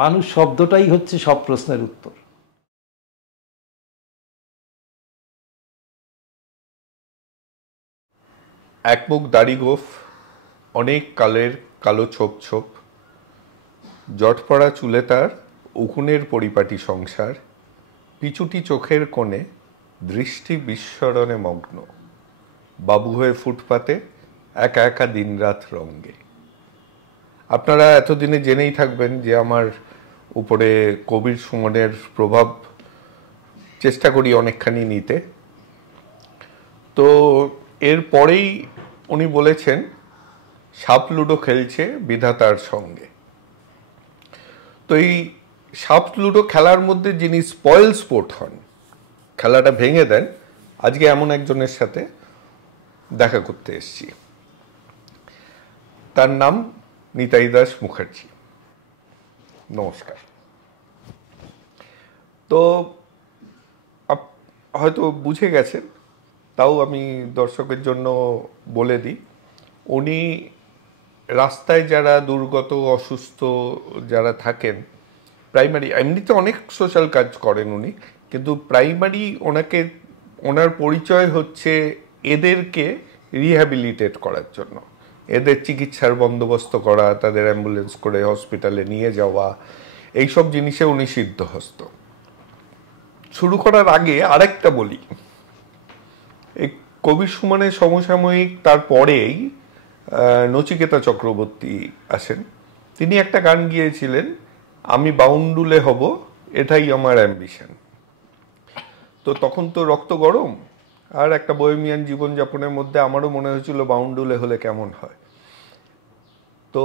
মানুষ শব্দটাই হচ্ছে সব প্রশ্নের উত্তর। এক মুখ দাড়ি গোঁফ, অনেক কালের কালো ছোপ ছোপ, জটপড়া চুলে তার উকুনের পরিপাটি সংসার, পিছুটি চোখের কোণে দৃষ্টি বিস্মরণে মগ্ন, বাবু হয়ে ফুটপাতে একা একা দিনরাত রঙ্গে। আপনারা এতদিনে জেনেই থাকবেন যে আমার উপরে কবির সুমনের প্রভাব চেষ্টা করি অনেকখানি নিতে। তো এর পরেই উনি বলেছেন সাপ লুডো খেলছে বিধাতার সঙ্গে। তো এই সাপ লুডো খেলার মধ্যে যিনি স্পয়েল স্পোর্ট হন, খেলাটা ভেঙে দেন, আজকে এমন একজনের সাথে দেখা করতে এসেছি। তার নাম নিতাই দাস মুখার্জি। নমস্কার। তো হয়তো বুঝে গেছেন, তাও আমি দর্শকের জন্য বলে দিই, উনি রাস্তায় যারা দুর্গত অসুস্থ যারা থাকেন, প্রাইমারি এমনিতে অনেক সোশ্যাল কাজ করেন উনি, কিন্তু প্রাইমারি ওনার পরিচয় হচ্ছে এদেরকে রিহ্যাবিলিটেট করার জন্য, এদের চিকিৎসার বন্দোবস্ত করা, তাদের অ্যাম্বুলেন্স করে হসপিটালে নিয়ে যাওয়া, এইসব জিনিসে উনি সিদ্ধহস্ত। শুরু করার আগে আরেকটা বলি, এই কবির সুমনের সমসাময়িক তারপরেই নচিকেতা চক্রবর্তী আসেন। তিনি একটা গান গিয়েছিলেন, আমি বাউন্ডুলে হব এটাই আমার অ্যাম্বিশন। তো তখন তো রক্ত গরম আর একটা বোহেমিয়ান জীবনযাপনের মধ্যে আমারও মনে হয়েছিল বাউন্ডুলে হলে কেমন হয়। তো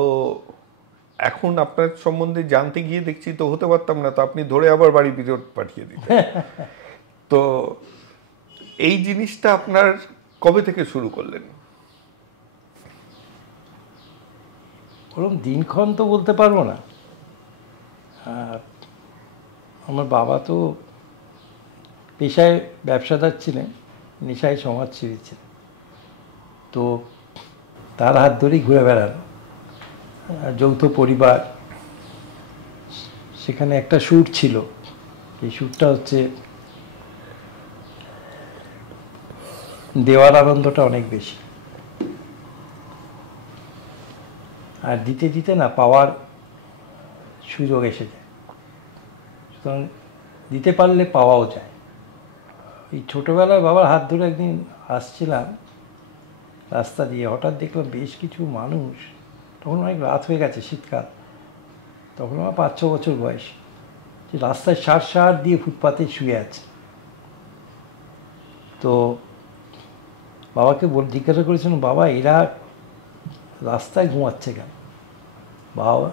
এখন আপনার সম্বন্ধে জানতে গিয়ে দেখছি তো হতে পারতাম না, তো আপনি ধরে আবার বাড়ি পিরিয়ড পাঠিয়ে দিতেন। তো এই জিনিসটা আপনার কবে থেকে শুরু করলেন? ওরকম দিনক্ষণ তো বলতে পারবো না। আমার বাবা তো পেশায় ব্যবসাদার ছিলেন, নেশায় সমাজসেবী ছিলেন। তো তার হাত ধরেই ঘুরে বেড়ানো, যৌথ পরিবার, সেখানে একটা সুর ছিল। এই সুরটা হচ্ছে দেওয়ার আনন্দটা অনেক বেশি, আর দিতে দিতে না পাওয়ার সুযোগ এসে যায়। সুতরাং দিতে পারলে পাওয়াও যায়। এই ছোটোবেলায় বাবার হাত ধরে একদিন আসছিলাম রাস্তা দিয়ে, হঠাৎ দেখলাম বেশ কিছু মানুষ, তখন অনেক রাত হয়ে গেছে, শীতকাল, তখন আমার 5-6 বছর বয়স, যে রাস্তায় সার দিয়ে ফুটপাতে শুয়ে আছে। তো বাবাকে জিজ্ঞাসা করেছিলাম, বাবা এরা রাস্তায় ঘুমাচ্ছে কেন? বাবা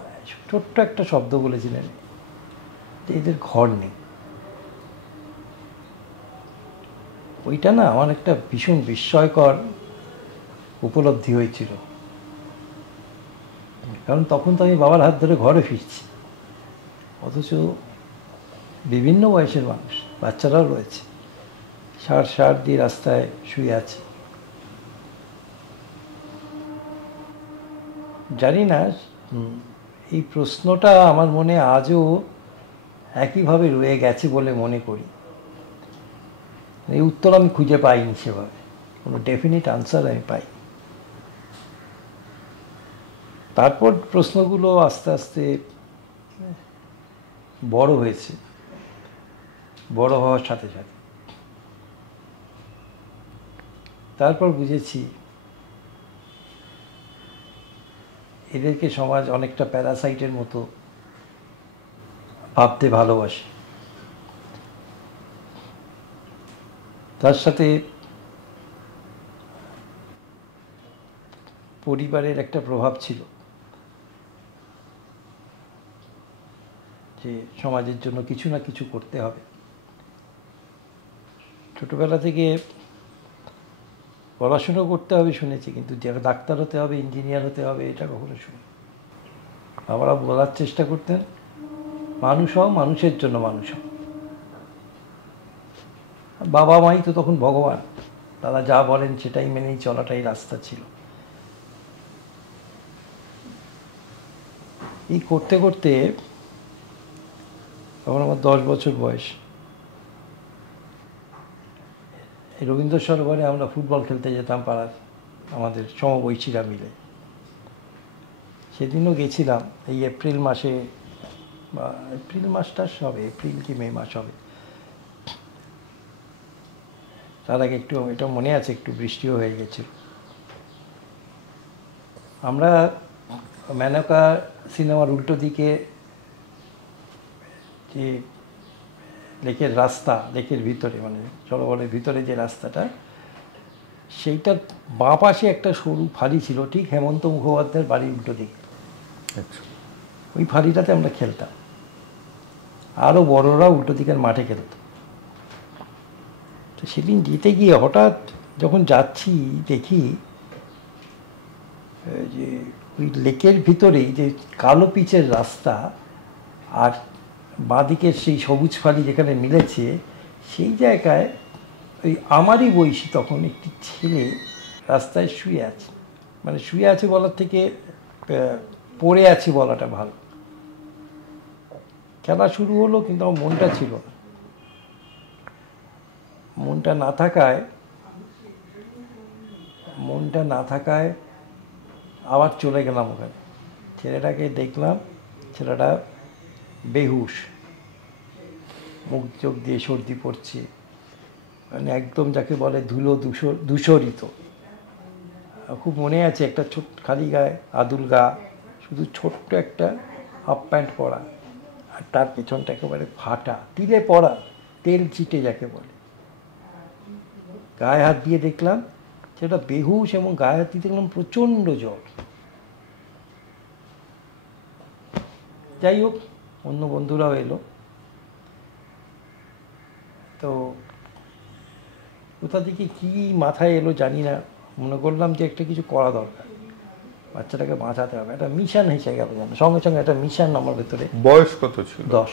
ছোট্ট একটা শব্দ বলেছিলেন, যে এদের ঘর নেই। ওইটা না আমার একটা ভীষণ বিস্ময়কর উপলব্ধি হয়েছিল, কারণ তখন তো আমি বাবার হাত ধরে ঘরে ফিরছি, অথচ বিভিন্ন বয়সের মানুষ, বাচ্চারাও রয়েছে, সার দিয়ে রাস্তায় শুয়ে আছে। জানি না, এই প্রশ্নটা আমার মনে আজও একইভাবে রয়ে গেছে বলে মনে করি। এই উত্তর আমি খুঁজে পাইনি, সেভাবে কোনো ডেফিনিট আনসার আমি পাই। তারপর প্রশ্নগুলো আস্তে আস্তে বড় হয়েছে, বড় হওয়ার সাথে সাথে তারপর বুঝেছি এদেরকে সমাজ অনেকটা প্যারাসাইটের মতো ভাবতে ভালোবাসে। তার সাথে পরিবারের একটা প্রভাব ছিল, যে সমাজের জন্য কিছু না কিছু করতে হবে। ছোটবেলা থেকে পড়াশুনো করতে হবে শুনেছি, কিন্তু যারা ডাক্তার হতে হবে, ইঞ্জিনিয়ার হতে হবে, এটা কখনো শুনি। বাবারা বলার চেষ্টা করতেন, মানুষ হও, মানুষের জন্য মানুষ হও। বাবা মাই তো তখন ভগবান, তারা যা বলেন সেটাই মেনেই চলাটাই রাস্তা ছিল। এই করতে করতে তখন আমার 10 বছর বয়স। এই রবীন্দ্র সরোবরে আমরা ফুটবল খেলতে যেতাম পাড়ার আমাদের সমবয়সীরা মিলে। সেদিনও গেছিলাম এই এপ্রিল মাসে, বা এপ্রিল মাসটা হবে, এপ্রিল কি মে মাস হবে। তার আগে একটু এটা মনে আছে, একটু বৃষ্টিও হয়ে গেছিল। আমরা মেনকা সিনেমার উল্টো দিকে যে লেকের রাস্তা, লেকের ভিতরে মানে সরোবরের ভিতরে যে রাস্তাটা, সেইটার বাঁ পাশে একটা সরু ফালি ছিল, ঠিক হেমন্ত মুখোপাধ্যায়ের বাড়ির উল্টো দিকে। আচ্ছা। ওই ফালিটাতে আমরা খেলতাম, আরও বড়রা উল্টো দিকের মাঠে খেলত। তো সেদিন যেতে গিয়ে হঠাৎ যখন যাচ্ছি দেখি যে ওই লেকের ভিতরেই যে কালো পিচের রাস্তা আর বাঁদিকের সেই সবুজ ফালি যেখানে মিলেছে, সেই জায়গায় ওই আমারই বয়সী তখন একটি ছেলে রাস্তায় শুয়ে আছে। মানে শুয়ে আছে বলার থেকে পড়ে আছে বলাটা ভালো। খেলা শুরু হলো, কিন্তু আমার মনটা ছিল না। মনটা না থাকায় আবার চলে গেলাম ওখানে। ছেলেটাকে দেখলাম, ছেলেটা বেহুশ, মুখ চোখ দিয়ে সর্দি পড়ছে, মানে একদম যাকে বলে ধুলো দূষরিত। খুব মনে আছে, একটা ছোট্ট খালি গায়ে আদুল গা, শুধু ছোট্ট একটা হাফ প্যান্ট পরা, আর তার পেছনটা একেবারে ফাটা, তিলে পড়া, তেল চিটে যাকে বলে। গায়ে হাত দিয়ে দেখলাম সেটা বেহুশ, এবং গায়ে হাত দিয়ে দেখলাম প্রচণ্ড জ্বর। যাই হোক, অন্য বন্ধুরাও এলো। তো কোথা থেকে কী মাথায় এলো জানি না, মনে করলাম যে একটা কিছু করা দরকার, বাচ্চাটাকে বাঁচাতে হবে। একটা মিশন এসে গেল যেন, সঙ্গে সঙ্গে একটা মিশন আমার ভেতরে। বয়স কত ছিল? 10।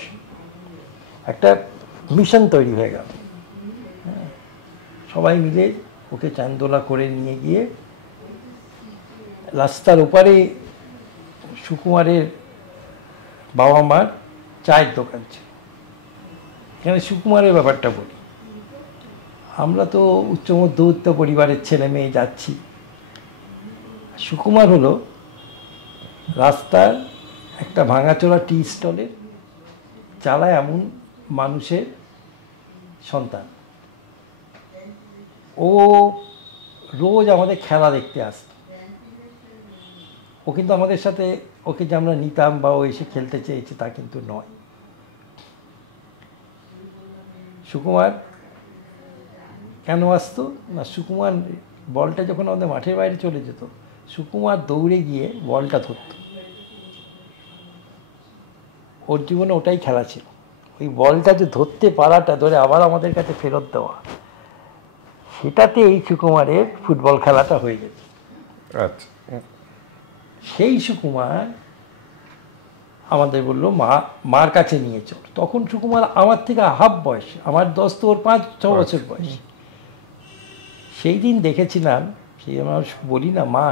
একটা মিশন তৈরি হয়ে গেল। সবাই মিলে ওকে চান্দোলা করে নিয়ে গিয়ে রাস্তার ওপারে সুকুমারের বাবা মার চায়ের দোকান ছিল। এখানে সুকুমারের ব্যাপারটা বলি। আমরা তো উচ্চ মধ্যবিত্ত পরিবারের ছেলে মেয়ে যাচ্ছি। সুকুমার হলো রাস্তার একটা ভাঙাচোরা টি স্টলের চালায় এমন মানুষের সন্তান। ও রোজ আমাদের খেলা দেখতে আসত। ও কিন্তু আমাদের সাথে, ওকে যে আমরা নিতাম বা ও এসে খেলতে চেয়েছে তা কিন্তু নয়। সুকুমার কেন আসতো না, সুকুমার বলটা যখন আমাদের মাঠের বাইরে চলে যেত, সুকুমার দৌড়ে গিয়ে বলটা ধরত। ওর জীবনে ওটাই খেলা ছিল, ওই বলটা যে ধরতে পারাটা, ধরে আবার আমাদের কাছে ফেরত দেওয়া, সেটাতে এই সুকুমারের ফুটবল খেলাটা হয়ে গেছে। আচ্ছা। সেই সুকুমার আমাদের বললো মার কাছে নিয়ে চল। তখন সুকুমার আমার থেকে হাফ বয়স, আমার 10 তো ওর 5-6 বছর বয়স। সেই দিন দেখেছিলাম, সেই আমরা বলি না মা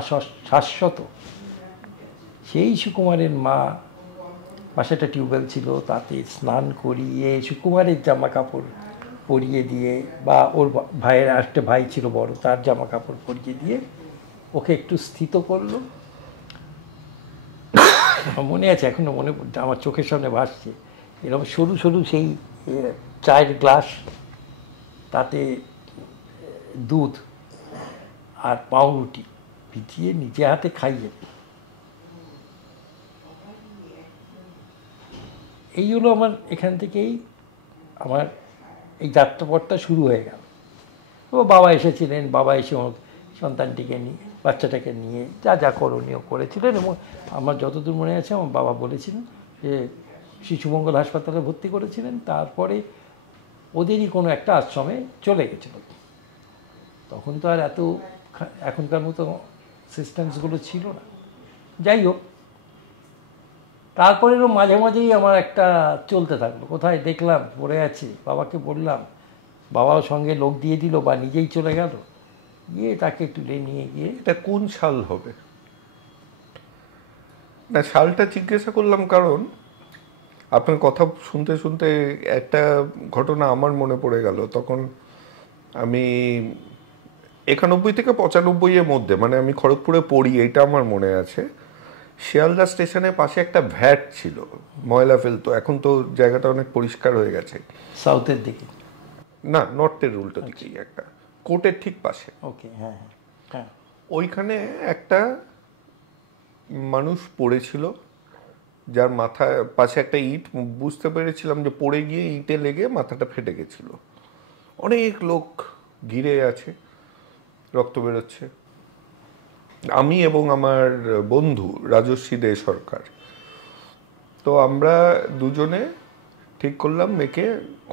শাশ্বত, সেই সুকুমারের মা পাশে একটা টিউবওয়েল ছিল, তাতে স্নান করিয়ে সুকুমারের জামা কাপড় পরিয়ে দিয়ে, বা ওর ভাইয়ের আরেকটা ভাই ছিল বড়, তার জামা কাপড় পরিয়ে দিয়ে ওকে একটু স্থিত করলো। মনে আছে, এখনো মনে পড়ছে, আমার চোখের সামনে ভাসছে। এরকম সরু সরু সেই চায়ের গ্লাস, তাতে দুধ আর পাউরুটি ভিজিয়ে নিজে হাতে খাইয়ে। এই হলো আমার, এখান থেকেই আমার এই যাত্রাপথটা শুরু হয়ে গেল। ও বাবা এসেছিলেন, বাবা এসে সন্তানটিকে নিয়ে, বাচ্চাটাকে নিয়ে যা যা করণীয় করেছিলেন। এবং আমার যতদূর মনে আছে, আমার বাবা বলেছিলেন যে শিশুমঙ্গল হাসপাতালে ভর্তি করেছিলেন, তারপরে ওদেরই কোনো একটা আশ্রমে চলে গেছিল। তখন তো আর এত এখনকার মতো সিস্টেমসগুলো ছিল না। যাই হোক, তারপরেও মাঝে মাঝেই আমার একটা চলতে থাকলো, কোথায় দেখলাম পড়ে আছি, বাবাকে বললাম, বাবাও সঙ্গে লোক দিয়ে দিল বা নিজেই চলে গেল, গিয়ে তাকে তুলে নিয়ে গিয়ে। এটা কোন সাল হবে? না, সালটা জিজ্ঞাসা করলাম কারণ আপনার কথা শুনতে শুনতে একটা ঘটনা আমার মনে পড়ে গেল। তখন আমি 91 থেকে 95 এর মধ্যে, মানে আমি খড়গপুরে পড়ি, এটা আমার মনে আছে। শিয়ালদা স্টেশনের পাশে একটা ভ্যাট ছিল, ময়লা ফেলতো। এখন তো জায়গাটা অনেক পরিষ্কার হয়ে গেছে। সাউথের দিকে? না, নর্থের উল্টো দিকেই একটা, কোর্টের ঠিক পাশে। ওকে, হ্যাঁ হ্যাঁ। ওইখানে একটা মানুষ পড়েছিল, যার মাথায় পাশে একটা ইট, বুঝতে পেরেছিলাম যে পড়ে গিয়ে ইটে লেগে মাথাটা ফেটে গেছিল। অনেক লোক ঘিরে আছে, রক্ত বেরোচ্ছে। আমি এবং আমার বন্ধু রাজস্বী দে সরকার, তো আমরা দুজনে ঠিক করলাম মেয়েকে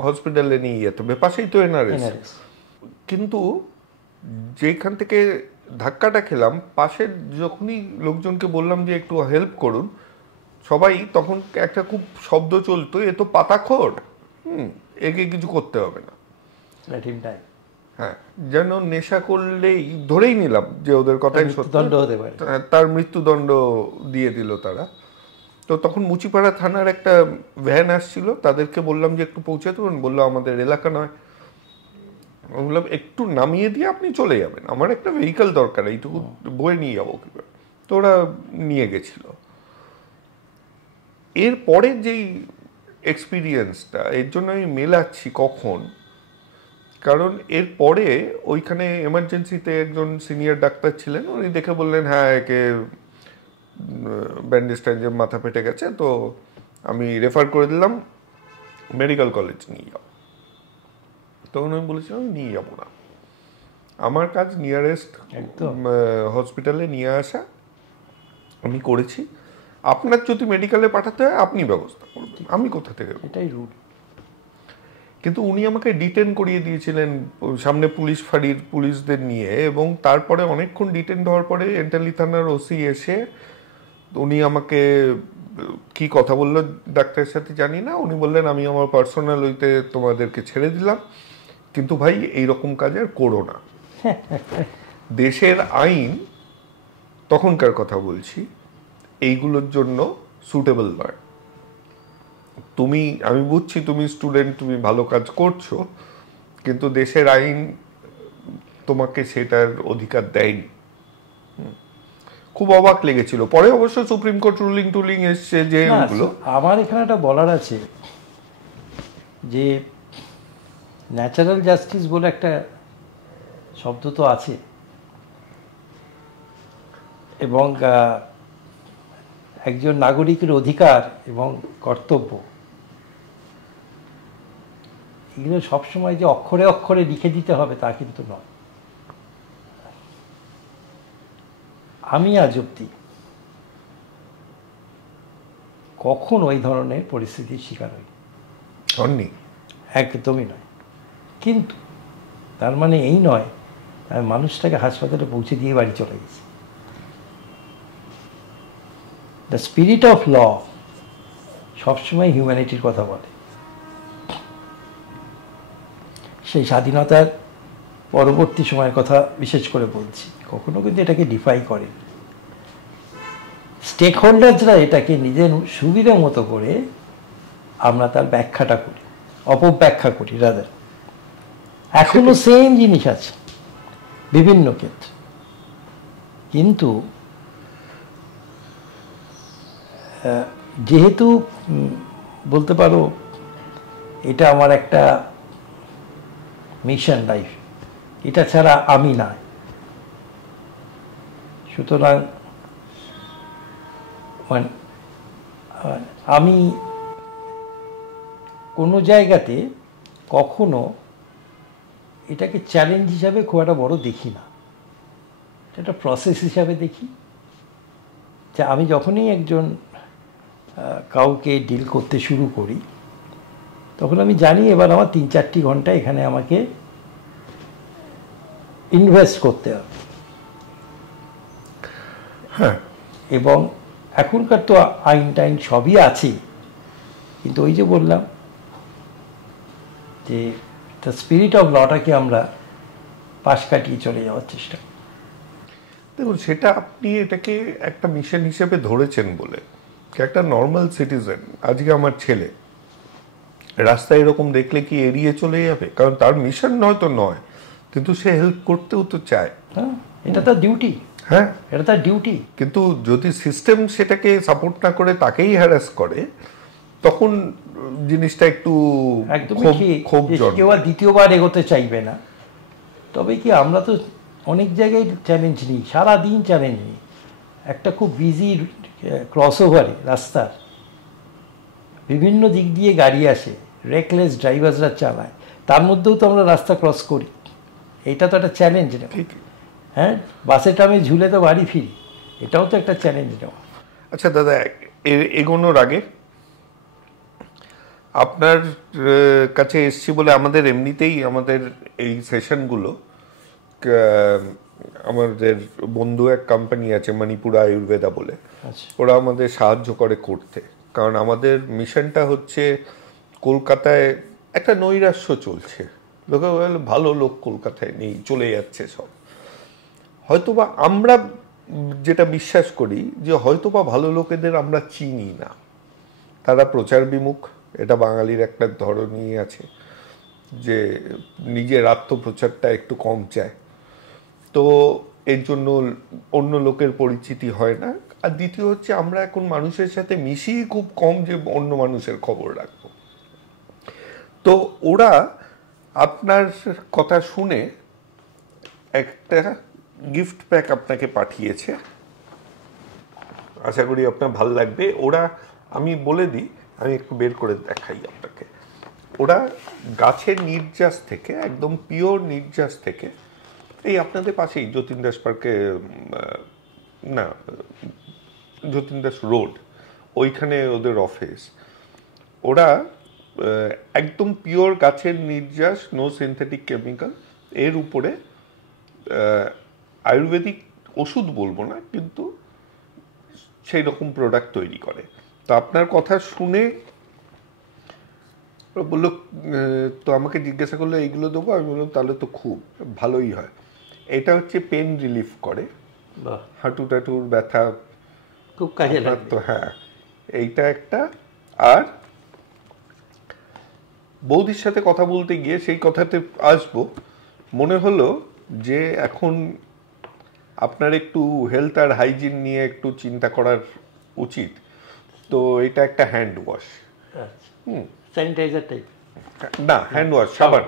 হসপিটালে নিয়ে যেতে হবে, পাশেই তো এনআরএস। কিন্তু যেখান থেকে ধাক্কাটা খেলাম, পাশের যখনই লোকজনকে বললাম যে একটু হেল্প করুন, সবাই তখন একটা খুব শব্দ চলতো, এ তো পাতাখোর, একে কিছু করতে হবে না। হ্যাঁ, যেন নেশা করলেই ধরেই নিলাম যে ওদের কথাই সত্য, তার মৃত্যুদণ্ড দিয়ে দিল তারা। তো তখন মুচিপাড়া থানার একটা ভ্যান আসছিল, তাদেরকে বললাম যে একটু পৌঁছে দেবেন। বললো আমাদের এলাকা নয়। বললাম একটু নামিয়ে দিয়ে আপনি চলে যাবেন, আমার একটা ভেহিকেল দরকার, এইটুকু বয়ে নিয়ে যাবো কিভাবে। তো ওরা নিয়ে গেছিল। এর পরের যেই এক্সপিরিয়েন্সটা, এর জন্য আমি মেলাচ্ছি কখন, কারণ এর পরে ওইখানে এমার্জেন্সিতে একজন সিনিয়র ডাক্তার ছিলেন, উনি দেখে বললেন হ্যাঁ একে ব্যান্ডেজ ট্যান্ডেজ, মাথা ফেটে গেছে, তো আমি রেফার করে দিলাম মেডিকেল কলেজ নিয়ে যাও। তখন আমি বলেছিলাম আমি নিয়ে যাবো না, আমার কাজ নিয়ারেস্ট হসপিটালে নিয়ে আসা, আমি করেছি। আপনার যদি মেডিকেলে পাঠাতে হয় আপনি ব্যবস্থা করবেন, আমি কোথা থেকে। এটাই রুল। কিন্তু উনি আমাকে ডিটেন করিয়ে দিয়েছিলেন সামনে পুলিশ ফাঁড়ির পুলিশদের নিয়ে, এবং তারপরে অনেকক্ষণ ডিটেন হওয়ার পরে এন্টালি থানার ওসি এসে উনি আমাকে কি কথা বললো ডাক্তারের সাথে জানি না, উনি বললেন আমি আমার পার্সোনাল ওইতে তোমাদেরকে ছেড়ে দিলাম, কিন্তু ভাই এইরকম কাজ আর করো না। দেশের আইন, তখনকার কথা বলছি, এইগুলোর জন্য সুটেবল নয়। আমি বুঝছি তুমি স্টুডেন্ট, তুমি ভালো কাজ করছো, কিন্তু দেশের আইন তোমাকে সেটার অধিকার দেয়নি। খুব অবাক লেগেছিল। পরে অবশ্য সুপ্রিম কোর্ট রুলিং এসছে যে ওগুলো। আমার এখানে একটা বলার আছে যে ন্যাচারাল জাস্টিস বলে একটা শব্দ তো আছে, এবং একজন নাগরিকের অধিকার এবং কর্তব্য, এগুলো সবসময় যে অক্ষরে অক্ষরে লিখে দিতে হবে তা কিন্তু নয়। আমি আজ অব্দি কখন ওই ধরনের পরিস্থিতির শিকার হই? একদমই নয়। কিন্তু তার মানে এই নয় আমি মানুষটাকে হাসপাতালে পৌঁছে দিয়ে বাড়ি চলে গেছি। দ্য স্পিরিট অফ ল সবসময় হিউম্যানিটির কথা বলে। সেই স্বাধীনতার পরবর্তী সময়ের কথা বিশেষ করে বলছি, কখনো কিন্তু এটাকে ডিফাই করে। স্টেক হোল্ডার্সরা এটাকে নিজের সুবিধা মতো করে আমরা তার ব্যাখ্যাটা করি, অপব্যাখ্যা করি রাদার। এখনো সেম জিনিস আছে বিভিন্ন ক্ষেত্রে, কিন্তু যেহেতু বলতে পারো এটা আমার একটা মিশন লাইফ, এটা ছাড়া আমি না। সুতরাং আমি কোনো জায়গাতে কখনো এটাকে চ্যালেঞ্জ হিসাবে খুব একটা বড় দেখি না, এটা প্রসেস হিসাবে দেখি। যে আমি যখনই একজন কাউকে ডিল করতে শুরু করি তখন আমি জানি এবার আমার 3-4টি ঘন্টা এখানে আমাকে ইনভেস্ট করতে হবে। হ্যাঁ, এবং এখনকার তো আইন টাইন সবই আছে, কিন্তু ওই যে বললাম যে দ্য স্পিরিট অফ লটাকে আমরা পাশ কাটিয়ে চলে যাওয়ার চেষ্টা করি। দেখুন, সেটা আপনি এটাকে একটা মিশন হিসেবে ধরেছেন বলে, একটা নর্মাল সিটিজেন, আজকে আমার ছেলে রাস্তায় এরকম দেখলে কি এড়িয়ে চলে যাবে? কারণ তার মিশন নয়তো নয়, কিন্তু সে হেল্প করতেও তো চায়। হ্যাঁ, এটা তার ডিউটি। হ্যাঁ, এটা তার ডিউটি। কিন্তু যদি সিস্টেম সেটাকে সাপোর্ট না করে তাকেই হ্যারাস করে, তখন জিনিসটা একটু একদমই ক্ষোভ কেউ আর দ্বিতীয়বার এগোতে চাইবে না। তবে কি আমরা তো অনেক জায়গায় চ্যালেঞ্জ নিই, সারাদিন চ্যালেঞ্জ নিই। একটা খুব বিজি ক্রসওভারে রাস্তার বিভিন্ন দিক দিয়ে গাড়ি আসে, রেকলেস ড্রাইভাররা চালায়, তার মধ্যেও তো আমরা রাস্তা ক্রস করি। এটা তো একটা চ্যালেঞ্জ নেওয়া। হ্যাঁ, বাসে ট্রামে ঝুলে তো বাড়ি ফিরি, এটাও তো একটা চ্যালেঞ্জ নেওয়া। আচ্ছা দাদা, এগোনোর আগে আপনার কাছে এসছি বলে আমাদের এমনিতেই আমাদের এই সেশনগুলো, আমাদের বন্ধু এক কোম্পানি আছে মণিপুর আয়ুর্বেদা বলে, ওরা আমাদের সাহায্য করে করতে। কারণ আমাদের মিশনটা হচ্ছে, কলকাতায় একটা নৈরাশ্য চলছে, লোকে ভালো লোক কলকাতায় নেই, চলে যাচ্ছে সব। হয়তোবা আমরা যেটা বিশ্বাস করি যে হয়তোবা ভালো লোকেদের আমরা চিনি না, তারা প্রচার বিমুখ, এটা বাঙালির একটা ধরনই আছে যে নিজের আত্মপ্রচারটা একটু কম চায়, তো এর জন্য অন্য লোকের পরিচিতি হয় না। আর দ্বিতীয় হচ্ছে, আমরা এখন মানুষের সাথে মিশি খুব কম যে অন্য মানুষের খবর রাখবো। তো ওরা আপনার কথা শুনে একটা গিফট প্যাক আপনাকে পাঠিয়েছে, আশা করি আপনার ভালো লাগবে। ওরা, আমি বলে দিই, আমি একটু বের করে দেখাই আপনাকে। ওরা গাছের নির্যাস থেকে, একদম পিওর নির্যাস থেকে, এই আপনাদের পাশেই যতীন দাস পার্কে, না যতীন দাস রোড, ওইখানে ওদের অফিস। ওরা একদম পিওর গাছের নির্যাস, নো সিনথেটিক কেমিক্যাল, এর উপরে আয়ুর্বেদিক ওষুধ বলবো না, কিন্তু সেই রকম প্রোডাক্ট তৈরি করে। তো আপনার কথা শুনে বললো, তো আমাকে জিজ্ঞাসা করলো এইগুলো দেবো, আমি বললাম তাহলে তো খুব ভালোই হয়। এটা হচ্ছে পেন রিলিফ করে, হাঁটু টাটুর ব্যথা খুব কাজে লাগে তো। হ্যাঁ, এইটা একটা। আর বৌদির সাথে কথা বলতে গিয়ে সেই কথাতে আসবো, মনে হলো যে এখন আপনার একটু হেলথ আর হাইজিন নিয়ে একটু চিন্তা করার উচিত। তো এটা একটা হ্যান্ড ওয়াশ, স্যানিটাইজার টাইপ না, হ্যান্ড ওয়াশ, সাবান।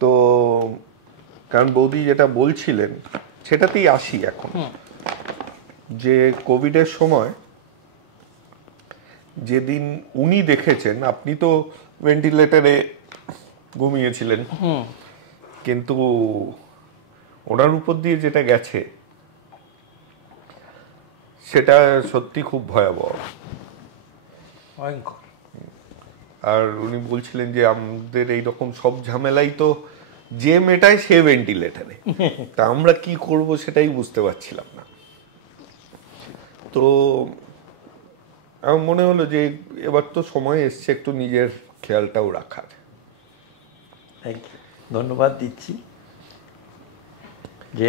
তো কারণ বৌদি যেটা বলছিলেন সেটাতেই আসি এখন, যে কোভিডের সময় যেদিন উনি দেখেছেন, আপনি তো ভেন্টিলেটরে ঘুমিয়েছিলেন, কিন্তু ওনার উপর দিয়ে যেটা গেছে সেটা সত্যি খুব ভয়াবহ, ভয়ঙ্কর। আর উনি বলছিলেন যে আমাদের এইরকম সব ঝামেলাই তো যে মেটায় সে ভেন্টিলেটরে, তা আমরা কি করব সেটাই বুঝতে পারছিলাম না। তো আমার মনে হলো যে এবার তো সময় এসছে একটু নিজের খেয়ালটাও রাখার। থ্যাংক ইউ, ধন্যবাদ দিচ্ছি যে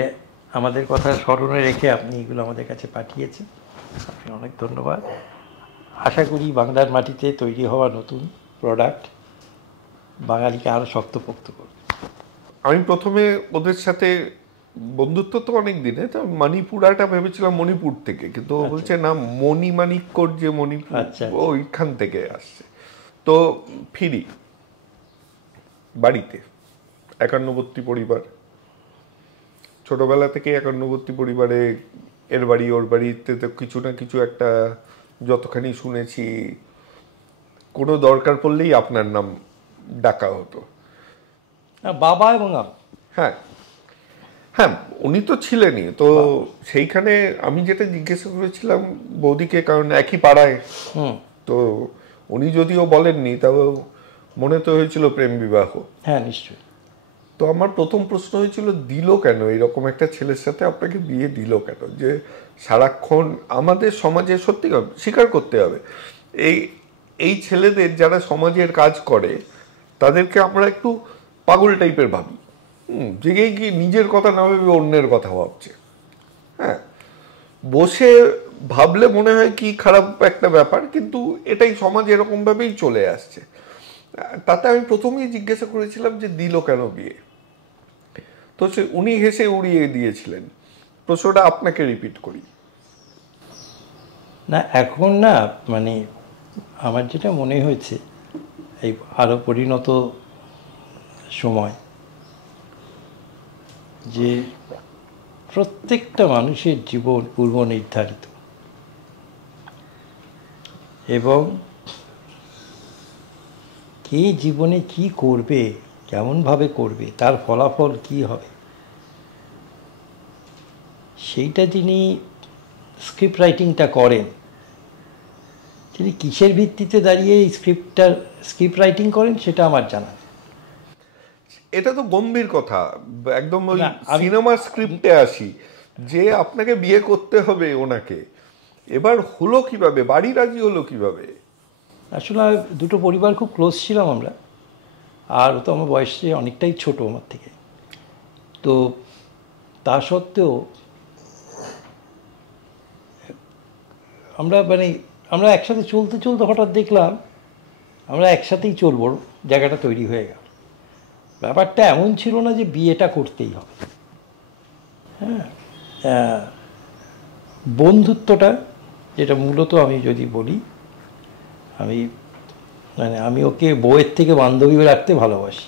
আমাদের কথা স্মরণে রেখে আপনি এগুলো আমাদের কাছে পাঠিয়েছেন, আপনি অনেক ধন্যবাদ। আশা করি বাংলার মাটিতে তৈরি হওয়া নতুন প্রোডাক্ট বাঙালিকে আরও শক্তপোক্ত করবে। আমি প্রথমে ওদের সাথে বন্ধুত্ব তো অনেক দিনে, তো মণিপুরাটা ভেবেছিলাম মণিপুর থেকে, কিন্তু ও বলছে না, মণিমাণিক্যর যে মণিপুর, ওইখান থেকে আসছে। তো ফিরি বাড়িতে, একান্নবর্তী পরিবার, ছোটবেলা থেকে একান্নবর্তী পরিবারে, এর বাড়ি ওর বাড়িতে তো কিছু না কিছু একটা, যতখানি শুনেছি, কোনো দরকার পড়লেই আপনার নাম ডাকা হতো, বাবা এবং হ্যাঁ হ্যাঁ, উনি তো ছিলেনই। তো সেইখানে আমি যেটা জিজ্ঞাসা করেছিলাম বৌদিকে, কারণ একই পাড়ায়, তো উনি যদিও বলেননি, তবে মনে তো হয়েছিল প্রেম বিবাহ। হ্যাঁ, নিশ্চয়ই। তো আমার প্রথম প্রশ্ন হয়েছিল, দিল কেন এরকম একটা ছেলের সাথে আপনাকে বিয়ে দিল কেন? যে সারাক্ষণ আমাদের সমাজে, সত্যি স্বীকার করতে হবে, এই ছেলেদের যারা সমাজের কাজ করে তাদেরকে আমরা একটু পাগল টাইপের ভাবি। জেগে কি নিজের কথা না ভেবে অন্যের কথা ভাবছে। হ্যাঁ, বসে ভাবলে মনে হয় কি খারাপ একটা ব্যাপার, কিন্তু এটাই সমাজ এরকম ভাবেই চলে আসছে। তাতে আমি প্রথমেই জিজ্ঞাসা করেছিলাম যে দিল কেন বিয়ে, তো উনি হেসে উড়িয়ে দিয়েছিলেন। প্রশ্নটা আপনাকে রিপিট করি। না এখন না মানে আমার যেটা মনে হয়েছে এই আরও পরিণত সময় যে প্রত্যেকটা মানুষের জীবন পূর্ব নির্ধারিত, এবং কে জীবনে কি করবে, কেমনভাবে করবে, তার ফলাফল কি হবে, সেইটা যিনি স্ক্রিপ্ট রাইটিংটা করেন, তিনি কিসের ভিত্তিতে দাঁড়িয়ে এই স্ক্রিপ্ট রাইটিং করেন সেটা আমার জানা। এটা তো গম্ভীর কথা, একদম ওই না, সিনেমার স্ক্রিপ্টে আসি যে আপনাকে বিয়ে করতে হবে ওনাকে, এবার হলো কিভাবে, বাড়ি রাজি হলো কিভাবে? আসলে দুটো পরিবার খুব ক্লোজ ছিলাম আমরা, আর ও তো আমার বয়সে অনেকটাই ছোট আমার থেকে। তো তা সত্ত্বেও আমরা একসাথে চলতে চলতে হঠাৎ দেখলাম আমরা একসাথেই চলবো, জায়গাটা তৈরি হয়ে গেল। ব্যাপারটা এমন ছিল না যে বিয়েটা করতেই হবে। হ্যাঁ, বন্ধুত্বটা যেটা মূলত আমি যদি বলি, আমি ওকে বউয়ের থেকে বান্ধবী রাখতে ভালোবাসি।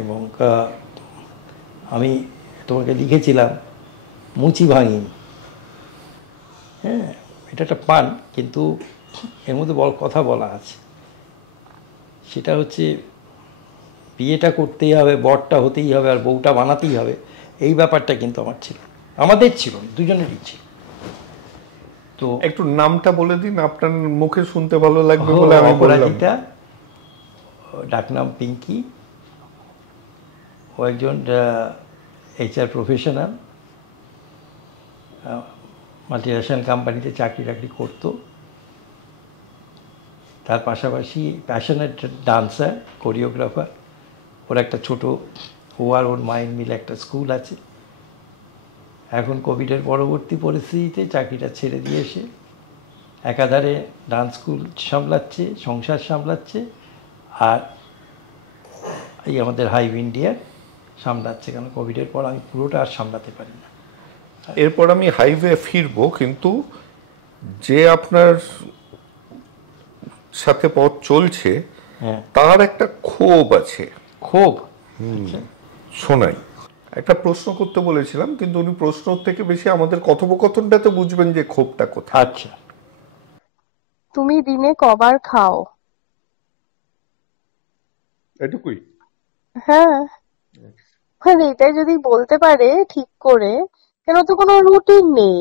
এবং আমি তোমাকে লিখেছিলাম মুচি ভাঙিনি। হ্যাঁ, এটা একটা পান, কিন্তু এর মধ্যে কথা বলা আছে। সেটা হচ্ছে বিয়েটা করতেই হবে, বরটা হতেই হবে, আর বউটা বানাতেই হবে, এই ব্যাপারটা কিন্তু আমাদের ছিল, দুজনেরই ছিল। তো একটু নামটা বলে দিন, আপনার মুখে শুনতে ভালো লাগবে বলে আমি বললাম। ডাকনাম পিঙ্কি। ও একজন HR প্রফেশনাল, মাল্টিন্যাশনাল কোম্পানিতে চাকরি করতো। তার পাশাপাশি প্যাশনেট ডান্সার, কোরিওগ্রাফার। ওর একটা ছোটো, ও আর ওর মায়ের মিলে একটা স্কুল আছে। এখন কোভিডের পরবর্তী পরিস্থিতিতে চাকরিটা ছেড়ে দিয়ে এসে একাধারে ডান্স স্কুল সামলাচ্ছে, সংসার সামলাচ্ছে, আর এই আমাদের হাইভ ইন্ডিয়া সামলাচ্ছে। কারণ কোভিডের পর আমি পুরোটা আর সামলাতে পারি না। এরপর আমি হাইওয়ে ফিরবো, কিন্তু যে আপনার সাথে পথ চলছে তার একটা ক্ষোভ আছে। ক্ষোভ শোনাই। একটা প্রশ্ন করতে বলেছিলাম, কিন্তু উনি প্রশ্ন থেকে বেশি আমাদের কথোপকথনটাতে বুঝবেন যে ক্ষোভটা কোথায়। আচ্ছা, তুমি দিনে কবার খাও? এটুকুই? হ্যাঁ, মানে এটাই যদি বলতে পারে ঠিক করে, কেন তো কোনো রুটিন নেই।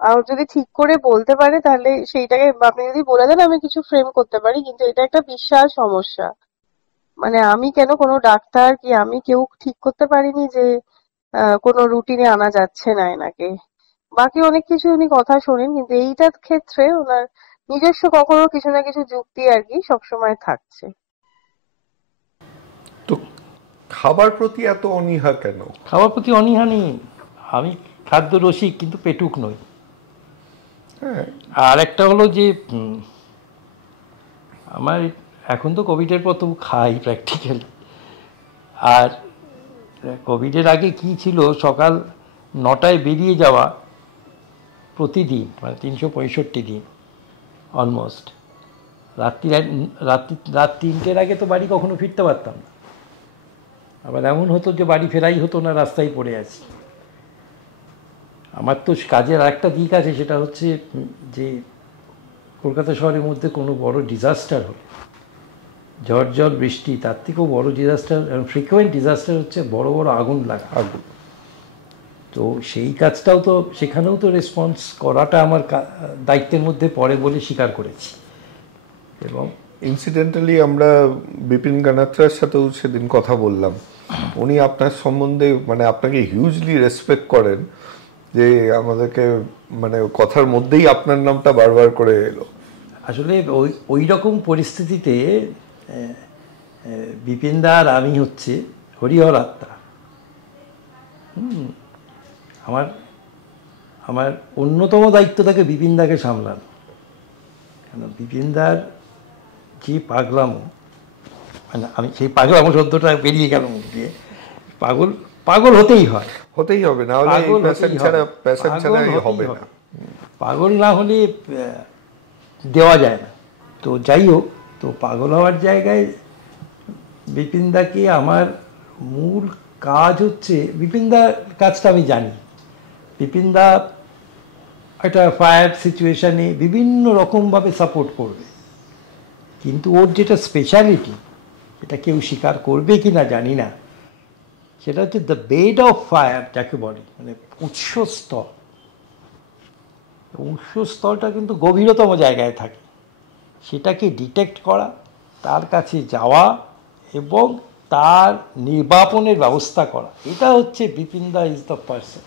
আর যদি ঠিক করে বলতে পারে তাহলে সেইটাকে আপনি যদি বলে দেন আমি কিছু ফ্রেম করতে পারি, কিন্তু এটা একটা বিশাল সমস্যা। মানে আমি কেন কোনো ডাক্তার কি আমি কেউ ঠিক করতে পারিনি যে কোনো রুটিনে আনা যাচ্ছে না এনাকে। বাকি অনেক কিছু উনি কথা শোনেন, কিন্তু এইটার ক্ষেত্রে ওনার নিজস্ব কখনো কিছু না কিছু যুক্তি আর কি সবসময় থাকছে। তো খাবার প্রতি এত অনীহা কেন? খাবার প্রতি অনীহা নেই, আমি খাদ্য রসিক কিন্তু পেটুক নই। হ্যাঁ, আর একটা হলো যে আমার এখন তো কোভিডের পর তবু খাই প্র্যাকটিক্যালি। আর কোভিডের আগে কি ছিল, সকাল 9টায় বেরিয়ে যাওয়া প্রতিদিন, মানে 365 দিন অলমোস্ট। রাত 3টের আগে তো বাড়ি কখনো ফিরতে পারতাম না। আবার এমন হতো যে বাড়ি ফেরাই হতো না, রাস্তায় পড়ে আছি। আমার তো কাজের আরেকটা দিক আছে, সেটা হচ্ছে যে কলকাতা শহরের মধ্যে কোনো বড় ডিজাস্টার হলে, ঝড় জল বৃষ্টি, তার থেকেও বড় ডিজাস্টার, ফ্রিকুয়েন্ট ডিজাস্টার হচ্ছে বড় বড় আগুন লাগা। আগুন। তো সেই কাজটাও তো, সেখানেও তো রেসপন্স করাটা আমার দায়িত্বের মধ্যে পড়ে বলে স্বীকার করেছি। এবং ইনসিডেন্টালি আমরা বিপিন গানাত্রার সাথেও সেদিন কথা বললাম। উনি আপনার সম্বন্ধে মানে আপনাকে হিউজলি রেসপেক্ট করেন, যে আমাদেরকে মানে কথার মধ্যেই আপনার নামটা বারবার করে এলো। আসলে ওই রকম পরিস্থিতিতে বিপিনদা আর আমি হচ্ছে হরিহর আত্মা। আমার আমার অন্যতম দায়িত্ব থাকে বিপিনদাকে সামলানো। কেন বিপিনদার যে পাগলামো, মানে আমি সেই পাগলামো শব্দটা বেরিয়ে গেল মুখ দিয়ে, পাগল হতেই হয়, হতেই হবে, না হলে প্যাশন ছাড়া হবে না। পাগল না হলে দেওয়া যায় না। তো যাই হোক, তো পাগল হওয়ার জায়গায় বিপিনদাকে আমার মূল কাজ হচ্ছে, বিপিনদার কাজটা আমি জানি। বিপিনদা একটা ফায়ার সিচুয়েশানে বিভিন্ন রকমভাবে সাপোর্ট করবে, কিন্তু ওর যেটা স্পেশালিটি, এটা কেউ স্বীকার করবে কি না জানি না, সেটা হচ্ছে দ্য বেড অফ ফায়ার যাকে বলে, মানে উৎসস্থল। উৎসস্থলটা কিন্তু গভীরতম জায়গায় থাকে, সেটাকে ডিটেক্ট করা, তার কাছে যাওয়া এবং তার নির্বাপনের ব্যবস্থা করা, এটা হচ্ছে বিপিনদা ইজ দ্য পার্সন।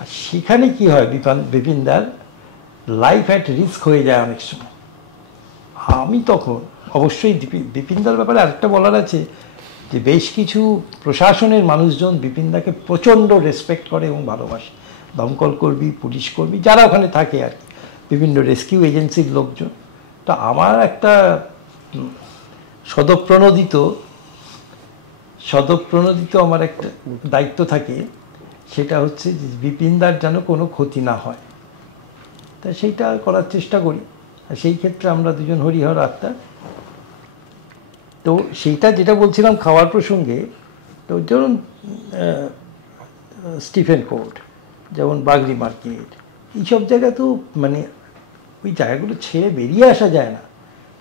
আর সেখানে কী হয়, বিপিনদার লাইফ অ্যাট রিস্ক হয়ে যায় অনেক সময়। আমি তখন অবশ্যই বিপিনদার ব্যাপারে আরেকটা বলার আছে যে বেশ কিছু প্রশাসনের মানুষজন বিপিনদাকে প্রচণ্ড রেসপেক্ট করে এবং ভালোবাসে, দমকল কর্মী, পুলিশ কর্মী, যারা ওখানে থাকে আর কি, বিভিন্ন রেস্কিউ এজেন্সির লোকজন। তো আমার একটা সদপ্রণোদিত আমার একটা দায়িত্ব থাকে, সেটা হচ্ছে যে বিপিনদার যেন কোনো ক্ষতি না হয়, তা সেইটা করার চেষ্টা করি। আর সেই ক্ষেত্রে আমরা দুজন হরিহর আত্মা। তো সেইটা যেটা বলছিলাম খাওয়ার প্রসঙ্গে, তো যেমন স্টিফেন কোর্ট, যেমন বাগরি মার্কেট, এইসব জায়গা তো মানে ওই জায়গাগুলো ছেড়ে বেরিয়ে আসা যায় না।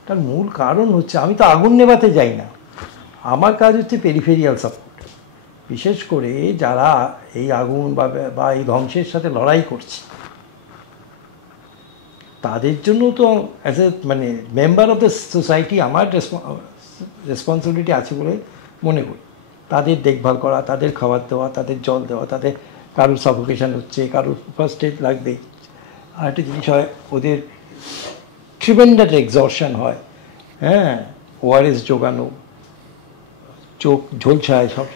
তার মূল কারণ হচ্ছে আমি তো আগুন নেভাতে যাই না, আমার কাজ হচ্ছে পেরিফেরিয়াল সাপোর্ট। বিশেষ করে যারা এই আগুন বা এই ধ্বংসের সাথে লড়াই করছে, তাদের জন্য তো অ্যাজ এ মানে মেম্বার অফ দ্য সোসাইটি আমার রেসপন্সিবিলিটি আছে বলে মনে করি। তাদের দেখভাল করা, তাদের খাবার দেওয়া, তাদের জল দেওয়া, তাদের কারুর সাফোকেশন হচ্ছে, কারুর ফার্স্ট এড লাগবে। আর একটা জিনিস হয়, ওদের ট্রিমেন্ডাস এক্সর্শন হয়, হ্যাঁ, ওআরএস জোগানো, চোখ ঝলসায়, সব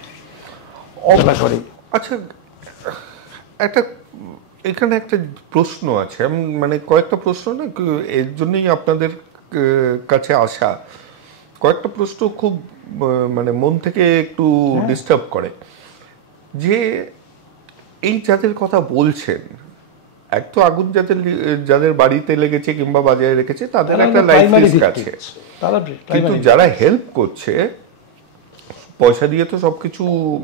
অবলা করে। আচ্ছা, এখানে একটা প্রশ্ন আছে, আমি মানে কয়েকটা প্রশ্ন না, এর জন্যই আপনাদের কাছে আসা। কয়েকটা প্রশ্ন খুব মানে মন থেকে একটু ডিস্টার্ব করে, যে এই যাদের কথা বলছেন, এক তো আগুন যাদের বাড়িতে লেগেছে কিংবা বাজারে রেখেছে, তাদের একটা লাইফ রিস্ক আছে, কিন্তু যারা হেল্প করছে, পয়সা দিয়ে তো সবকিছু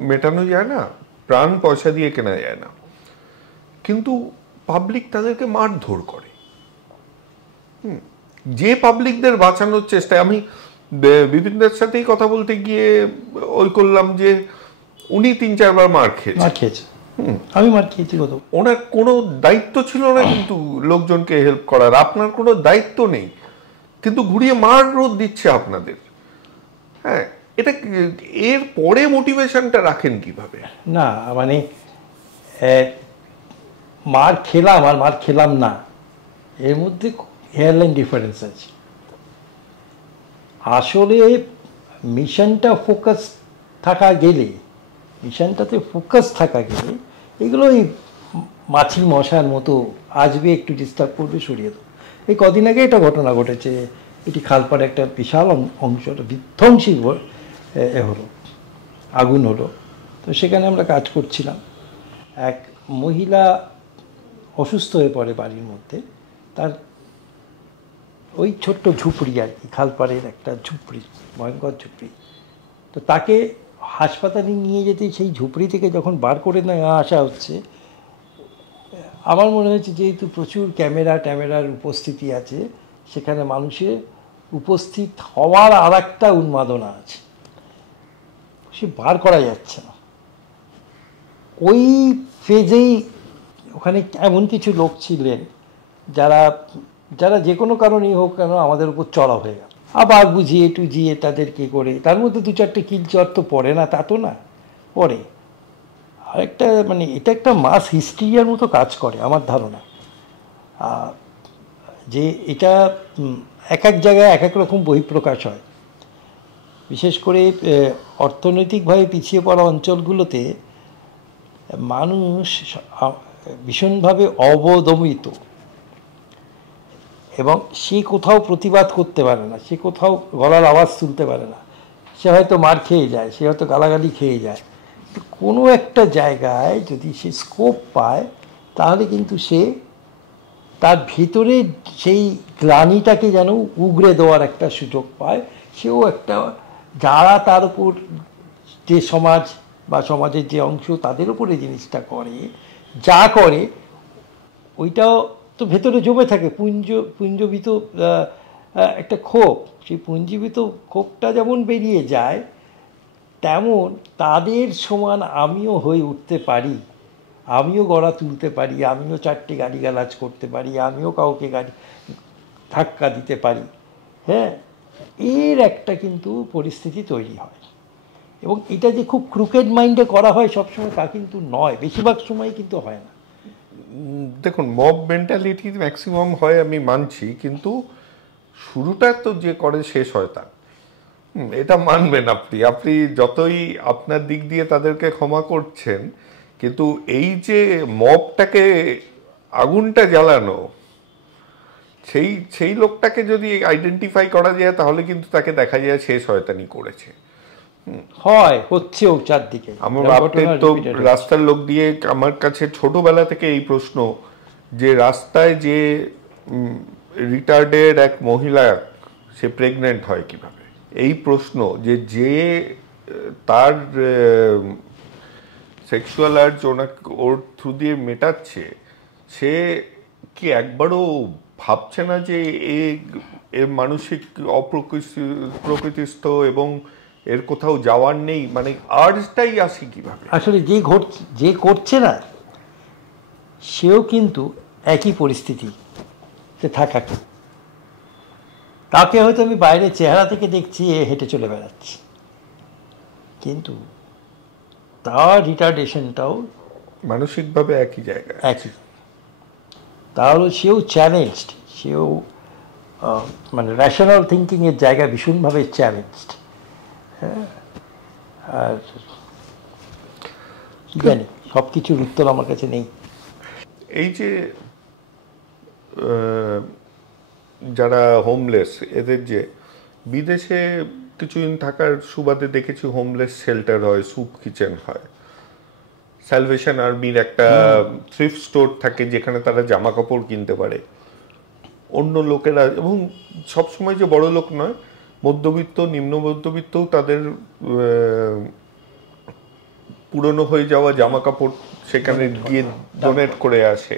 মেটানো যায় না, প্রাণ পয়সা দিয়ে কেনা যায় না, কিন্তু পাবলিক তাদেরকে মারধর করে। যে পাবলিকদের বাঁচানোর চেষ্টায়, আমি বিপিনদার সাথেই কথা বলতে গিয়ে ওই করলাম যে উনি 3-4 বার মার খেয়েছে, আমি মার খেয়েছি। ওনার কোনো দায়িত্ব ছিল না কিন্তু লোকজনকে হেল্প করার, আপনার কোনো দায়িত্ব নেই, কিন্তু ঘুরিয়ে মার রোদ দিচ্ছে আপনাদের। হ্যাঁ, এটা এর পরে মোটিভেশনটা রাখেন কিভাবে? না মানে মার খেলাম আর মার খেলাম না, এর মধ্যে হেয়ারলাইন ডিফারেন্স আছে। আসলে মিশনটাতে ফোকাস থাকা গেলে এগুলো ওই মাছি মশার মতো আসবে, একটু ডিস্টার্ব করবে, সরিয়ে দেবো। এই কদিন আগে একটা ঘটনা ঘটেছে, এটি খালপাড়ে একটা বিশাল অংশটা বিধ্বংসী হলো, আগুন হলো। তো সেখানে আমরা কাজ করছিলাম, এক মহিলা অসুস্থ হয়ে পড়ে বাড়ির মধ্যে, তার ওই ছোট্ট ঝুপড়ি আর কি, খালপাড়ের একটা ঝুপড়ি, ভয়ঙ্কর ঝুপড়ি। তো তাকে হাসপাতালে নিয়ে যেতে, সেই ঝুপড়ি থেকে যখন বার করে নেওয়া আসা হচ্ছে, আমার মনে হয়েছে যেহেতু প্রচুর ক্যামেরার উপস্থিতি আছে, সেখানে মানুষের উপস্থিত হওয়ার আর একটা উন্মাদনা আছে, সে বার করা যাচ্ছে না। ওই ফেজেই ওখানে এমন কিছু লোক ছিলেন যারা যে কোনো কারণেই হোক কেন আমাদের উপর চড়া হয়ে গেল, আবার বুঝিয়ে টুজিয়ে তাদেরকে করে, তার মধ্যে 2-4টে কিলচর তো পড়ে না, তা তো না, পড়ে। আরেকটা মানে এটা একটা মাস হিস্ট্রিয়ার মতো কাজ করে আমার ধারণা, যে এটা এক এক জায়গায় এক এক রকম বহিঃপ্রকাশ হয়। বিশেষ করে অর্থনৈতিকভাবে পিছিয়ে পড়া অঞ্চলগুলোতে মানুষ ভীষণভাবে অবদমিত, এবং সে কোথাও প্রতিবাদ করতে পারে না, সে কোথাও গলার আওয়াজ তুলতে পারে না, সে হয়তো মার খেয়ে যায়, সে হয়তো গালাগালি খেয়ে যায়, কোনো একটা জায়গায় যদি সে স্কোপ পায় তাহলে কিন্তু সে তার ভিতরে সেই গ্লানিটাকে যেন উগড়ে দেওয়ার একটা সুযোগ পায়। সেও একটা, যারা তার উপর, যে সমাজ বা সমাজের যে অংশ তাদের উপরে জিনিসটা করে, যা করে ওইটাও তো ভেতরে জমে থাকে, পুঞ্জীবিত একটা ক্ষোভ। সেই পুঞ্জীবিত ক্ষোভটা যেমন বেরিয়ে যায়, তেমন তাদের সমান আমিও হয়ে উঠতে পারি, আমিও গলা তুলতে পারি, আমিও চারটে গালিগালাজ করতে পারি, আমিও কাউকে ধাক্কা দিতে পারি। হ্যাঁ, এর একটা কিন্তু পরিস্থিতি তৈরি হয়। এবং এটা যে খুব ক্রুকেড মাইন্ডে করা হয় সবসময় তা কিন্তু নয়, বেশিরভাগ সময় কিন্তু হয় না। দেখুন, মব মেন্টালিটি ম্যাক্সিমাম হয় আমি মানছি, কিন্তু শুরুটা তো যে করে সে শয়তান, এটা মানবেন আপনি। আপনি যতই আপনার দিক দিয়ে তাদেরকে ক্ষমা করছেন, কিন্তু এই যে মবটাকে আগুনটা জ্বালানো, সেই লোকটাকে যদি আইডেন্টিফাই করা যায় তাহলে কিন্তু তাকে দেখা যায় সে শয়তানি করেছে। হয়, হচ্ছেও চারদিকে। আমার বাপের তো রাস্তার লোক দিয়ে, আমার কাছে ছোটবেলা থেকে এই প্রশ্ন যে রাস্তায় যে রিটার্ডেড এক মহিলা সে প্রেগনেন্ট হয় কিভাবে, এই প্রশ্ন যে তার সেক্সুয়াল আর্জ ওর থ্রু দিয়ে মেটাচ্ছে, সে কি একবারও ভাবছে না যে এ মানসিক প্রকৃতিস্থ এবং এর কোথাও যাওয়ার নেই? মানে আর্জটাই আসে কিভাবে? আসলে যে করছে না সেও কিন্তু একই পরিস্থিতিতে থাকাকে, তাকে হয়তো আমি বাইরে চেহারা থেকে দেখছি এ হেঁটে চলে বেড়াচ্ছে, কিন্তু তার রিটার্ডেশনটাও মানসিকভাবে একই জায়গায়, একই। তাহলে সেও চ্যালেঞ্জড, সেও মানে রেশনাল থিঙ্কিংয়ের জায়গা ভীষণভাবে চ্যালেঞ্জড। হ্যাঁ, আর কি জানি, সব কিছুর উত্তর আমার কাছে নেই। এই যে যারা হোমলেস, এদের যে বিদেশে কিছুদিন থাকার সুবাদে দেখেছি হোমলেস শেল্টার হয়, স্যুপ কিচেন হয়, স্যালভেশন আর্মির একটা থ্রিফট স্টোর থাকে যেখানে তারা জামা কাপড় কিনতে পারে, অন্য লোকেরা, এবং সবসময় যে বড় লোক নয়, মধ্যবিত্ত নিম্ন মধ্যবিত্তও তাদের পুরনো হয়ে যাওয়া জামা কাপড় সেখানে গিয়ে ডোনেট করে আসে।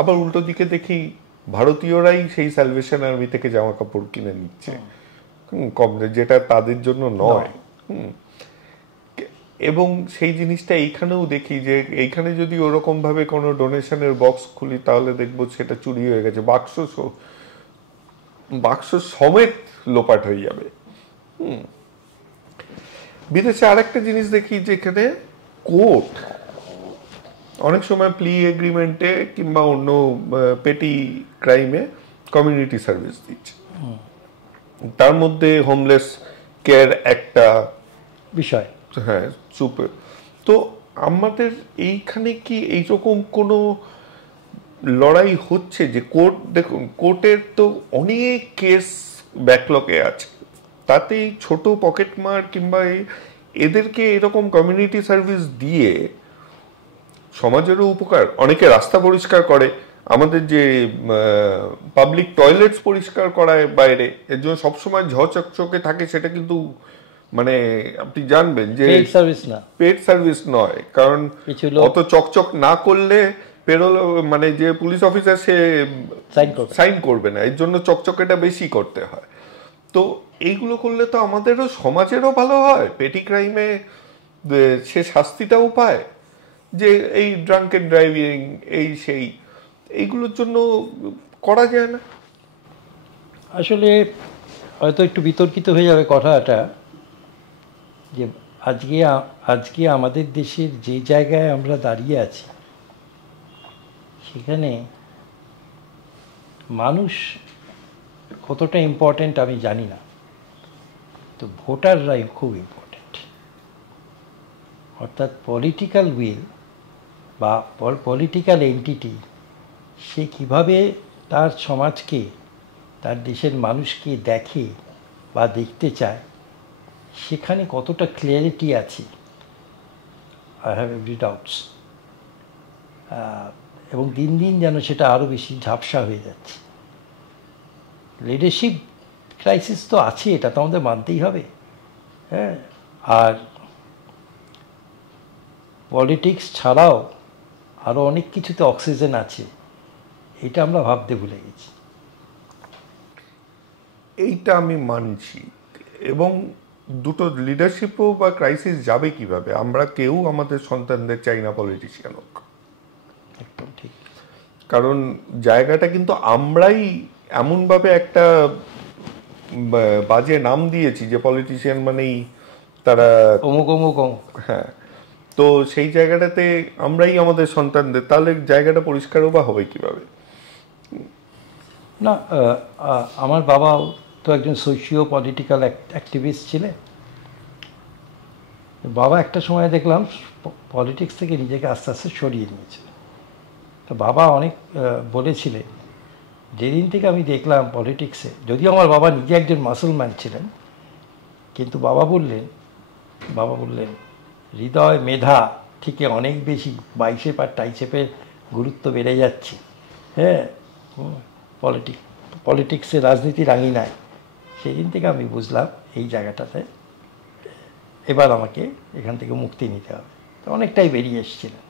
আবার উল্টো দিকে দেখি ভারতীয়রাই সেই স্যালভেশন আর্মি থেকে জামা কাপড় কিনে নিচ্ছে কম, যেটা তাদের জন্য নয়। এবং সেই জিনিসটা এইখানেও দেখি যে এইখানে যদি ওরকম ভাবে কোনো ডোনেশনের বক্স খুলি তাহলে দেখবো সেটা চুরি হয়ে গেছে, বাক্স সমেত লোপাট হয়ে যাবে। বিদেশে আরেকটা জিনিস দেখি যেখানে কোর্ট অনেক সময় প্লি এগ্রিমেন্টে কিংবা অন্য পেটি ক্রাইমে কমিউনিটি সার্ভিস দিচ্ছে, তার মধ্যে হোমলেস কেয়ার একটা বিষয়। হ্যাঁ, চুপে। তো আমাদের এইখানে কি এইরকম কোনো লড়াই হচ্ছে যে কোর্ট, দেখুন কোর্টের তো অনেক কেস ব্যাকলগে আছে, তাতে ছোট পকেটমার কিংবা এদেরকে এরকম কমিউনিটি সার্ভিস দিয়ে সমাজেরও উপকার। অনেকে রাস্তা পরিষ্কার করে, আমাদের যে পাবলিক টয়লেটস পরিষ্কার করায় বাইরে, এর জন্য সবসময় ঝচকচকে থাকে, সেটা কিন্তু মানে আপনি জানবেন যে পেড সার্ভিস নয়, কারণ অত চকচক না করলে পেরোল, মানে যে পুলিশ অফিসার সে সাইন করবে না, এর জন্য চকচকেটা বেশি করতে হয়। তো এইগুলো করলে তো আমাদেরও সমাজেরও ভালো হয়, পেটি ক্রাইমে সে শাস্তিটাও পায়, যে এই ড্রাঙ্কেন ড্রাইভিং এই সেই এইগুলোর জন্য করা যায় না। আসলে হয়তো একটু বিতর্কিত হয়ে যাবে কথাটা, যে আজকে আমাদের দেশের যে জায়গায় আমরা দাঁড়িয়ে আছি সেখানে মানুষ কতটা ইম্পর্ট্যান্ট আমি জানি না, তো ভোটাররাই খুব ইম্পর্ট্যান্ট। অর্থাৎ পলিটিক্যাল উইল বা পলিটিক্যাল এন্টিটি সে কিভাবে তার সমাজকে, তার দেশের মানুষকে দেখে বা দেখতে চায়, সেখানে কতটা ক্লিয়ারিটি আছে, আই হ্যাভ এভরি ডাউটস। এবং দিন দিন যেন সেটা আরও বেশি ঝাপসা হয়ে যাচ্ছে। লিডারশিপ ক্রাইসিস তো আছে, এটা তো আমাদের মানতেই হবে। হ্যাঁ, আর পলিটিক্স ছাড়াও আরও অনেক কিছুতে অক্সিজেন আছে, এটা আমরা ভাবতে ভুলে গেছি। এইটা আমি মানছি। এবং দুটো লিডারশিপও বা ক্রাইসিস যাবে কিভাবে? আমরা কেউ আমাদের সন্তানদের চাই না পলিটিশিয়ান হোক। একদম ঠিক। কারণ জায়গাটা কিন্তু আমরাই এমনভাবে একটা বাজে নাম দিয়েছি যে পলিটিশিয়ান মানেই তারা অমুক অমুক অমুক। হ্যাঁ, তো সেই জায়গাটাতে আমরাই আমাদের সন্তানদের, তাহলে জায়গাটা পরিষ্কারও বা হবে কিভাবে? না, আমার বাবাও তো একজন সোশিও পলিটিক্যাল অ্যাক্টিভিস্ট ছিলেন। বাবা একটা সময় দেখলাম পলিটিক্স থেকে নিজেকে আস্তে আস্তে সরিয়ে নিয়েছিল। তো বাবা অনেক বলেছিলেন, যেদিন থেকে আমি দেখলাম পলিটিক্সে, যদিও আমার বাবা নিজে একজন মুসলমান ছিলেন, কিন্তু বাবা বললেন হৃদয় মেধা থেকে অনেক বেশি বাইশেপ আর টাইসেপের গুরুত্ব বেড়ে যাচ্ছে। হ্যাঁ, পলিটিক্সে, রাজনীতির আঙিনায়। সেই দিন থেকে আমি বুঝলাম এই জায়গাটাতে এবার আমাকে এখান থেকে মুক্তি নিতে হবে। তো অনেকটাই বেরিয়ে এসেছিলেন।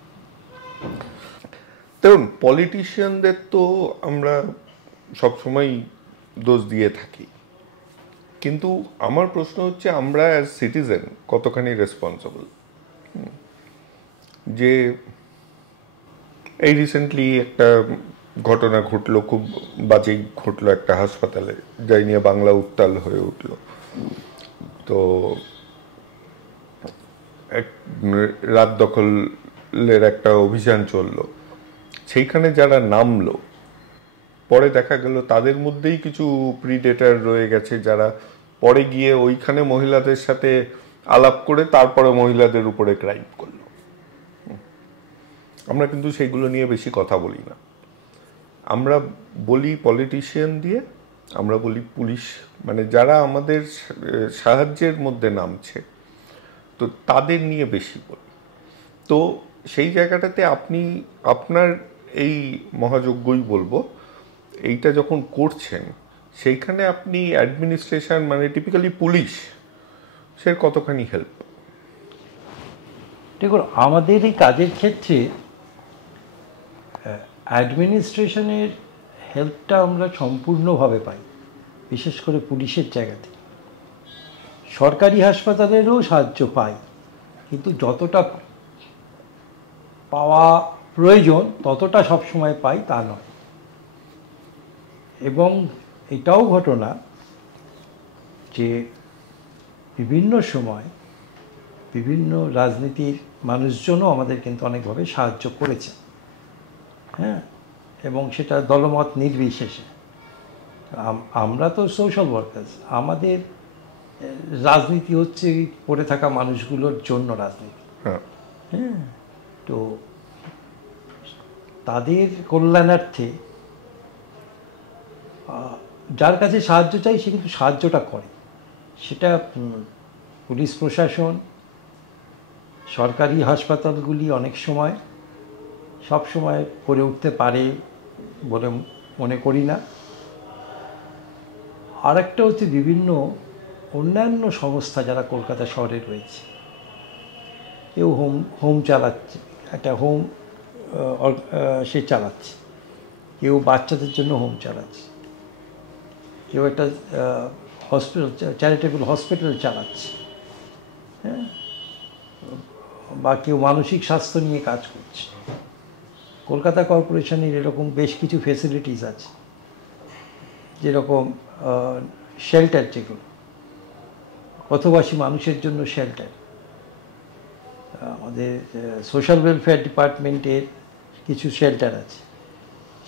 দেখুন, পলিটিশিয়ানদের তো আমরা সবসময় দোষ দিয়ে থাকি, কিন্তু আমার প্রশ্ন হচ্ছে আমরা অ্যাজ সিটিজেন কতখানি রেসপন্সিবল। যে এই রিসেন্টলি একটা ঘটনা ঘটলো, খুব বাজেই ঘটলো একটা হাসপাতালে, যাই নিয়ে বাংলা উত্তাল হয়ে উঠল। তো এক রাত দখলের একটা অভিযান চললো, সেইখানে যারা নামলো পরে দেখা গেল তাদের মধ্যেই কিছু প্রিডেটার রয়ে গেছে, যারা পরে গিয়ে ওইখানে মহিলাদের সাথে আলাপ করে তারপরে মহিলাদের উপরে ক্রাইম করলো। আমরা কিন্তু সেইগুলো নিয়ে বেশি কথা বলি না। আমরা বলি পলিটিশিয়ান দিয়ে, আমরা বলি পুলিশ, মানে যারা আমাদের সাহায্যের মধ্যে নামছে, তো তাদের নিয়ে বেশি বলি। তো সেই জায়গাটাতে আপনি আপনার এই মহাযজ্ঞই বলবো, এইটা যখন করছেন সেইখানে আপনি অ্যাডমিনিস্ট্রেশন, মানে টিপিক্যালি পুলিশ, সে কতখানি হেল্প? দেখুন, আমাদের এই কাজের ক্ষেত্রে অ্যাডমিনিস্ট্রেশনের হেল্পটা আমরা সম্পূর্ণভাবে পাই, বিশেষ করে পুলিশের জায়গাতে। সরকারি হাসপাতালেরও সাহায্য পাই, কিন্তু যতটা পাওয়া প্রয়োজন ততটা সবসময় পাই তা নয়। এবং এটাও ঘটনা যে বিভিন্ন সময় বিভিন্ন রাজনীতির মানুষজনও আমাদের কিন্তু অনেকভাবে সাহায্য করেছে। হ্যাঁ, এবং সেটা দলমত নির্বিশেষে। আমরা তো সোশ্যাল ওয়ার্কার্স, আমাদের রাজনীতি হচ্ছে পড়ে থাকা মানুষগুলোর জন্য রাজনীতি। হ্যাঁ, তো তাদের কল্যাণার্থে যার কাছে সাহায্য চাই সে কিন্তু সাহায্যটা করে। সেটা পুলিশ প্রশাসন, সরকারি হাসপাতালগুলি অনেক সময়, সব সময় করে উঠতে পারে বলে মনে করি না। আর একটা হচ্ছে বিভিন্ন অন্যান্য সংস্থা যারা কলকাতা শহরে রয়েছে, কেউ হোম চালাচ্ছে, একটা হোম সে চালাচ্ছে, কেউ বাচ্চাদের জন্য হোম চালাচ্ছে, কেউ একটা হসপিটাল, চ্যারিটেবল হসপিটাল চালাচ্ছে, হ্যাঁ, বা কেউ মানসিক স্বাস্থ্য নিয়ে কাজ করছে। কলকাতা কর্পোরেশনের এরকম বেশ কিছু ফেসিলিটিস আছে, যেরকম শেল্টার, যেগুলো পথবাসী মানুষের জন্য শেল্টার। আমাদের সোশ্যাল ওয়েলফেয়ার ডিপার্টমেন্টের কিছু শেল্টার আছে,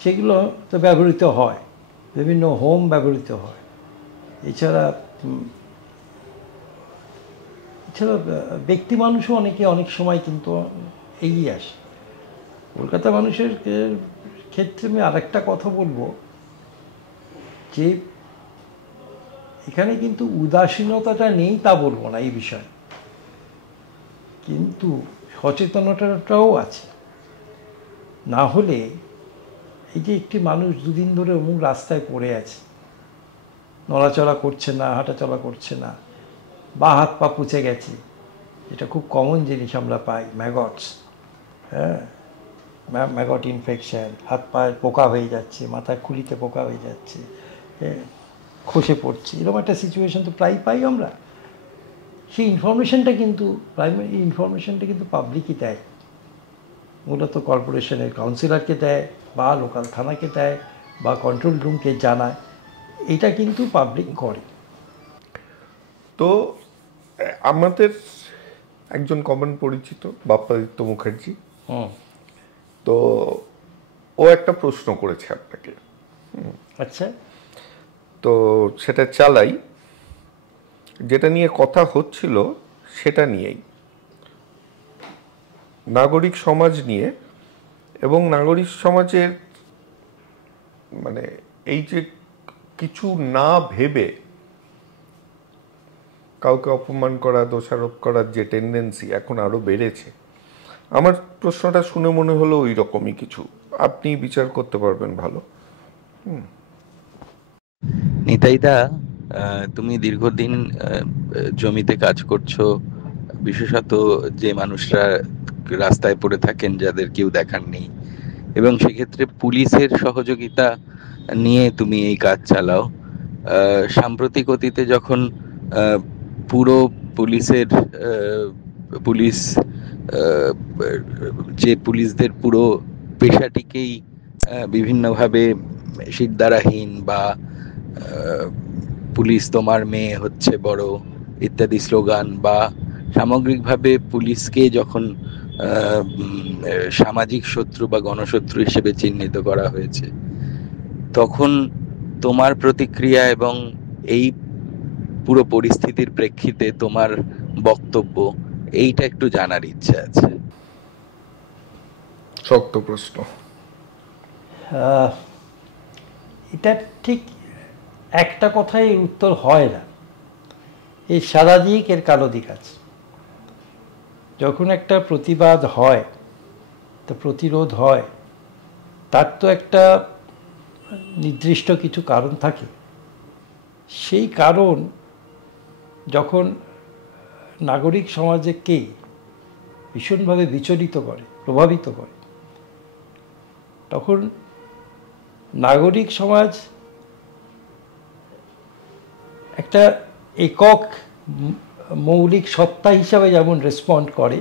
সেগুলো তো ব্যবহৃত হয়, বিভিন্ন হোম ব্যবহৃত হয়। এছাড়া ব্যক্তি মানুষও অনেক সময় কিন্তু এগিয়ে আসে। কলকাতা মানুষের ক্ষেত্রে আমি আরেকটা কথা বলবো যে এখানে কিন্তু উদাসীনতাটা নেই তা বলবো না এই বিষয়ে, কিন্তু সচেতনতাটাও আছে। না হলে এই যে একটি মানুষ দুদিন ধরে অমুক রাস্তায় পড়ে আছে, নড়াচড়া করছে না, হাঁটাচলা করছে না, বা হাত পা পুচে গেছে, এটা খুব কমন জিনিস আমরা পাই, ম্যাগটস, হ্যাঁ, ম্যাগট ইনফেকশন, হাত পায়ের পোকা হয়ে যাচ্ছে, মাথায় খুলিতে পোকা হয়ে যাচ্ছে, খসে পড়ছে, এরকম একটা সিচুয়েশন তো প্রায় পাই আমরা। সেই ইনফরমেশনটা কিন্তু প্রাইমারি ইনফরমেশনটা কিন্তু পাবলিকই দেয়, মূলত কর্পোরেশনের কাউন্সিলরকে দেয় বা লোকাল থানাকে দেয় বা কন্ট্রোল রুমকে জানায়, এটা কিন্তু পাবলিক করে। তো আমাদের একজন কমন পরিচিত বাপ্পাদিত্য মুখার্জি, তো ও একটা প্রশ্ন করেছে আপনাকে। আচ্ছা, তো সেটা চালাই, যেটা নিয়ে কথা হচ্ছিল সেটা নিয়েই, নাগরিক সমাজ নিয়ে, এবং নাগরিক সমাজের মানে এই যে কিছু না ভেবে কাউকে অপমান করা, দোষারোপ করার যে টেন্ডেন্সি এখন আরো বেড়েছে, আমার প্রশ্নটা শুনে মনে হলো ওই রকমই কিছু। আপনি বিচার করতে পারবেন ভালো। নিতাইদা, তুমি দীর্ঘদিন জমিতে কাজ করছো, বিশেষত যে মানুষরা রাস্তায় পড়ে থাকেন, যাদের কেউ দেখার নেই, এবং সেক্ষেত্রে পুলিশের সহযোগিতা নিয়ে তুমি এই কাজ চালাও। সাম্প্রতিক অতীতে যখন পুরো পুলিশের পুলিশ যে পুলিশদের পুরো পেশাটিকেই বিভিন্নভাবে সিদ্ধারাহীন বা পুলিশ তোমার মেয়ে হচ্ছে বড় ইত্যাদি স্লোগান, বা সামগ্রিকভাবে পুলিশকে যখন সামাজিক শত্রু বা গণশত্রু হিসেবে চিহ্নিত করা হয়েছে, তখন তোমার প্রতিক্রিয়া এবং এই পুরো পরিস্থিতির প্রেক্ষিতে তোমার বক্তব্য, এইটা একটু জানার ইচ্ছে আছে। শক্ত প্রশ্ন। এটা ঠিক একটা কথায় উত্তর হয় না, এই সাদা দিক এর কালো দিক আছে। যখন একটা প্রতিবাদ হয়, তো প্রতিরোধ হয়, তার তো একটা নির্দিষ্ট কিছু কারণ থাকে। সেই কারণ যখন নাগরিক সমাজকে ভীষণভাবে বিচলিত করে, প্রভাবিত করে, তখন নাগরিক সমাজ একটা একক মৌলিক সত্তা হিসাবে যেমন রেসপন্ড করে,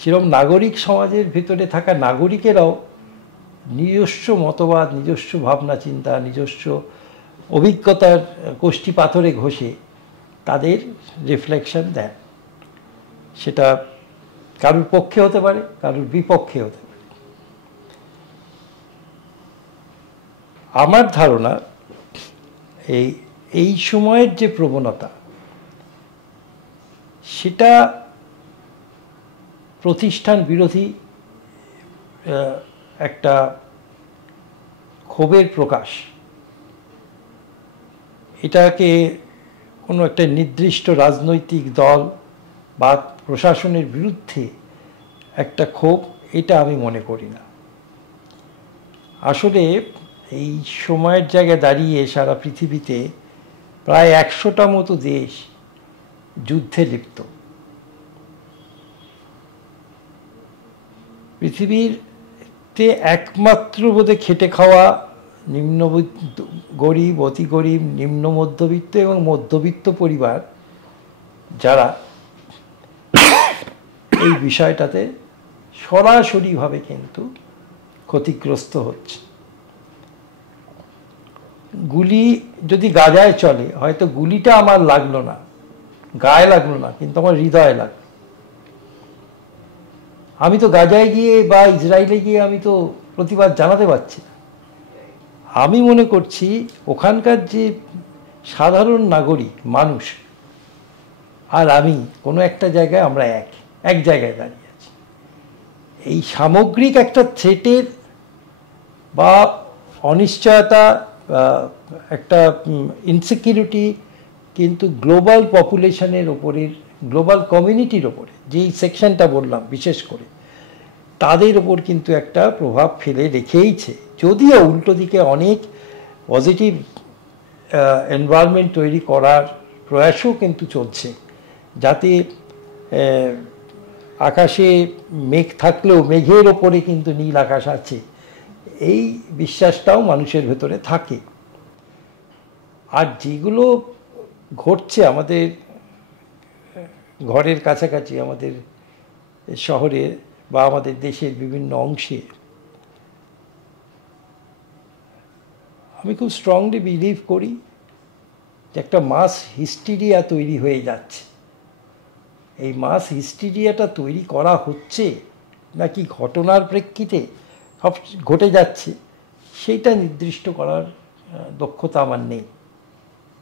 সেরকম নাগরিক সমাজের ভিতরে থাকা নাগরিকেরাও নিজস্ব মতবাদ, নিজস্ব ভাবনা চিন্তা, নিজস্ব অভিজ্ঞতার কোষ্ঠী পাথরে ঘষে তাদের রিফ্লেকশন দেন। সেটা কারুর পক্ষে হতে পারে, কারুর বিপক্ষে হতে পারে। আমার ধারণা এই সময়ের যে প্রবণতা, সেটা প্রতিষ্ঠান বিরোধী একটা ক্ষোভের প্রকাশ। এটাকে কোনো একটা নির্দিষ্ট রাজনৈতিক দল বা প্রশাসনের বিরুদ্ধে একটা ক্ষোভ, এটা আমি মনে করি না। আসলে এই সময়ের জায়গায় দাঁড়িয়ে সারা পৃথিবীতে প্রায় 100টা মতো দেশ যুদ্ধে লিপ্ত। পৃথিবীতে একমাত্র বোধহয় খেটে খাওয়া নিম্ন গরিব, অতি গরিব, নিম্ন মধ্যবিত্ত এবং মধ্যবিত্ত পরিবার যারা এই বিষয়টাতে সরাসরিভাবে কিন্তু ক্ষতিগ্রস্ত হচ্ছে। গুলি যদি গাজায় চলে, হয়তো গুলিটা আমার লাগলো না, গায়ে লাগলো না, কিন্তু আমার হৃদয়ে লাগলো। আমি তো গাজায় গিয়ে বা ইসরায়েলে গিয়ে আমি তো প্রতিবাদ জানাতে পারছি না। আমি মনে করছি ওখানকার যে সাধারণ নাগরিক মানুষ আর আমি কোনো একটা জায়গায় আমরা এক জায়গায় দাঁড়িয়ে আছি। এই সামগ্রিক একটা থ্রেটের বা অনিশ্চয়তা, একটা ইনসিকিউরিটি কিন্তু গ্লোবাল পপুলেশনের ওপরের, গ্লোবাল কমিউনিটির ওপরে, যেই সেকশনটা বললাম বিশেষ করে, তাদের ওপর কিন্তু একটা প্রভাব ফেলে রেখেইছে। যদিও উল্টো দিকে অনেক পজিটিভ এনভায়রনমেন্ট তৈরি করার প্রয়াসও কিন্তু চলছে, যাতে আকাশে মেঘ থাকলেও মেঘের ওপরে কিন্তু নীল আকাশ আছে, এই বিশ্বাসটাও মানুষের ভেতরে থাকে। আর যেগুলো ঘটছে আমাদের ঘরের কাছাকাছি, আমাদের শহরে বা আমাদের দেশের বিভিন্ন অংশে, আমি খুব স্ট্রংলি বিলিভ করি যে একটা মাস হিস্টিরিয়া তৈরি হয়ে যাচ্ছে। এই মাস হিস্টিরিয়াটা তৈরি করা হচ্ছে নাকি ঘটনার প্রেক্ষিতে সব ঘটে যাচ্ছে, সেইটা নির্দিষ্ট করার দক্ষতা আমার নেই।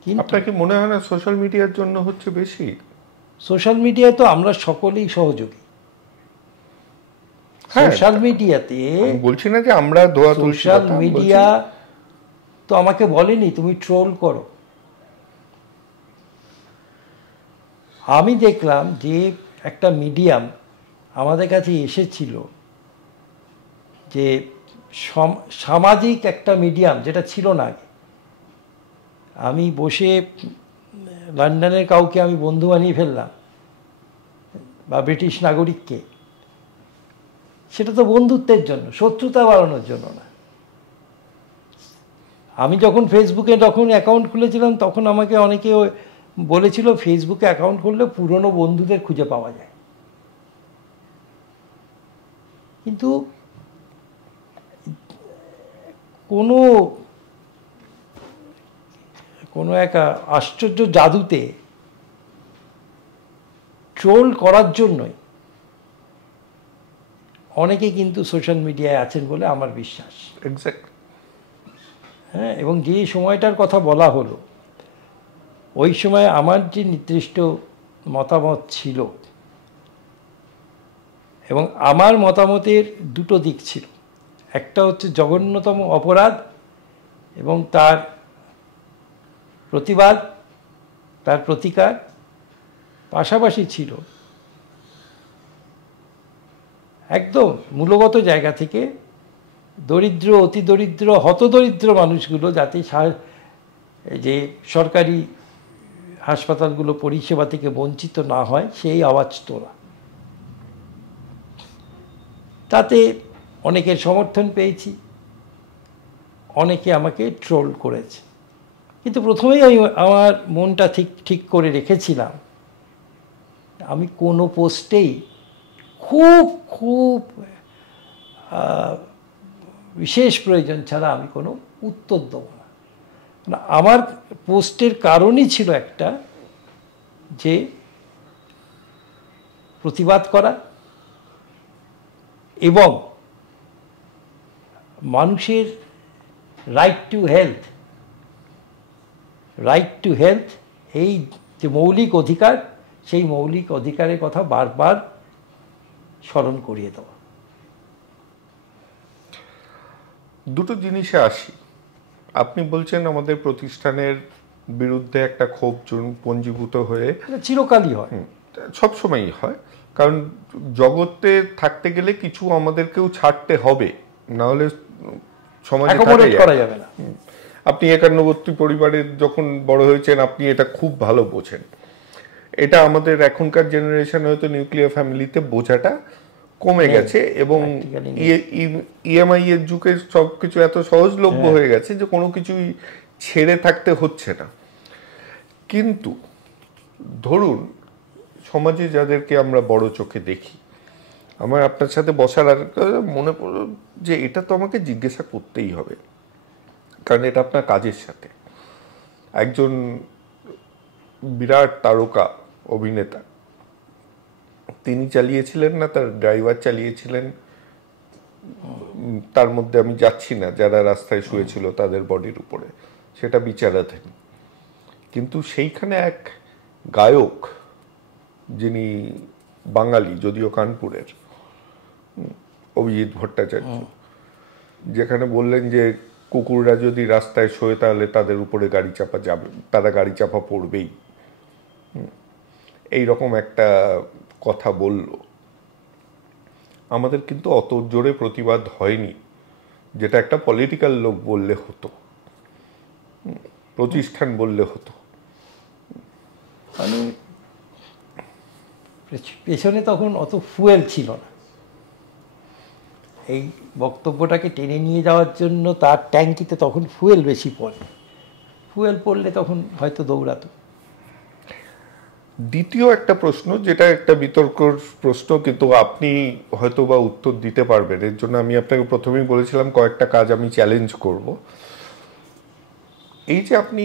কিন্তু আপনার কি মনে হয় না সোশ্যাল মিডিয়ার জন্য হচ্ছে বেশি? সোশ্যাল মিডিয়ায় তো আমরা সকলেই সহযোগী। সোশ্যাল মিডিয়াতে বলছি না যে আমরা ধোয়া তুলছি, সোশ্যাল মিডিয়া তো আমাকে বলেনি তুমি ট্রোল করো। আমি দেখলাম যে একটা মিডিয়াম আমাদের কাছে এসেছিল, যে সামাজিক একটা মিডিয়াম, যেটা ছিল না আগে। আমি বসে লন্ডনের কাউকে আমি বন্ধু বানিয়ে ফেললাম বা ব্রিটিশ নাগরিককে, সেটা তো বন্ধুত্বের জন্য, শত্রুতা বাড়ানোর জন্য না। আমি যখন ফেসবুকে যখন অ্যাকাউন্ট খুলেছিলাম, তখন আমাকে অনেকে বলেছিল ফেসবুকে অ্যাকাউন্ট খুললে পুরনো বন্ধুদের খুঁজে পাওয়া যায়। কিন্তু কোনো এক আশ্চর্য জাদুতে ট্রোল করার জন্যই অনেকে কিন্তু সোশ্যাল মিডিয়ায় আছেন বলে আমার বিশ্বাস। এক্স্যাক্ট। হ্যাঁ, এবং যে সময়টার কথা বলা হলো, ওই সময় আমার যে নির্দিষ্ট মতামত ছিল, এবং আমার মতামতের দুটো দিক ছিল। একটা হচ্ছে জঘন্যতম অপরাধ এবং তার প্রতিবাদ, তার প্রতিকার। পাশাপাশি ছিল একদম মূলগত জায়গা থেকে দরিদ্র, অতি দরিদ্র, হতদরিদ্র মানুষগুলো যাতে যে সরকারি হাসপাতালগুলো পরিষেবা থেকে বঞ্চিত না হয়, সেই আওয়াজ তোলা। তাতে অনেকের সমর্থন পেয়েছি, অনেকে আমাকে ট্রোল করেছে। কিন্তু প্রথমেই আমি আমার মনটা ঠিক করে রেখেছিলাম, আমি কোনো পোস্টেই খুব বিশেষ প্রয়োজন ছাড়া আমি কোনো উত্তর দেবো না। আমার পোস্টের কারণই ছিল একটা, যে প্রতিবাদ করা এবং মানুষের রাইট টু হেলথ, এই যে মৌলিক অধিকার, সেই মৌলিক অধিকারের কথা বারবার স্মরণ করিয়ে দেওয়া। দুটো জিনিসে আসি। আপনি বলছেন আমাদের প্রতিষ্ঠানের বিরুদ্ধে একটা ক্ষোভ পঞ্জীভূত হয়ে, চিরকালই হয়, সবসময়ই হয়, কারণ জগতে থাকতে গেলে কিছু আমাদেরকেও ছাড়তে হবে, না হলে সমাজে করা যাবে না। আপনি একান্নবর্তী পরিবারের যখন বড় হয়েছেন, আপনি এটা খুব ভালো বোঝেন। এটা আমাদের এখনকার জেনারেশন হয়তো নিউক্লিয়ার ফ্যামিলিতে বোঝাটা কমে গেছে, এবং ইএমআই এর যুগে সবকিছু এত সহজলভ্য হয়ে গেছে যে কোনো কিছুই ছেড়ে থাকতে হচ্ছে না। কিন্তু ধরুন সমাজে যাদেরকে আমরা বড় চোখে দেখি, আমার আপনার সাথে বসার আর মনে পড়ল যে এটা তো আমাকে জিজ্ঞাসা করতেই হবে, কারণ এটা আপনার কাজের সাথে। একজন বিরাট তারকা অভিনেতা, তিনি চালিয়েছিলেন না, তার ড্রাইভার চালিয়েছিলেন, তার মধ্যে আমি যাচ্ছি না, যারা রাস্তায় শুয়েছিল তাদের বডির উপরে, সেটা বিচারাধীন। কিন্তু সেইখানে এক গায়ক, যিনি বাঙালি যদিও কানপুরের, অভিজিৎ ভট্টাচার্য, যেখানে বললেন যে কুকুররা যদি রাস্তায় শোয় তাহলে তাদের উপরে গাড়ি চাপা যাবে, তারা গাড়ি চাপা পড়বেই, এইরকম একটা কথা বলল। আমাদের কিন্তু অত জোরে প্রতিবাদ হয়নি, যেটা একটা পলিটিক্যাল লোক বললে হতো, প্রতিষ্ঠান বললে হতো। মানে পেছনে তখন অত ফুয়েল ছিল না, এই বক্তব্যটাকে টেনে নিয়ে যাওয়ার জন্য তার ট্যাঙ্কিতে তখন ফুয়েল বেশি পড়ে, ফুয়েল পড়লে তখন হয়তো দৌড়াতো। দ্বিতীয় একটা প্রশ্ন, যেটা একটা বিতর্কর প্রশ্ন, কিন্তু আপনি হয়তো বা উত্তর দিতে পারবেন, এর জন্য আমি আপনাকে প্রথমেই বলেছিলাম কয়েকটা কাজ আমি চ্যালেঞ্জ করব। এই যে আপনি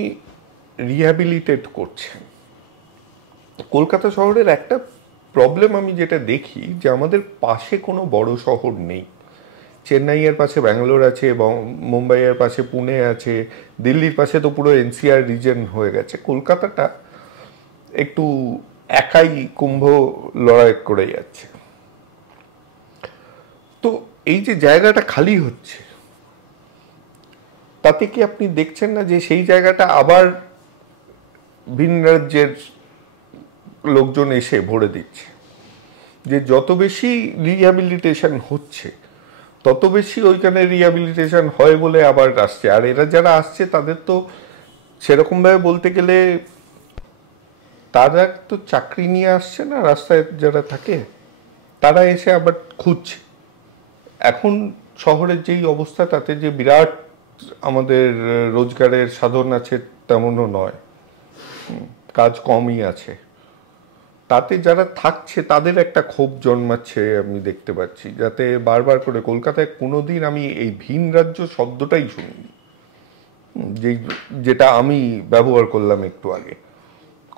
রিহ্যাবিলিটেট করছেন, কলকাতা শহরের একটা প্রবলেম আমি যেটা দেখি যে আমাদের পাশে কোনো বড় শহর নেই। চেন্নাইয়ের পাশে ব্যাঙ্গালোর আছে, এবং মুম্বাইয়ের পাশে পুনে আছে, দিল্লির পাশে তো পুরো এনসিআর রিজন হয়ে গেছে। কলকাতাটা একটু একাই কুম্ভ লড়াই করে যাচ্ছে। তো এই যে জায়গাটা খালি হচ্ছে, তাতে কি আপনি দেখছেন না যে সেই জায়গাটা আবার ভিন রাজ্যের লোকজন এসে ভরে দিচ্ছে? যে যত বেশি রিহ্যাবিলিটেশন হচ্ছে তত বেশি ওইখানে রিহ্যাবিলিটেশন হয় বলে আবার আসছে। আর এরা যারা আসছে তাদের তো সেরকমভাবে বলতে গেলে তারা তো চাকরি নিয়ে আসছে না, রাস্তায় যারা থাকে তারা এসে আবার খুঁজছে। এখন শহরের যেই অবস্থা, তাতে যে বিরাট আমাদের রোজগারের সাধন আছে তেমনও নয়, কাজ কমই আছে। তাতে যারা থাকছে তাদের একটা ক্ষোভ জন্মাচ্ছে আমি দেখতে পাচ্ছি, যাতে বারবার করে কলকাতায় কোনোদিন আমি এই ভিন রাজ্য শব্দটাই শুনিনি, যেটা আমি ব্যবহার করলাম একটু আগে।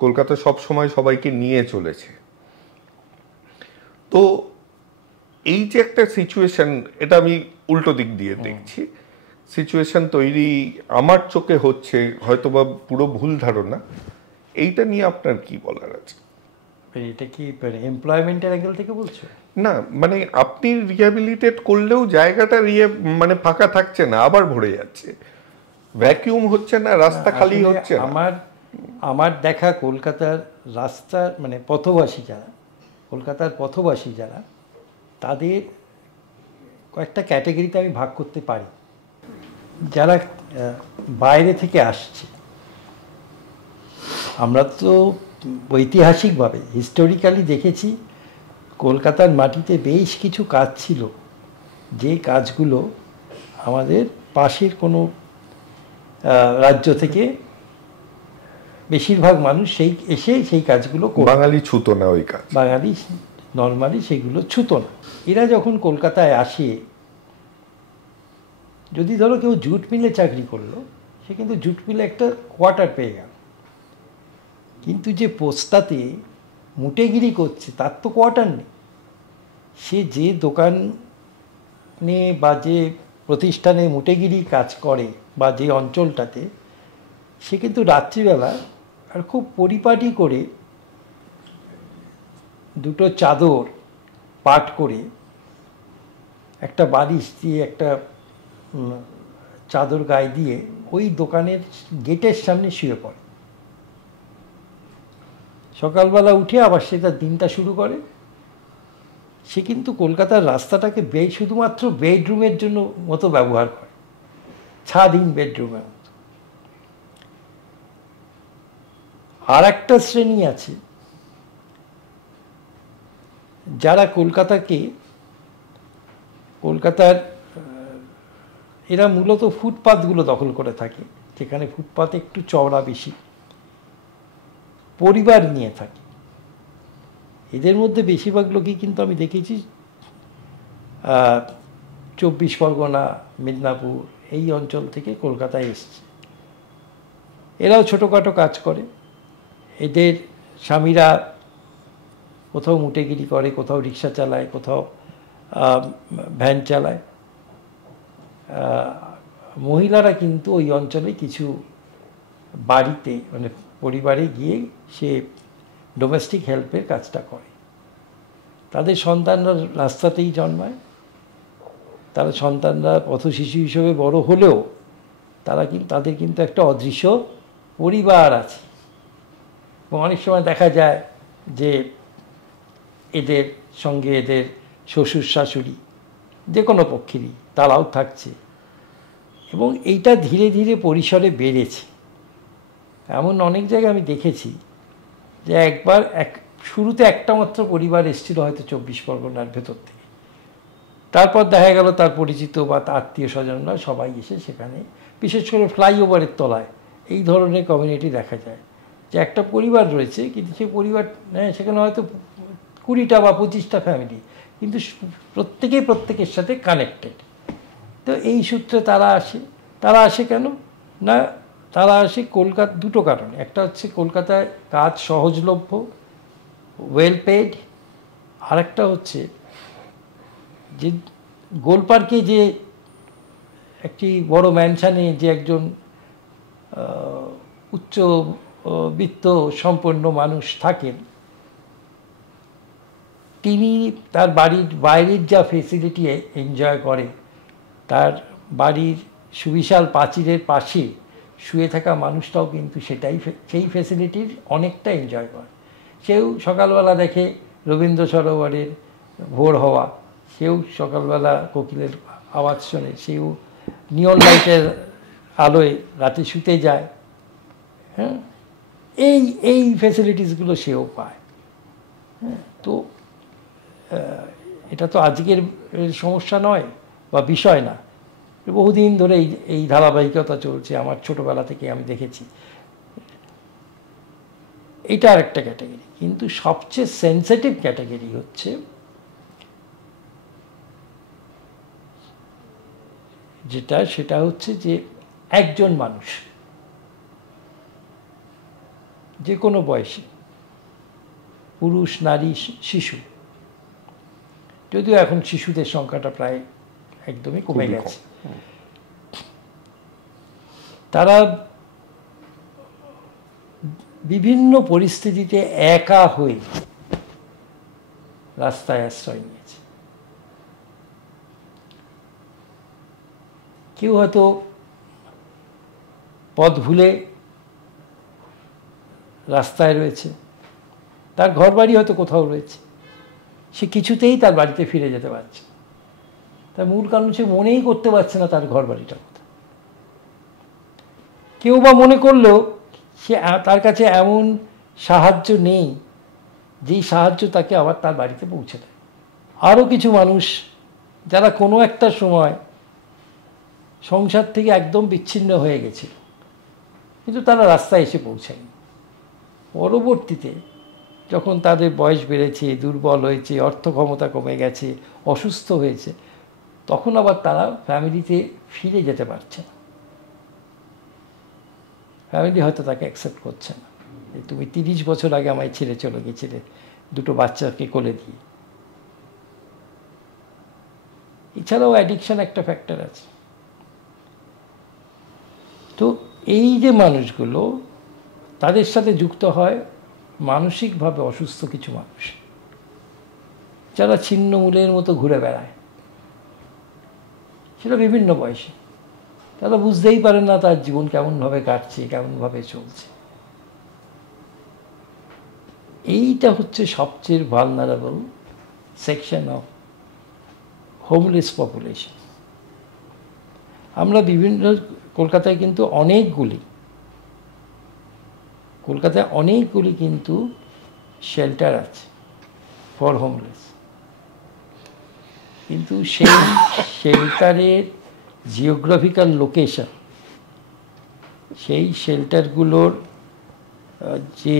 কলকাতা সব সময় সবাইকে নিয়ে চলেছে। তো এই যে একটা সিচুয়েশন, এটা আমি উল্টো দিক দিয়ে দেখছি, সিচুয়েশন তৈরি আমার চোখে হচ্ছে, হয়তোবা পুরো ভুল ধারণা। এইটা নিয়ে আপনার কি বলার আছে? এটা কি এমপ্লয়মেন্টের অ্যাঙ্গেল থেকে বলছো? না, মানে আপনি রিহ্যাবিলিটেট করলেও জায়গাটা মানে ফাঁকা থাকছে না, আবার ভরে যাচ্ছে, ভ্যাকিউম হচ্ছে না, রাস্তা খালি হচ্ছে না। আমার দেখা কলকাতার রাস্তার মানে পথবাসী যারা, কলকাতার পথবাসী যারা, তাদের কয়েকটা ক্যাটাগরিতে আমি ভাগ করতে পারি। যারা বাইরে থেকে আসছে, আমরা তো ঐতিহাসিকভাবে হিস্টোরিক্যালি দেখেছি কলকাতার মাটিতে বেশ কিছু কাজ ছিল, যে কাজগুলো আমাদের পাশের কোনো রাজ্য থেকে বেশিরভাগ মানুষ সেই কাজগুলো বাঙালি ছুতো না, ওই কাজ বাঙালি নর্মালি সেগুলো ছুতো না। এরা যখন কলকাতায় আসে, যদি ধরো কেউ জুট মিলে চাকরি করলো, সে কিন্তু জুট মিলে একটা কোয়ার্টার পেয়ে গেল, কিন্তু যে পোস্তাতে মুটেগিরি করছে তার তো কোয়ার্টার নেই। সে যে দোকানে বা যে প্রতিষ্ঠানে মুটেগিরি কাজ করে বা যে অঞ্চলটাতে, সে কিন্তু রাত্রিবেলা আর খুব পরিপাটি করে দুটো চাদর পাট করে একটা বালিশ দিয়ে একটা চাদর গায়ে দিয়ে ওই দোকানের গেটের সামনে শুয়ে পড়ে। সকালবেলা উঠে আবার সে তার দিনটা শুরু করে। সে কিন্তু কলকাতার রাস্তাটাকে শুধুমাত্র বেডরুমের জন্য মতো ব্যবহার করে, স্বাধীন বেডরুমের মতো। আর একটা শ্রেণী আছে যারা কলকাতার এরা মূলত ফুটপাথগুলো দখল করে থাকে, যেখানে ফুটপাথ একটু চওড়া বেশি, পরিবার নিয়ে থাকে। এদের মধ্যে বেশিরভাগ লোকই কিন্তু আমি দেখেছি 24 পরগনা, মেদিনীপুর এই অঞ্চল থেকে কলকাতায় এসছে। এরাও ছোটোখাটো কাজ করে। এদের স্বামীরা কোথাও মুটেগিরি করে, কোথাও রিক্সা চালায়, কোথাও ভ্যান চালায়। মহিলারা কিন্তু ওই অঞ্চলে কিছু বাড়িতে মানে পরিবারে গিয়ে সে ডোমেস্টিক হেল্পের কাজটা করে। তাদের সন্তানরা রাস্তাতেই জন্মায়, তারা সন্তানরা পথশিশু হিসেবে বড় হলেও তাদের কিন্তু একটা অদৃশ্য পরিবার আছে। এবং অনেক সময় দেখা যায় যে এদের সঙ্গে এদের শ্বশুর শাশুড়ি যে কোনো পক্ষেরই তারাও থাকছে, এবং এইটা ধীরে ধীরে পরিসরে বেড়েছে। এমন অনেক জায়গায় আমি দেখেছি যে একবার শুরুতে একটা মাত্র পরিবার এসেছিল হয়তো 24 পরগনার ভেতর থেকে, তারপর দেখা গেল তার পরিচিত বা তার আত্মীয় স্বজনরা সবাই এসে সেখানে, বিশেষ করে ফ্লাইওভারের তলায় এই ধরনের কমিউনিটি দেখা যায় যে একটা পরিবার রয়েছে, কিন্তু সেই পরিবার সেখানে হয়তো 20টা বা 25টা ফ্যামিলি, কিন্তু প্রত্যেকের সাথে কানেক্টেড। তো এই সূত্রে তারা আসে কেন না, তারা আসে দুটো কারণে। একটা হচ্ছে কলকাতায় কাজ সহজলভ্য, ওয়েল পেড, আরেকটা হচ্ছে যে গোলপার্কে যে একটি বড় ম্যানশানে যে একজন উচ্চ বিত্ত সম্পন্ন মানুষ থাকেন, তিনি তার বাড়ির বাইরের যা ফেসিলিটি এনজয় করে, তার বাড়ির সুবিশাল প্রাচীরের পাশে শুয়ে থাকা মানুষটাও কিন্তু সেই ফেসিলিটির অনেকটা এনজয় করে। সেও সকালবেলা দেখে রবীন্দ্র সরোবরের ভোর হওয়া, সেও সকালবেলা কোকিলের আওয়াজ শোনে, সেও নিয়ন লাইটের আলোয় রাতে শুতে যায়। হ্যাঁ, এই ফেসিলিটিসগুলো সেও পায়। হ্যাঁ, তো এটা তো আজকের সমস্যা নয় বা বিষয় না, বহুদিন ধরে এই ধারাবাহিকতা চলছে, আমার ছোটবেলা থেকে আমি দেখেছি। এটা আরেকটা ক্যাটাগরি, কিন্তু সবচেয়ে সেন্সিটিভ ক্যাটাগরি হচ্ছে সেটা হচ্ছে যে একজন মানুষ যে কোনো বয়সী, পুরুষ, নারী, শিশু, যদিও এখন শিশুদের সংখ্যাটা প্রায় একদমই কমে গেছে, তারা বিভিন্ন পরিস্থিতিতে একা হয়ে রাস্তায় আশ্রয় নিয়েছে। কেউ হয়তো পথ ভুলে রাস্তায় রয়েছে, তার ঘর বাড়ি হয়তো কোথাও রয়েছে, সে কিছুতেই তার বাড়িতে ফিরে যেতে পারছে। তার মূল কারণ সে মনেই করতে পারছে না তার ঘর বাড়িটা কোথায়। কেউ বা মনে করলেও তার কাছে এমন সাহায্য নেই যেই সাহায্য তাকে আবার তার বাড়িতে পৌঁছে দেয়। আরও কিছু মানুষ যারা কোনো একটা সময় সংসার থেকে একদম বিচ্ছিন্ন হয়ে গেছে, কিন্তু তারা রাস্তায় এসে পৌঁছায়নি। পরবর্তীতে যখন তাদের বয়স বেড়েছে, দুর্বল হয়েছে, অর্থ ক্ষমতা কমে গেছে, অসুস্থ হয়েছে, তখন আবার তারা ফ্যামিলিতে ফিরে যেতে পারছে না। ফ্যামিলি হয়তো তাকে অ্যাকসেপ্ট করছে না, তুমি 30 বছর আগে আমায় ছেড়ে চলে গেছিলে 2টো বাচ্চাকে কোলে দিয়ে। এছাড়াও অ্যাডিকশন একটা ফ্যাক্টর আছে। তো এই যে মানুষগুলো, তাদের সাথে যুক্ত হয় মানসিকভাবে অসুস্থ কিছু মানুষ, যারা ছিন্নমূলের মতো ঘুরে বেড়ায়, সেটা বিভিন্ন বয়সে। তারা বুঝতেই পারেন না তার জীবন কেমনভাবে কাটছে, কেমনভাবে চলছে। এইটা হচ্ছে সবচেয়ে vulnerable section of homeless population. আমরা কলকাতায় কিন্তু অনেকগুলি কিন্তু শেল্টার আছে ফর হোমলেস, কিন্তু সেই শেল্টারের জিওগ্রাফিক্যাল লোকেশন, সেই শেল্টারগুলোর যে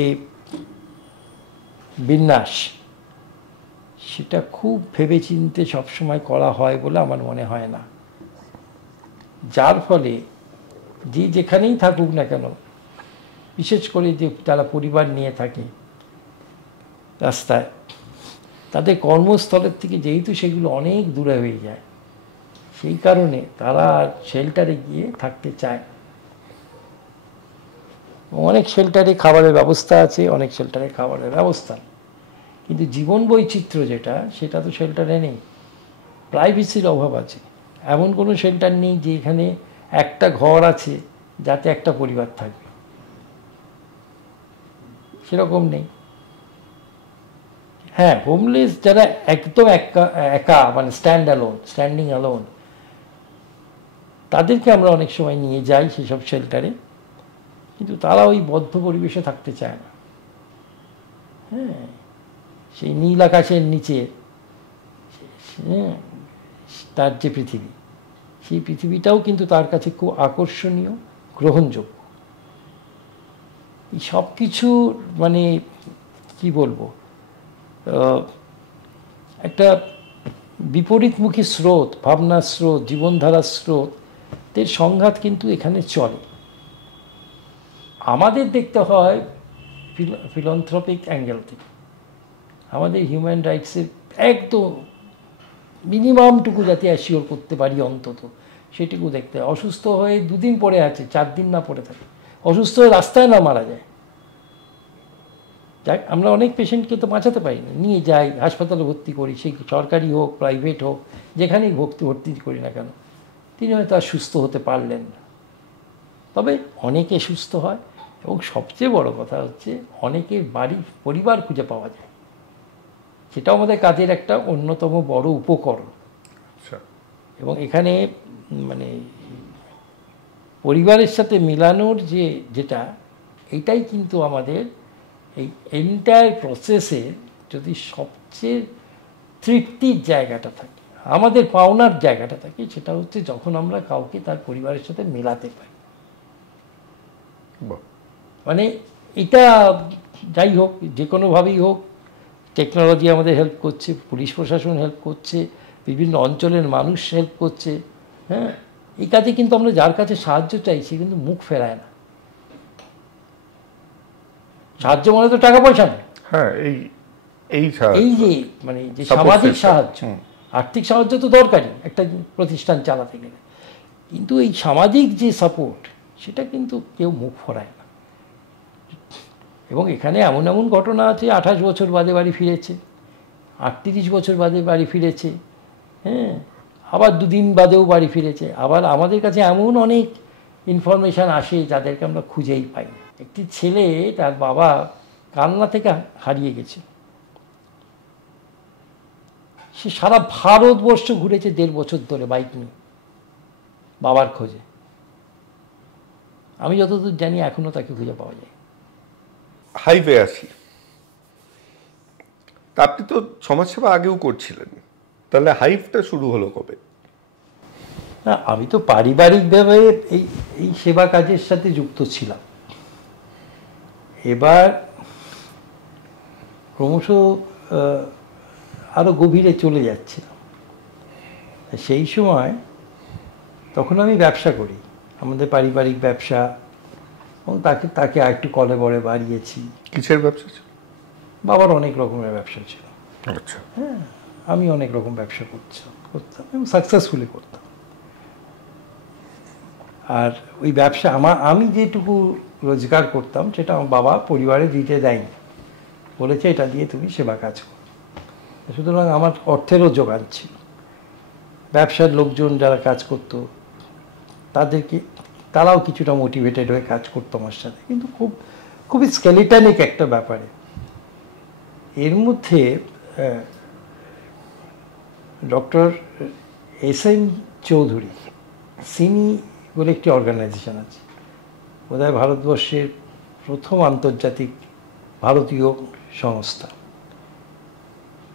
বিন্যাস, সেটা খুব ভেবেচিন্তে সবসময় করা হয় বলে আমার মনে হয় না। যার ফলে যে যেখানেই থাকুক না কেন, বিশেষ করে যে যারা পরিবার নিয়ে থাকে রাস্তায়, তাদের কর্মস্থলের থেকে যেহেতু সেগুলো অনেক দূরে হয়ে যায়, সেই কারণে তারা শেল্টারে গিয়ে থাকতে চায়। অনেক শেল্টারে খাবারের ব্যবস্থা আছে, অনেক শেল্টারে খাবারের ব্যবস্থা নেই, কিন্তু জীবন বৈচিত্র্য যেটা, সেটা তো শেল্টারে নেই। প্রাইভেসির অভাব আছে, এমন কোনো শেল্টার নেই যে এখানে একটা ঘর আছে যাতে একটা পরিবার থাকবে, সেরকম নেই। হ্যাঁ, হোমলেস যারা একদম একা মানে স্ট্যান্ডিং অ্যালোন, তাদেরকে আমরা অনেক সময় নিয়ে যাই সেসব শেল্টারে, কিন্তু তারা ওই বদ্ধ পরিবেশে থাকতে চায় না। হ্যাঁ, সেই নীল আকাশের নিচে তার যে পৃথিবী, সেই পৃথিবীটাও কিন্তু তার কাছে খুব আকর্ষণীয়, গ্রহণযোগ্য। এই সব কিছু মানে কি বলবো, একটা বিপরীতমুখী স্রোত, ভাবনার স্রোত, জীবনধারার স্রোতের সংঘাত কিন্তু এখানে চলে। আমাদের দেখতে হয় ফিলন্থ্রপিক অ্যাঙ্গেল থেকে, আমাদের হিউম্যান রাইটসের একদম মিনিমামটুকু যাতে অ্যাসিওর করতে পারি অন্তত, সেটুকু দেখতে হয়। অসুস্থ হয়ে 2 দিন পড়ে আছে, 4 দিন না পড়ে থাকে, অসুস্থ হয়ে রাস্তায় না মারা যায়। যাক, আমরা অনেক পেশেন্টকে তো বাঁচাতে পারি না, নিয়ে যাই হাসপাতালে ভর্তি করি, সেই সরকারি হোক প্রাইভেট হোক, যেখানেই ভর্তি করি না কেন, তিনি হয়তো আর সুস্থ হতে পারলেন না। তবে অনেকে সুস্থ হয়, এবং সবচেয়ে বড় কথা হচ্ছে অনেকের পরিবার খুঁজে পাওয়া যায়। সেটাও আমাদের কাজের একটা অন্যতম বড় উপকরণ। এবং এখানে মানে পরিবারের সাথে মিলানোর যেটা, এটাই কিন্তু আমাদের এই এন্টায়ার প্রসেসে যদি সবচেয়ে তৃপ্তির জায়গাটা থাকে, আমাদের পাওনার জায়গাটা থাকে, সেটা হচ্ছে যখন আমরা কাউকে তার পরিবারের সাথে মেলাতে পারি। মানে এটা যাই হোক, যে কোনোভাবেই হোক, টেকনোলজি আমাদের হেল্প করছে, পুলিশ প্রশাসন হেল্প করছে, বিভিন্ন অঞ্চলের মানুষ হেল্প করছে। হ্যাঁ, এই কাজে কিন্তু আমরা যার কাছে সাহায্য চাইছি কিন্তু মুখ ফেরায় না। সাহায্য মানে তো টাকা পয়সা না। হ্যাঁ, এই যে মানে যে সামাজিক সাহায্য, আর্থিক সাহায্য তো দরকারই একটা প্রতিষ্ঠান চালাতে গেলে, কিন্তু এই সামাজিক যে সাপোর্ট, সেটা কিন্তু কেউ মুখ ফেরায় না। এবং এখানে এমন এমন ঘটনা আছে, 28 বছর বাদে বাড়ি ফিরেছে, 38 বছর বাদে বাড়ি ফিরেছে, হ্যাঁ, আবার 2 দিন বাদেও বাড়ি ফিরেছে। আবার আমাদের কাছে এমন অনেক ইনফরমেশান আসে যাদেরকে আমরা খুঁজেই পাই না। একটি ছেলে, তার বাবা কান্না থেকে হারিয়ে গেছে, সে সারা ভারতবর্ষ ঘুরেছে 1.5 বছর ধরে বাইক নিয়ে বাবার খোঁজে। আমি যতদূর জানি এখনো তাকে খুঁজে পাওয়া যায়। হাইওয়ে আসি, আপনি তো সমাজসেবা আগেও করছিলেন, তাহলে হাইভটা শুরু হলো কবে? না, আমি তো পারিবারিকভাবে এই সেবা কাজের সাথে যুক্ত ছিলাম। এবার ক্রমশ আরো গভীরে চলে যাচ্ছিলাম। সেই সময় তখন আমি ব্যবসা করি, আমাদের পারিবারিক ব্যবসা, এবং তাকে আর একটু কলে বড়ে বাড়িয়েছি। কিসের ব্যবসা ছিল? বাবার অনেক রকমের ব্যবসা ছিল। আচ্ছা। হ্যাঁ, আমি অনেক রকম ব্যবসা করতাম এবং সাকসেসফুলি করতাম। আর ওই ব্যবসা আমি যেটুকু রোজগার করতাম সেটা আমার বাবা পরিবারে দিতে দেয়নি, বলেছে এটা দিয়ে তুমি সেবা কাজ করো। সুতরাং আমার অর্থেরও জোগান ছিল। ব্যবসার লোকজন যারা কাজ করতো তারাও কিছুটা মোটিভেটেড হয়ে কাজ করতো আমার সাথে, কিন্তু খুবই স্কেলিটানিক একটা ব্যাপারে। এর মধ্যে ডক্টর এস.এন. চৌধুরী সিনি বলে একটি অর্গানাইজেশন আছে, বোধহয় ভারতবর্ষের প্রথম আন্তর্জাতিক ভারতীয় সংস্থা।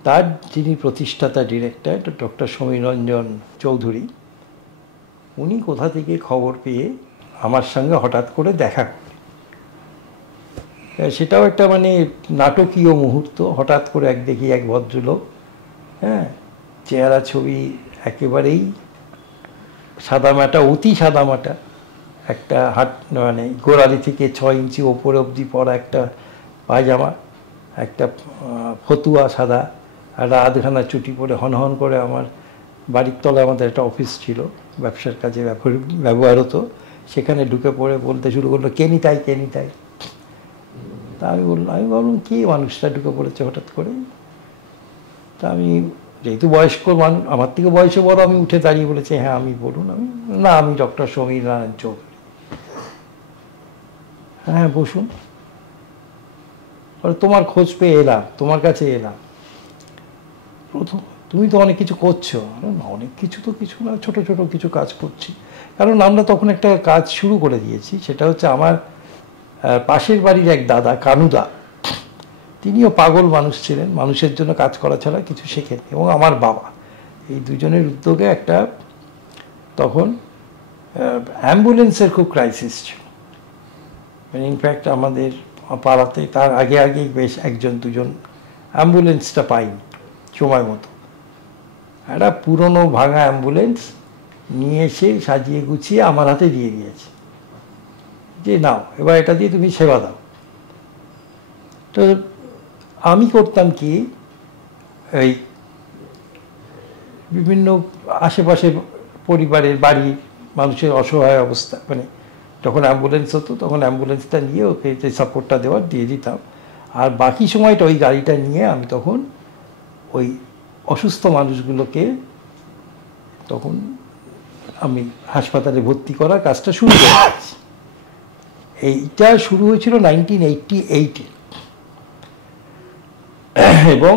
তার যিনি প্রতিষ্ঠাতা ডিরেক্টর ডক্টর সমীরঞ্জন চৌধুরী, উনি কোথা থেকে খবর পেয়ে আমার সঙ্গে হঠাৎ করে দেখা করেন। সেটাও একটা মানে নাটকীয় মুহূর্ত। হঠাৎ করে দেখি এক ভদ্রলোক, হ্যাঁ, চেহারা ছবি একেবারেই সাদামাটা, অতি সাদামাটা, একটা মানে গোড়ালি থেকে 6 ইঞ্চি ওপরে অবধি পরা একটা পায়জামা, একটা ফতুয়া সাদা, একটা আধখানা চুটি পরে হনহন করে আমার বাড়ির তলায় আমাদের একটা অফিস ছিল, ব্যবসার কাজে ব্যবহার হতো, সেখানে ঢুকে পড়ে বলতে শুরু করলো, কে নিতাই। তা আমি ভাবলাম কি মানুষটা ঢুকে পড়েছে হঠাৎ করে। তা আমি যেহেতু বয়স্ক মানুষ, আমার থেকে বয়সে বড়, আমি উঠে দাঁড়িয়ে বলেছি হ্যাঁ আমি বলুন। আমি ডক্টর সমীর নারায়ণ চৌধুরী। হ্যাঁ বসুন। তোমার খোঁজ পেয়ে এলাম, তোমার কাছে এলাম। প্রথম তুমি তো অনেক কিছু করছো। অনেক কিছু তো কিছু না, ছোট ছোট কিছু কাজ করছি। কারণ আমরা তখন একটা কাজ শুরু করে দিয়েছি, সেটা হচ্ছে আমার পাশের বাড়ির এক দাদা কানুদা, তিনিও পাগল মানুষ ছিলেন, মানুষের জন্য কাজ করা ছাড়া কিছু শেখেন, এবং আমার বাবা, এই দুজনের উদ্যোগে একটা, তখন অ্যাম্বুলেন্সের খুব ক্রাইসিস ছিল। মানে ইনফ্যাক্ট আমাদের পাড়াতে তার আগে আগে বেশ একজন দুজন অ্যাম্বুলেন্সটা পাইনি সময় মতো। একটা পুরনো ভাঙা অ্যাম্বুলেন্স নিয়ে এসে সাজিয়ে গুছিয়ে আমার হাতে দিয়ে দিয়েছে, যে নাও এবার এটা দিয়ে তুমি সেবা দাও। তো আমি করতাম কি, এই বিভিন্ন আশেপাশে পরিবারের বাড়ির মানুষের অসহায় অবস্থা, মানে যখন অ্যাম্বুলেন্স হতো তখন অ্যাম্বুলেন্সটা নিয়ে ওকে যে সাপোর্টটা দেওয়ার দিয়ে দিতাম, আর বাকি সময়টা ওই গাড়িটা নিয়ে আমি তখন ওই অসুস্থ মানুষগুলোকে তখন আমি হাসপাতালে ভর্তি করার কাজটা শুরু করেছি। এইটা শুরু হয়েছিল 1988-এ, এবং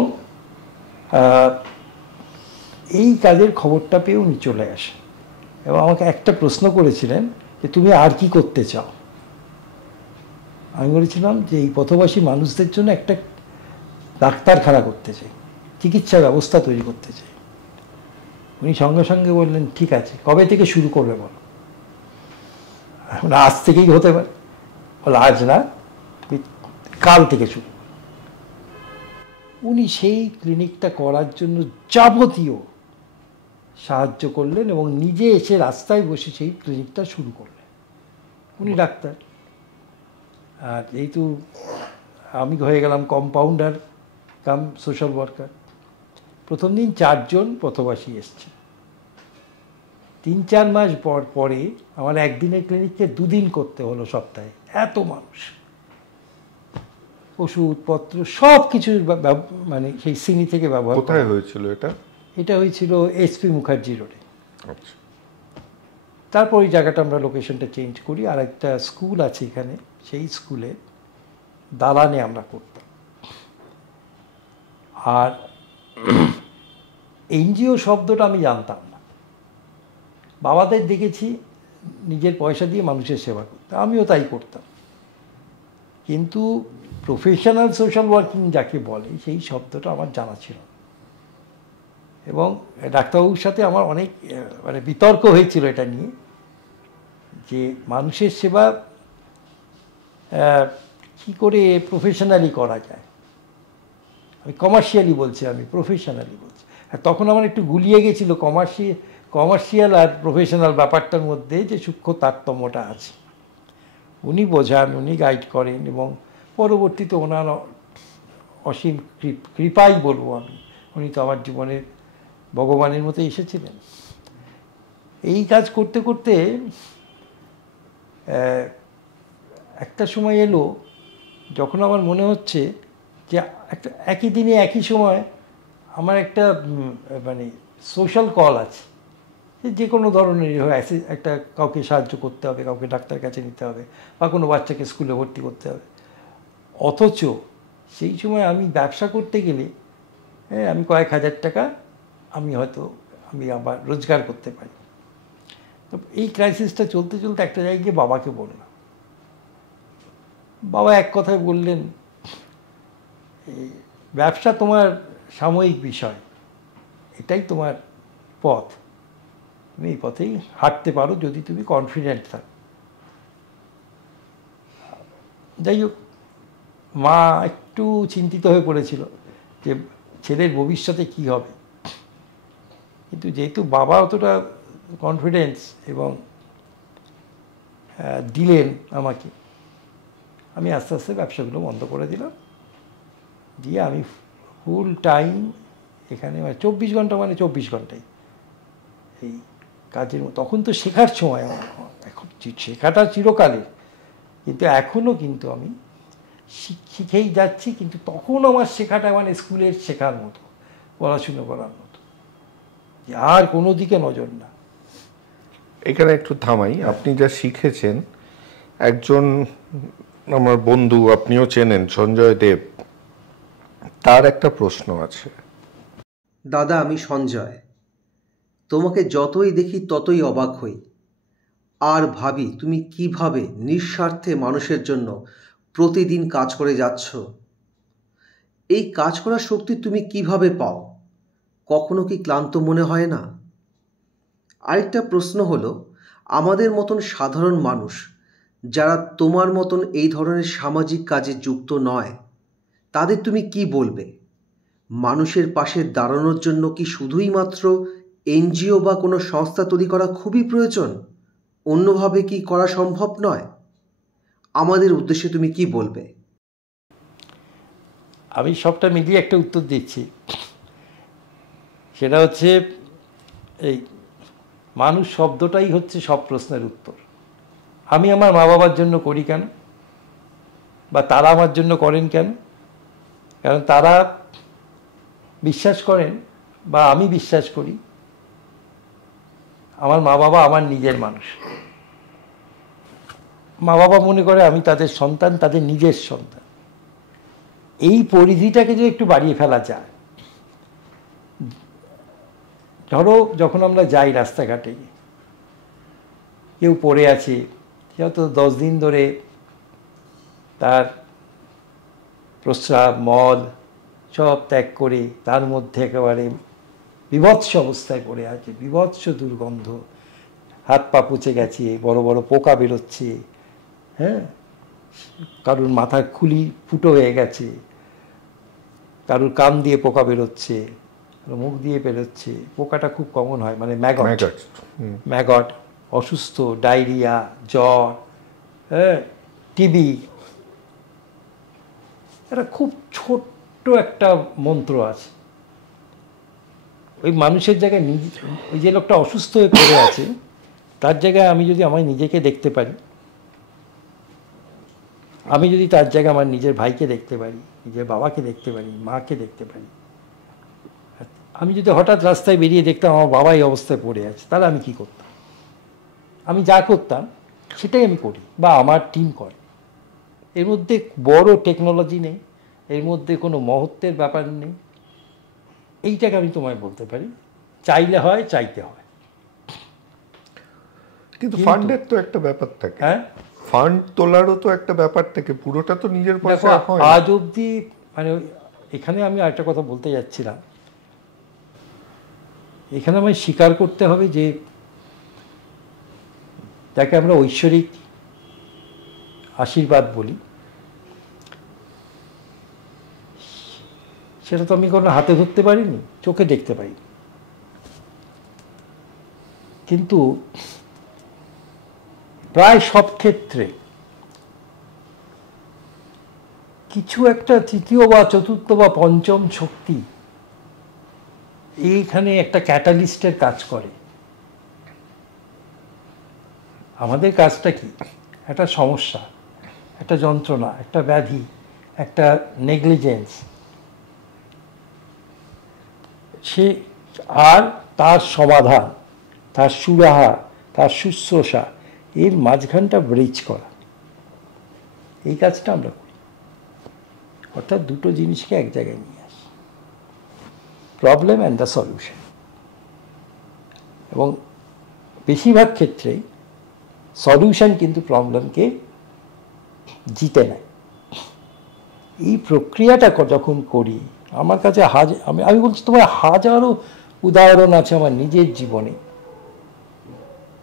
এই কাজের খবরটা পেয়ে উনি চলে আসেন এবং আমাকে একটা প্রশ্ন করেছিলেন যে তুমি আর কি করতে চাও। আমি বলেছিলাম যে এই পথবাসী মানুষদের জন্য একটা ডাক্তারখানা করতে চাই, চিকিৎসা ব্যবস্থা তৈরি করতে চাই। উনি সঙ্গে সঙ্গে বললেন ঠিক আছে, কবে থেকে শুরু করবে বলো। আজ থেকেই হতে পারে। বলে আজ না, কাল থেকে শুরু। উনি সেই ক্লিনিকটা করার জন্য যাবতীয় সাহায্য করলেন এবং নিজে এসে রাস্তায় বসে সেই ক্লিনিকটা শুরু করলেন। উনি ডাক্তার, আর যেহেতু আমি হয়ে গেলাম কম্পাউন্ডার কাম সোশ্যাল ওয়ার্কার। প্রথম দিন 4 জন পথবাসী এসছে। 3-4 মাস পরে আমার একদিনের ক্লিনিককে 2 দিন করতে হলো সপ্তাহে, এত মানুষ। ওষুধপত্র সব কিছু মানে সেই সিনি থেকে ব্যবহার। কোথায় হয়েছিল এটা? এটা হয়েছিল এসপি মুখার্জি রোডে। আচ্ছা। তারপর এই জায়গাটা আমরা লোকেশনটা চেঞ্জ করি, আর একটা স্কুল আছে এখানে, সেই স্কুলে দালানে আমরা করতাম। আর এনজিও শব্দটা আমি জানতাম না। বাবাদের দেখেছি নিজের পয়সা দিয়ে মানুষের সেবা করতে, আমিও তাই করতাম। কিন্তু প্রফেশনাল সোশ্যাল ওয়ার্কিং যাকে বলে সেই শব্দটা আমার জানা ছিল না। এবং ডাক্তারবাবুর সাথে আমার অনেক মানে বিতর্ক হয়েছিল এটা নিয়ে, যে মানুষের সেবা কী করে প্রফেশনালি করা যায়। আমি কমার্শিয়ালি বলছি, আমি প্রফেশনালি বলছি। আর তখন আমার একটু গুলিয়ে গেছিলো কমার্শিয়াল আর প্রফেশনাল ব্যাপারটার মধ্যে যে সূক্ষ্ম তারতম্যটা আছে। উনি বোঝান, উনি গাইড করেন, এবং পরবর্তীতে ওনার অসীম কৃপাই বলবো আমি, উনি তো আমার জীবনের ভগবানের মতো এসেছিলেন। এই কাজ করতে করতে একটা সময় এলো যখন আমার মনে হচ্ছে যে একটা একই দিনে একই সময় আমার একটা মানে সোশ্যাল কল আছে, যে কোনো ধরনের একটা কাউকে সাহায্য করতে হবে, কাউকে ডাক্তার কাছে নিতে হবে, বা কোনো বাচ্চাকে স্কুলে ভর্তি করতে হবে। অথচ সেই সময় আমি ব্যবসা করতে গেলে আমি কয়েক হাজার টাকা আমি আবার রোজগার করতে পারি। তো এই ক্রাইসিসটা চলতে চলতে একটা জায়গায় গিয়ে বাবাকে বললাম। বাবা এক কথায় বললেন, ব্যবসা তোমার সাময়িক বিষয়, এটাই তোমার পথ, তুমি এই পথেই হাঁটতে পারো যদি তুমি কনফিডেন্ট থাকো। যাই হোক, মা একটু চিন্তিত হয়ে পড়েছিল যে ছেলের ভবিষ্যতে কি হবে, কিন্তু যেহেতু বাবা অতটা কনফিডেন্স এবং দিলেন আমাকে, আমি আস্তে আস্তে ব্যবসাগুলো বন্ধ করে দিলাম। দিয়ে আমি ফুল টাইম এখানে 24 ঘন্টা, মানে 24 ঘন্টাই এই কাজের। তখন তো শেখার সময়, এখন শেখাটা চিরকালের, কিন্তু এখনও কিন্তু আমি শিখেই যাচ্ছি। কিন্তু তখন আমার শেখাটা মানে স্কুলের শেখার মতো, পড়াশুনো করার মতো। আর কোনো দিকে নজর না। এখানে একটু থামাই। আপনি যা শিখেছেন, একজন আমার বন্ধু, আপনিও চেনেন, সঞ্জয় দেব, তার একটা প্রশ্ন আছে। দাদা, আমি সঞ্জয়। তোমাকে যতই দেখি ততই অবাক হই, আর ভাবি তুমি কিভাবে নিঃস্বার্থে মানুষের জন্য প্রতিদিন কাজ করে যাচ্ছ। এই কাজ করার শক্তি তুমি কিভাবে পাও? কখনো কি ক্লান্ত মনে হয় না? আরেকটা প্রশ্ন হলো, আমাদের মতন সাধারণ মানুষ যারা তোমার মতন এই ধরনের সামাজিক কাজে যুক্ত নয়, তাদের তুমি কি বলবে? মানুষের পাশে দাঁড়ানোর জন্য কি শুধুই মাত্র এনজিও বা কোনো সংস্থা তৈরি করা খুবই প্রয়োজন? অন্যভাবে কি করা সম্ভব নয়? আমাদের উদ্দেশ্যে তুমি কি বলবে? আমি সবটা মিলিয়ে একটা উত্তর দিচ্ছি। সেটা হচ্ছে, এই মানুষ শব্দটাই হচ্ছে সব প্রশ্নের উত্তর। আমি আমার মা বাবার জন্য করি কেন, বা তারা আমার জন্য করেন কেন? কারণ তারা বিশ্বাস করেন, বা আমি বিশ্বাস করি, আমার মা বাবা আমার নিজের মানুষ। মা বাবা মনে করে আমি তাদের সন্তান, তাদের নিজের সন্তান। এই পরিধিটাকে যদি একটু বাড়িয়ে ফেলা যায়, ধরো যখন আমরা যাই রাস্তাঘাটে, কেউ পড়ে আছে, সে হয়তো 10 দিন ধরে তার প্রস্রাব মল সব ত্যাগ করে তার মধ্যে একেবারে বিভৎস অবস্থায় পড়ে আছে, বিভৎস দুর্গন্ধ, হাত পা পচে গেছে, বড় বড় পোকা বেরোচ্ছে, হ্যাঁ, কারুর মাথার খুলি ফুটো হয়ে গেছে, কারুর কান দিয়ে পোকা বেরোচ্ছে, মুখ দিয়ে বেরোচ্ছে। পোকাটা খুব কমন হয়, মানে ম্যাগট, অসুস্থ, ডায়রিয়া, জ্বর, হ্যাঁ, টিবি। এটা খুব ছোট্ট একটা মন্ত্র আছে। ওই মানুষের জায়গায় ওই যে লোকটা অসুস্থ হয়ে পড়ে আছে, তার জায়গায় আমি যদি আমার নিজেকে দেখতে পারি, আমি যদি তার জায়গায় আমার নিজের ভাইকে দেখতে পারি, নিজের বাবাকে দেখতে পারি, মাকে দেখতে পারি, আমি যদি হঠাৎ রাস্তায় বেরিয়ে দেখতাম আমার বাবা এই অবস্থায় পড়ে আছে, তাহলে আমি কি করতাম? আমি যা করতাম সেটাই আমি করি, বা আমার টিম করে। এর মধ্যে বড় টেকনোলজি নেই, এর মধ্যে কোনো মহত্বের ব্যাপার নেই। এইটাকে আমি তোমায় বলতে পারি, চাইলে হয়, চাইতে হয়। কিন্তু ফান্ডের তো একটা ব্যাপার থাকে। হ্যাঁ, ফান্ড তোলারও তো একটা ব্যাপার থাকে, পুরোটা তো নিজের পয়সা হয়। আজ অবধি, মানে এখানে আমি আরেকটা কথা বলতে যাচ্ছিলাম, এখানে আমায় স্বীকার করতে হবে যে যাকে আমরা ঐশ্বরিক আশীর্বাদ বলি, সেটা তো আমি কোনো হাতে ধরতে পারিনি, চোখে দেখতে পাইনি। কিন্তু প্রায় সব ক্ষেত্রে কিছু একটা তৃতীয় বা চতুর্থ বা পঞ্চম শক্তি এইখানে একটা ক্যাটালিস্টের কাজ করে। আমাদের কাজটা কি? একটা সমস্যা, একটা যন্ত্রণা, একটা ব্যাধি, একটা নেগলিজেন্স, সে আর তার সমাধান, তার সুরাহা, তার শুশ্রূষা, এর মাঝখানটা ব্রিজ করা, এই কাজটা আমরা করি। অর্থাৎ দুটো জিনিসকে এক জায়গায় নিয়ে আসি, প্রবলেম অ্যান্ড দ্য সলিউশন। এবং বেশিরভাগ ক্ষেত্রেই সলিউশন কিন্তু প্রবলেমকে জিতে নেয়। এই প্রক্রিয়াটা যখন করি, আমার কাছে আমি বলছি তোমার হাজারো উদাহরণ আছে আমার নিজের জীবনে,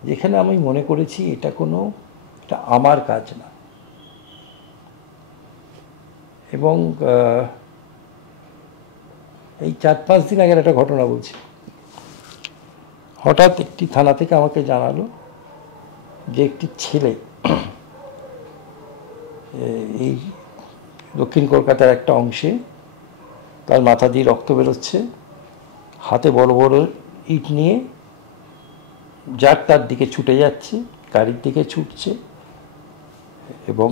যেখানে আমি মনে করেছি এটা আমার কাজ না। এবং এই 4-5 দিন আগের একটা ঘটনা বলছি। হঠাৎ একটি থানা থেকে আমাকে জানালো যে একটি ছেলে এই দক্ষিণ কলকাতার একটা অংশে তার মাথা দিয়ে রক্ত বেরোচ্ছে, হাতে বড় বড় ইট নিয়ে যার তার দিকে ছুটে যাচ্ছে, গাড়ির দিকে ছুটছে, এবং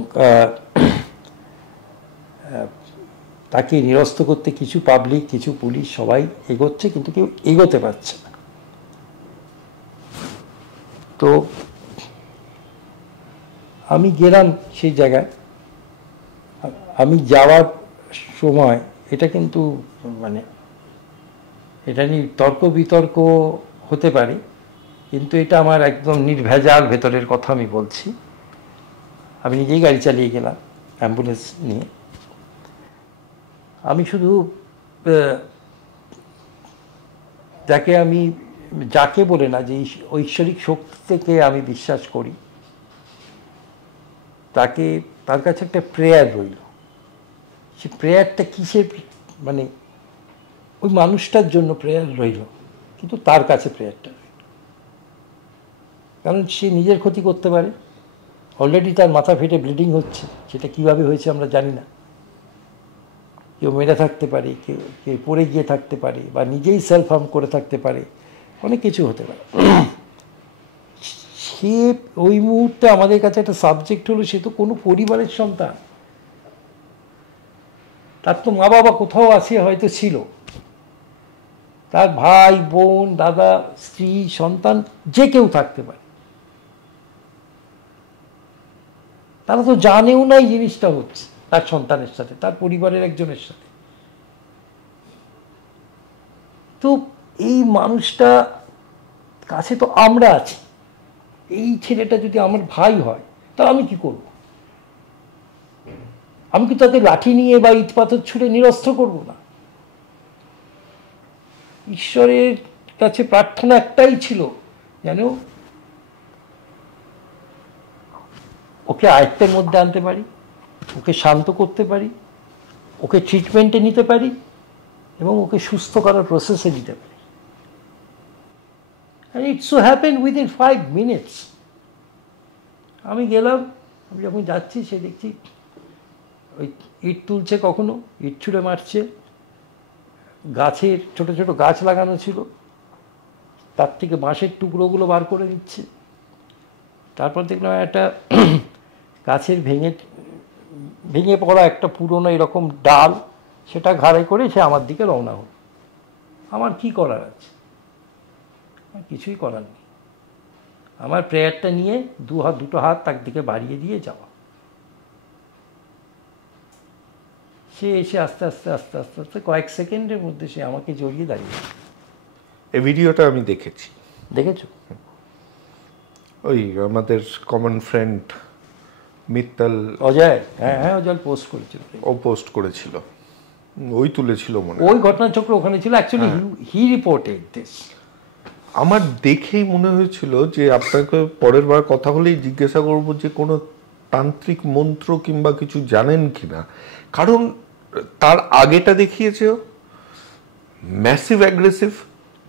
তাকে নিরস্ত করতে কিছু পাবলিক, কিছু পুলিশ সবাই এগোচ্ছে, কিন্তু কেউ এগোতে পারছে না। তো আমি গেলাম সেই জায়গায়। আমি যাওয়ার সময় এটা কিন্তু মানে এটা নিয়ে তর্ক বিতর্ক হতে পারে, কিন্তু এটা আমার একদম নির্ভেজাল ভেতরের কথা আমি বলছি। আমি নিজেই গাড়ি চালিয়ে গেলাম অ্যাম্বুলেন্স নিয়ে। আমি শুধু যাকে বলে না যে ঐশ্বরিক শক্তিকে আমি বিশ্বাস করি, তার কাছে একটা প্রেয়ার রইল। সে প্রেয়ারটা কিসের, মানে ওই মানুষটার জন্য প্রেয়ার রইল, কিন্তু তার কাছে প্রেয়ারটা রইল। কারণ সে নিজের ক্ষতি করতে পারে, অলরেডি তার মাথা ফেটে ব্লিডিং হচ্ছে, সেটা কিভাবে হয়েছে আমরা জানি না। কেউ মেরে থাকতে পারে, কেউ পড়ে গিয়ে থাকতে পারে, বা নিজেই সেলফ হার্ম করে থাকতে পারে, অনেক কিছু হতে পারে। সে ওই মুহূর্তে আমাদের কাছে একটা সাবজেক্ট হলো, সে তো কোনো পরিবারের সন্তান, তার তো মা বাবা কোথাও আছে, হয়তো ছিল, তার ভাই বোন দাদা স্ত্রী সন্তান যে কেউ থাকতে পারে। তারা তো জানেও না এই জিনিসটা হচ্ছে তার সন্তানের সাথে, তার পরিবারের একজনের সাথে। তো এই মানুষটা কাছে তো আমরা আছি। এই ছেলেটা যদি আমার ভাই হয়, তাহলে আমি কি করব? আমি কি তাকে লাঠি নিয়ে বা ইট পাথর ছুঁড়ে নিরস্ত্র করব না? ঈশ্বরের কাছে প্রার্থনা একটাই ছিল, যেন ওকে আয়ত্তের মধ্যে আনতে পারি, ওকে শান্ত করতে পারি, ওকে ট্রিটমেন্টে নিতে পারি, এবং ওকে সুস্থ করার প্রসেসে নিতে পারি। And it so happened within 5 minutes. আমি গেলাম, আমি যখন যাচ্ছি সে দেখছি ওই ইট তুলছে, কখনো ইট ছুঁড়ে মারছে, গাছের ছোট ছোট গাছ লাগানো ছিল তার থেকে বাঁশের টুকরোগুলো বার করে দিচ্ছে। তারপর দেখলাম একটা গাছের ভেঙে পড়া একটা পুরনো এরকম ডাল, সেটা ঘাড়ে করে সে আমার দিকে রওনা হল। আমার কি করার আছে? কিছুই করার নেই। আমার প্রেয়ারটা নিয়ে দুটো হাত তার দিকে বাড়িয়ে দিয়ে যাওয়া। সে এসে আস্তে আস্তে আস্তে আস্তে আস্তে কয়েক সেকেন্ডের মধ্যে সে আমাকে জড়িয়ে দাঁড়িয়ে। এই ভিডিওটা আমি দেখেছি। দেখেছো? ওই আমাদের কমন ফ্রেন্ড মিত্তাল অজয়, হ্যাঁ অজয় পোস্ট করেছিল, ও পোস্ট করেছিল, ওই তুলেছিল মনে ওই ঘটনাচক্র ওখানে ছিল। Actually he reported this. আমার দেখেই মনে হয়েছিল যে আপনাকে পরের বার কথা হলেই জিজ্ঞাসা করব যে কোনো তান্ত্রিক মন্ত্র কিংবা কিছু জানেন কিনা, কারণ তার আগেটা দেখিয়েছে ম্যাসিভ অ্যাগ্রেসিভ,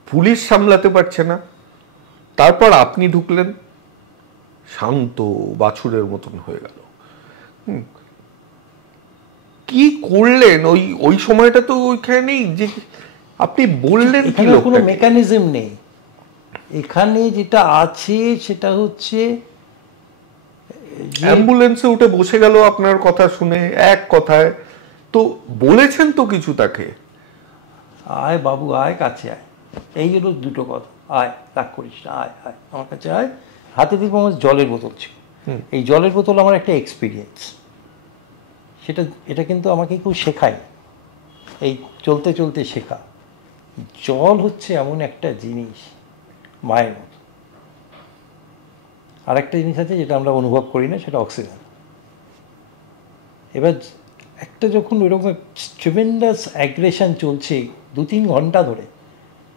পুলিশ সামলাতে পারছে না, তারপর আপনি ঢুকলেন শান্ত বাছুরের মতন হয়ে গেল। কি করলেন ওই সময়টা? তো ওইখানেই যে আপনি বললেন কি, কোনো মেকানিজম নেই এখানে। যেটা আছে সেটা হচ্ছে অ্যাম্বুলেন্সে উঠে বসে গেল আপনার কথা শুনে, এক কথায় তো বলেছেন তো কিছু তাকে, আয় বাবু আয়, কাছে আয়, এই হলো দুটো কথা। আয়, রাগ করিস না, আয় আয় আমার কাছে আয়। হাতে দিব আমার জলের বোতল ছিল। এই জলের বোতল আমার একটা এক্সপিরিয়েন্স, এটা কিন্তু আমাকে কেউ শেখায়, এই চলতে চলতে শেখা। জল হচ্ছে এমন একটা জিনিস, মায়ের মতো। আর একটা জিনিস আছে যেটা আমরা অনুভব করি না, সেটা অক্সিজেন। এবার একটা যখন ওইরকম ট্রিমেন্ডাস অ্যাগ্রেশন চলছে 2-3 ঘন্টা ধরে,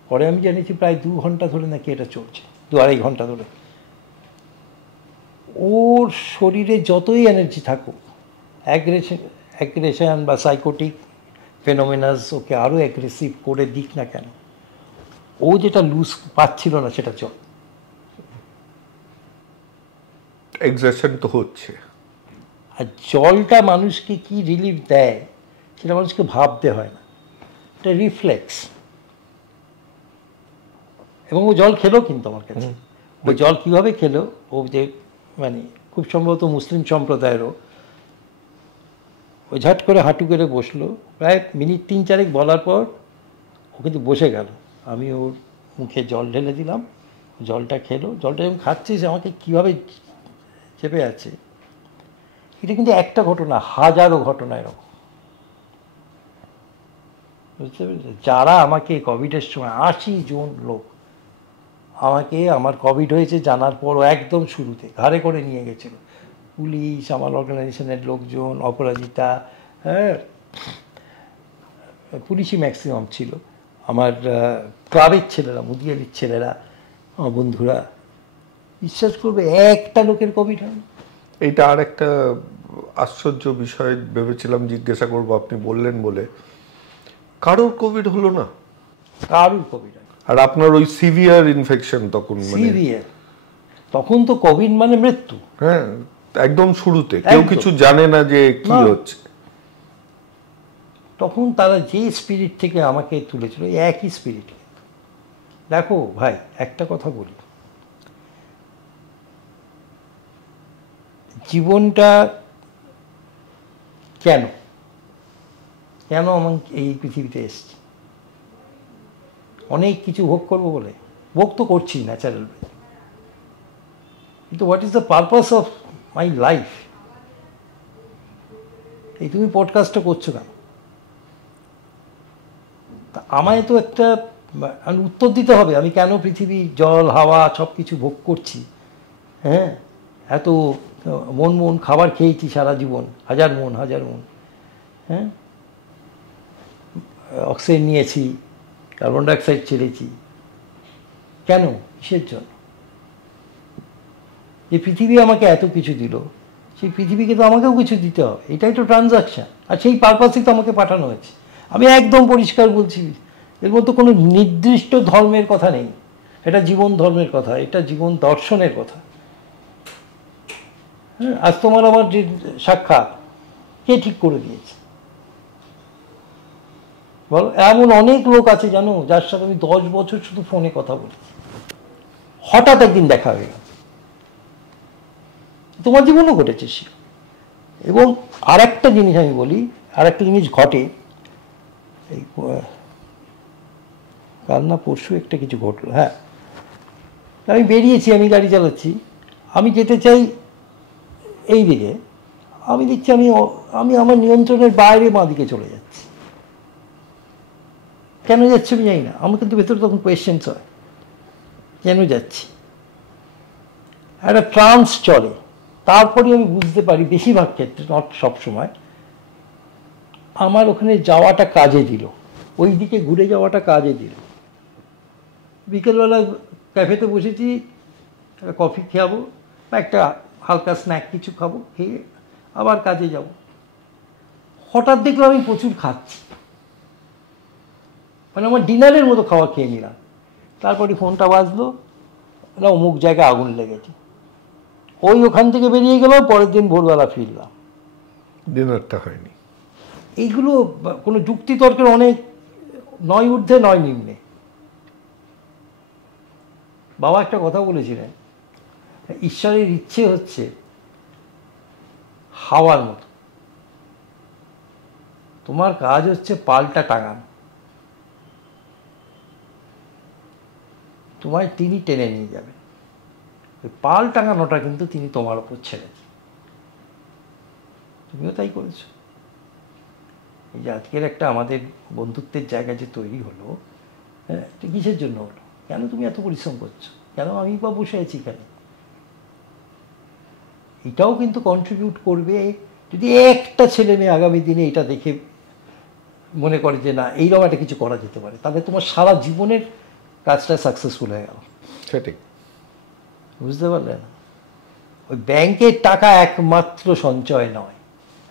পরে আমি জানিয়েছি প্রায় 2 ঘন্টা ধরে নাকি এটা চলছে, 2-2.5 ঘন্টা ধরে। ওর শরীরে যতই এনার্জি থাকুক, অ্যাগ্রেশন বা সাইকোটিক ফেনোমেনাস ওকে আরও অ্যাগ্রেসিভ করে দিক না কেন, ও যেটা লুজ পাচ্ছিল না সেটা চল। এক্সারশন তো হচ্ছে। আর জলটা মানুষকে কি রিলিফ দেয় সেটা মানুষকে ভাবতে হয় না, এটা রিফ্লেক্স। এবং ও জল খেলো কিন্তু আমার কাছে। ওই জল কীভাবে খেলো, ও যে মানে খুব সম্ভবত মুসলিম সম্প্রদায়েরও, ওই ঝাট করে হাঁটু করে বসলো, প্রায় মিনিট 3-4 বলার পর ও কিন্তু বসে গেল। আমি ওর মুখে জল ঢেলে দিলাম, ও জলটা খেলো, জলটা যখন খাচ্ছিস আমাকে কীভাবে চেপে আছে। এটা কিন্তু একটা ঘটনা, হাজারো ঘটনা এরকম, বুঝতে পেরেছি। যারা আমাকে কোভিডের সময় 80 জন লোক আমাকে, আমার কোভিড হয়েছে জানার পরও একদম শুরুতে ঘাড়ে করে নিয়ে গেছিল পুলিশ, আমার অর্গানাইজেশনের লোকজন, অপরাজিতা, হ্যাঁ পুলিশই ম্যাক্সিমাম ছিল, আমার ক্লাবের ছেলেরা, মুদিয়ালির ছেলেরা, আমার বন্ধুরা। বিশ্বাস করবে একটা লোকের কোভিড হয়। এইটা আর একটা আশ্চর্য বিষয় ভেবেছিলাম জিজ্ঞাসা করবো, আপনি বললেন বলে। কারোর কোভিড হলো না? কারোর কোভিড হয়। আর আপনার ওই সিভিয়ার ইনফেকশন তখন, সিভিয়ার, তখন তো কোভিড মানে মৃত্যু। হ্যাঁ, একদম শুরুতে কেউ কিছু জানে না যে কি হচ্ছে। তখন তারা যে স্পিরিট থেকে আমাকে তুলেছিল, একই স্পিরিট। দেখো ভাই, একটা কথা বলি, জীবনটা কেন কেন আমি এই পৃথিবীতে এসেছি? অনেক কিছু ভোগ করবো বলে? ভোগ তো করছি ন্যাচারাল, কিন্তু what is the purpose of my life? এই তুমি পডকাস্টটা করছো কেন? তা আমায় তো একটা উত্তর দিতে হবে, আমি কেন পৃথিবী, জল, হাওয়া সব কিছু ভোগ করছি। হ্যাঁ, এত মন খাবার খেয়েছি সারা জীবন, হাজার মন। হ্যাঁ, অক্সিজেন নিয়েছি, কার্বন ডাইঅক্সাইড ছেড়েছি, কেন, কিসের জন্য? যে পৃথিবী আমাকে এত কিছু দিল, সেই পৃথিবীকে তো আমাকেও কিছু দিতে হবে, এটাই তো ট্রানজাকশান। আর সেই পারপাসেই তো আমাকে পাঠানো হয়েছে। আমি একদম পরিষ্কার বলছি, এর মধ্যে কোনো নির্দিষ্ট ধর্মের কথা নেই, এটা জীবন ধর্মের কথা, এটা জীবন দর্শনের কথা। হ্যাঁ, আজ তোমার আমার যে সাক্ষাৎ, কে ঠিক করে দিয়েছে বলো? এমন অনেক লোক আছে জানো, যার সাথে আমি 10 বছর শুধু ফোনে কথা বলি, হঠাৎ একদিন দেখা হয়ে গেল। তোমার জীবনও ঘটেছে সে। এবং আর একটা জিনিস আমি বলি, আর একটা জিনিস ঘটে, এই কাল না পরশু একটা কিছু ঘটলো। হ্যাঁ, আমি বেরিয়েছি, আমি গাড়ি চালাচ্ছি, আমি যেতে চাই এই দিকে, আমি দেখছি আমি আমার নিয়ন্ত্রণের বাইরে বাঁ দিকে চলে যাচ্ছি। কেন যাচ্ছি আমি জানি না, আমার কিন্তু ভেতরে তখন কোয়েশ্চেন্স হয়, কেন যাচ্ছি। একটা ট্রান্স চলে, তারপরে আমি বুঝতে পারি, বেশিরভাগ ক্ষেত্রে, নট সবসময়, আমার ওখানে যাওয়াটা কাজে দিল, ওই দিকে ঘুরে যাওয়াটা কাজে দিল। বিকেলবেলা ক্যাফেতে বসেছি, একটা কফি খাবো বা একটা হালকা স্ন্যাক কিছু খাবো, খেয়ে আবার কাজে যাব। হঠাৎ দেখলাম আমি প্রচুর খাচ্ছি, মানে আমার ডিনারের মতো খাওয়া খেয়ে নিলাম। তারপরে ফোনটা বাজলো, না অমুক জায়গায় আগুন লেগেছে, ওখান থেকে বেরিয়ে গেলাম, পরের দিন ভোরবেলা ফিরলাম, ডিনারটা হয়নি। এইগুলো কোনো যুক্তিতর্কের অনেক নয় ঊর্ধ্বে নয় নিম্নে। বাবা একটা কথা বলেছিলেন, ঈশ্বরের ইচ্ছে হচ্ছে হাওয়ার মতো, তোমার কাজ হচ্ছে পালটা টাঙানো, তোমায় তিনি টেনে নিয়ে যাবেন। ওই পাল টাঙানোটা কিন্তু তিনি তোমার ওপর ছেড়েছেন, তুমিও তাই করেছ। এই যে আজকের একটা আমাদের বন্ধুত্বের জায়গা যে তৈরি হলো, হ্যাঁ, এটা কিসের জন্য হলো? কেন তুমি এত পরিশ্রম করছো? কেন আমি বা বসে আছি এখানে? এটাও কিন্তু কন্ট্রিবিউট করবে, যদি একটা ছেলে মেয়ে আগামী দিনে এটা দেখে মনে করে যে না, এইরকম একটা কিছু করা যেতে পারে, তাহলে তোমার সারা জীবনের কাজটা সাকসেসফুল হয়ে গেল। সেটাই, বুঝতে পারলেন? ওই ব্যাংকের টাকা একমাত্র সঞ্চয় নয়,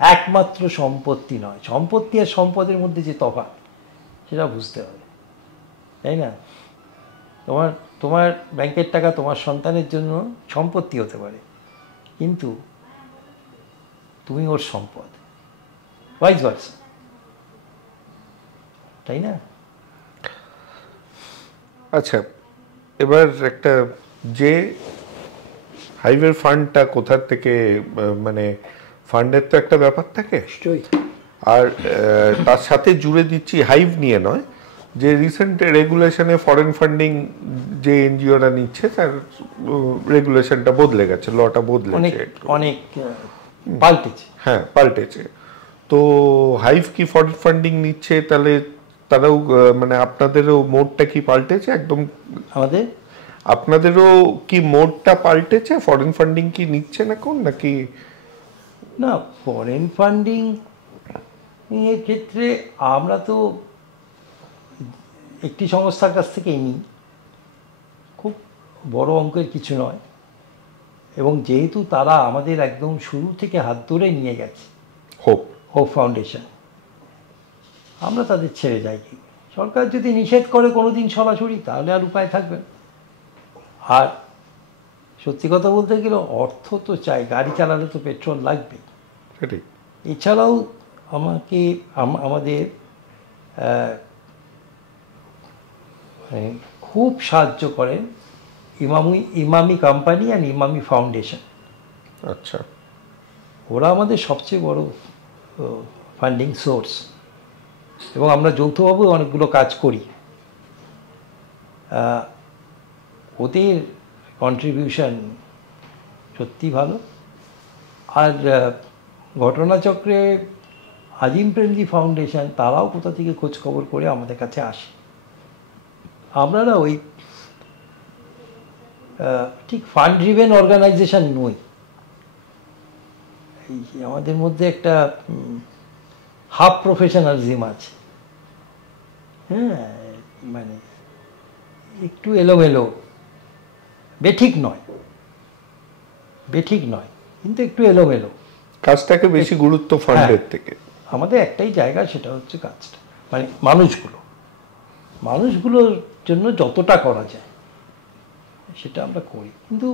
একমাত্র সম্পত্তি নয়। সম্পত্তি আর সম্পদের মধ্যে যে তফাৎ, সেটা বুঝতে হবে, তাই না? তোমার ব্যাংকের টাকা তোমার সন্তানের জন্য সম্পত্তি হতে পারে, কিন্তু তুমি ওর সম্পদ, ভাইস ভার্সা, তাই না? আচ্ছা, এবার একটা, যে হাইওয়ের ফান্ডটা কোথা থেকে, মানে ফান্ডের তো একটা ব্যাপার থাকে, আর তার সাথে জুড়ে দিচ্ছি, হাইভ নিয়ে নয়, যে রিসেন্ট রেগুলেশনে ফরেন ফান্ডিং যে এনজিওরা নিচ্ছে তার রেগুলেশনটা বদলে গেছে, লটা বদলেছে, অনেক পাল্টেছে। হ্যাঁ পাল্টেছে। তো হাইভ কি ফরেন ফান্ডিং নিচ্ছে, তাহলে তারাও মানে আপনাদেরও মোডটা কি পাল্টেছে একদম? আপনাদেরও কি মোডটা পাল্টেছে? ফরেন ফান্ডিং কি নিচ্ছেন এখন নাকি? না, ফরেন ফান্ডিং এর ক্ষেত্রে আমরা তো একটি সংস্থার কাছ থেকেই নিই, খুব বড় অঙ্কের কিছু নয়, এবং যেহেতু তারা আমাদের একদম শুরু থেকে হাত ধরে নিয়ে গেছে, হোপ ফাউন্ডেশন, আমরা তাদের ছেড়ে যাই। সরকার যদি নিষেধ করে কোনোদিন সরাসরি, তাহলে আর উপায় থাকবে। আর সত্যি কথা বলতে গেলে অর্থ তো চাই, গাড়ি চালালে তো পেট্রোল লাগবে। এছাড়াও আমাদের খুব সাহায্য করেন ইমামি কোম্পানি আর ইমামি ফাউন্ডেশন। আচ্ছা, ওরা আমাদের সবচেয়ে বড় ফান্ডিং সোর্স, এবং আমরা যৌথভাবে অনেকগুলো কাজ করি। ওদের কন্ট্রিবিউশন সত্যি ভালো। আর ঘটনাচক্রে আজিম প্রেমজি ফাউন্ডেশন, তারাও কোথা থেকে খোঁজ খবর করে আমাদের কাছে আসে। আমরা না ওই ঠিক ফান্ড ড্রিভেন অর্গানাইজেশন নই, আমাদের মধ্যে একটা হাফ প্রফেশনালিজম আছে। হ্যাঁ, মানে একটু এলোমেলো, বেঠিক নয় কিন্তু একটু এলোমেলো, কাজটাকে বেশি গুরুত্ব ফান্ডের থেকে। আমাদের একটাই জায়গা, সেটা হচ্ছে কাজটা, মানে মানুষগুলোর জন্য যতটা করা যায় সেটা আমরা করি, কিন্তু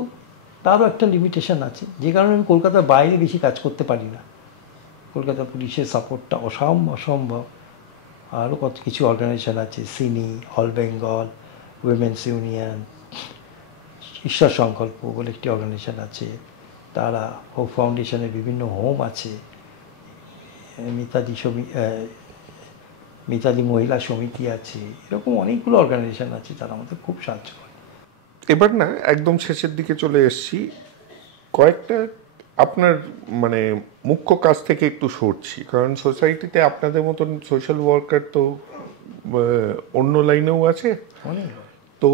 তারও একটা লিমিটেশন আছে, যে কারণে আমি কলকাতার বাইরে বেশি কাজ করতে পারি না। কলকাতা পুলিশের সাপোর্টটা অসম্ভব। আরও কত কিছু অর্গানাইজেশন আছে, সিনি, অল বেঙ্গল, উইমেন্স ইউনিয়ন, ঈশ্বর সংকল্প বলে একটি অর্গানাইজেশন আছে, তারা হোপ ফাউন্ডেশনের বিভিন্ন হোম আছে, মিতালি মহিলা সমিতি আছে, এরকম অনেকগুলো অর্গানাইজেশন আছে যারা আমাদের খুব সাহায্য করে। এবার না একদম শেষের দিকে চলে এসেছি, কয়েকটা আপনার মানে মুখ্য কাজ থেকে একটু সরছি, কারণ সোসাইটিতে আপনাদের মতন সোশ্যাল ওয়ার্কার তো অন্য লাইনেও আছে। তো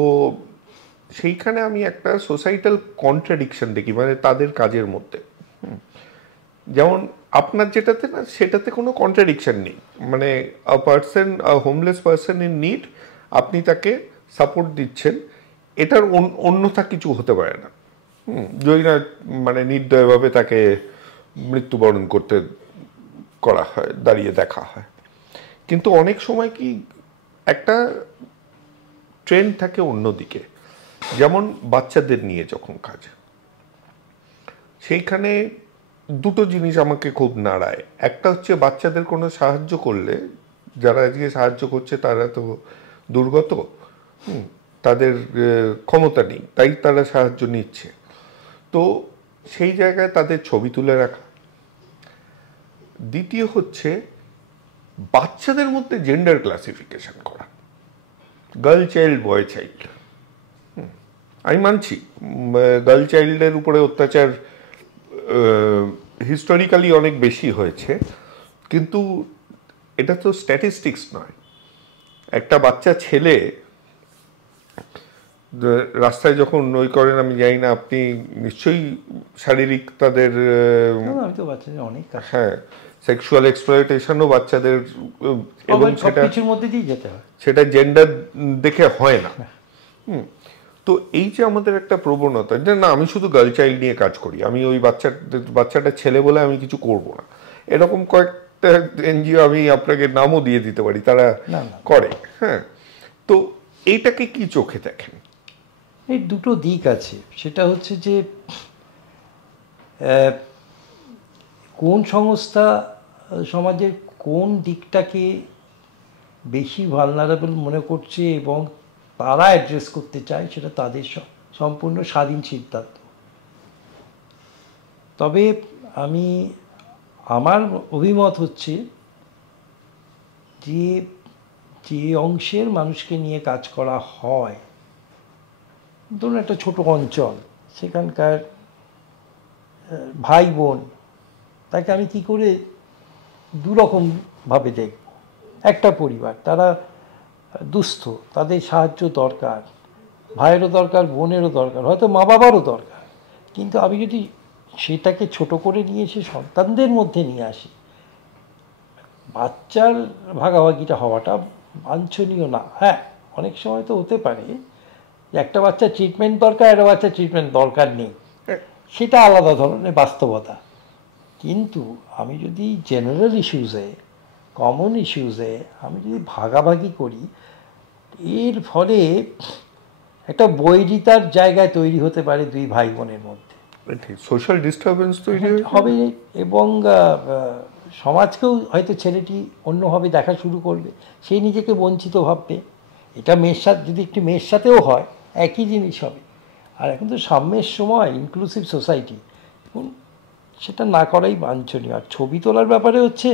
সেইখানে আমি একটা সোসাইটাল কন্ট্রাডিকশন দেখি, মানে তাদের কাজের মধ্যে। যেমন আপনার যেটাতে না, সেটাতে কোনো কন্ট্রাডিকশন নেই, মানে হোমলেস পার্সন ইন নিড, আপনি তাকে সাপোর্ট দিচ্ছেন, এটার অন্যথা কিছু হতে পারে না। যদি না মানে নির্দয়ভাবে তাকে মৃত্যুবরণ করতে করা হয়, দাঁড়িয়ে দেখা হয়। কিন্তু অনেক সময় কি একটা ট্রেন্ড থাকে অন্যদিকে, যেমন বাচ্চাদের নিয়ে যখন কাজ, সেইখানে দুটো জিনিস আমাকে খুব নাড়ায়। একটা হচ্ছে বাচ্চাদের কোনো সাহায্য করলে, যারা আজকে সাহায্য করছে তারা তো দুর্গত, তাদের ক্ষমতা নেই, তাই তারা সাহায্য নিচ্ছে, তো সেই জায়গায় তাদের ছবি তুলে রাখা। দ্বিতীয় হচ্ছে বাচ্চাদের মধ্যে জেন্ডার ক্লাসিফিকেশন করা, গার্ল চাইল্ড, বয় চাইল্ড। আমি মানছি গার্ল চাইল্ডের উপরে অত্যাচার হিস্টোরিক্যালি অনেক বেশি হয়েছে, কিন্তু এটা তো স্ট্যাটিস্টিক্স নয়। একটা বাচ্চা ছেলে রাস্তায় যখন নই করেন, আমি জানি না, আপনি নিশ্চয়ই শারীরিক তাদের, হ্যাঁ, সেক্সুয়াল এক্সপ্লয়টেশনও বাচ্চাদের, এবং সেটা জেন্ডার দেখে হয় না। তো এই যে আমাদের একটা প্রবণতা, যে না আমি শুধু গার্ল চাইল্ড নিয়ে কাজ করি, আমি ওই বাচ্চাটা ছেলে বলে আমি কিছু করব না, এরকম কয়েকটা এনজিও আমি আপনাকে নামও দিয়ে দিতে পারি, তারা করে। হ্যাঁ, তো এইটাকে কি চোখে দেখেন? এই দুটো দিক আছে, সেটা হচ্ছে যে কোন সংস্থা সমাজের কোন দিকটাকে বেশি ভালনারেবল মনে করছে এবং তারা অ্যাড্রেস করতে চায়, সেটা তাদের সম্পূর্ণ স্বাধীন সিদ্ধান্ত। তবে আমার অভিমত হচ্ছে যে যে অংশের মানুষকে নিয়ে কাজ করা হয়, ধরুন একটা ছোট অঞ্চল, সেখানকার ভাই বোন, তাকে আমি কি করে দুরকমভাবে দেখব। একটা পরিবার, তারা দুস্থ, তাদের সাহায্য দরকার, ভাইয়েরও দরকার, বোনেরও দরকার, হয়তো মা বাবারও দরকার, কিন্তু আমি যদি সেটাকে ছোট করে নিয়ে এসে সন্তানদের মধ্যে নিয়ে আসি, বাচ্চার ভাগাভাগিটা হওয়াটা বাঞ্ছনীয় না। হ্যাঁ, অনেক সময় তো হতে পারে যে একটা বাচ্চার ট্রিটমেন্ট দরকার, একটা বাচ্চার ট্রিটমেন্ট দরকার নেই, সেটা আলাদা ধরনের বাস্তবতা। কিন্তু আমি যদি জেনারেল ইস্যুসে, কমন ইস্যুসে আমি যদি ভাগাভাগি করি, এর ফলে একটা বৈরিতার জায়গায় তৈরি হতে পারে দুই ভাই বোনের মধ্যে, সোশ্যাল ডিস্টারবেন্স তৈরি হবে, এবং সমাজকেও হয়তো ছেলেটি অন্যভাবে দেখা শুরু করবে, সে নিজেকে বঞ্চিত ভাববে। এটা মেয়ের সাথে, যদি একটি মেয়ের সাথেও হয় একই জিনিস হবে। আর এখন তো সাম্যের সময়, ইনক্লুসিভ সোসাইটি, এখন সেটা না করাই বাঞ্ছনীয়। আর ছবি তোলার ব্যাপারে হচ্ছে,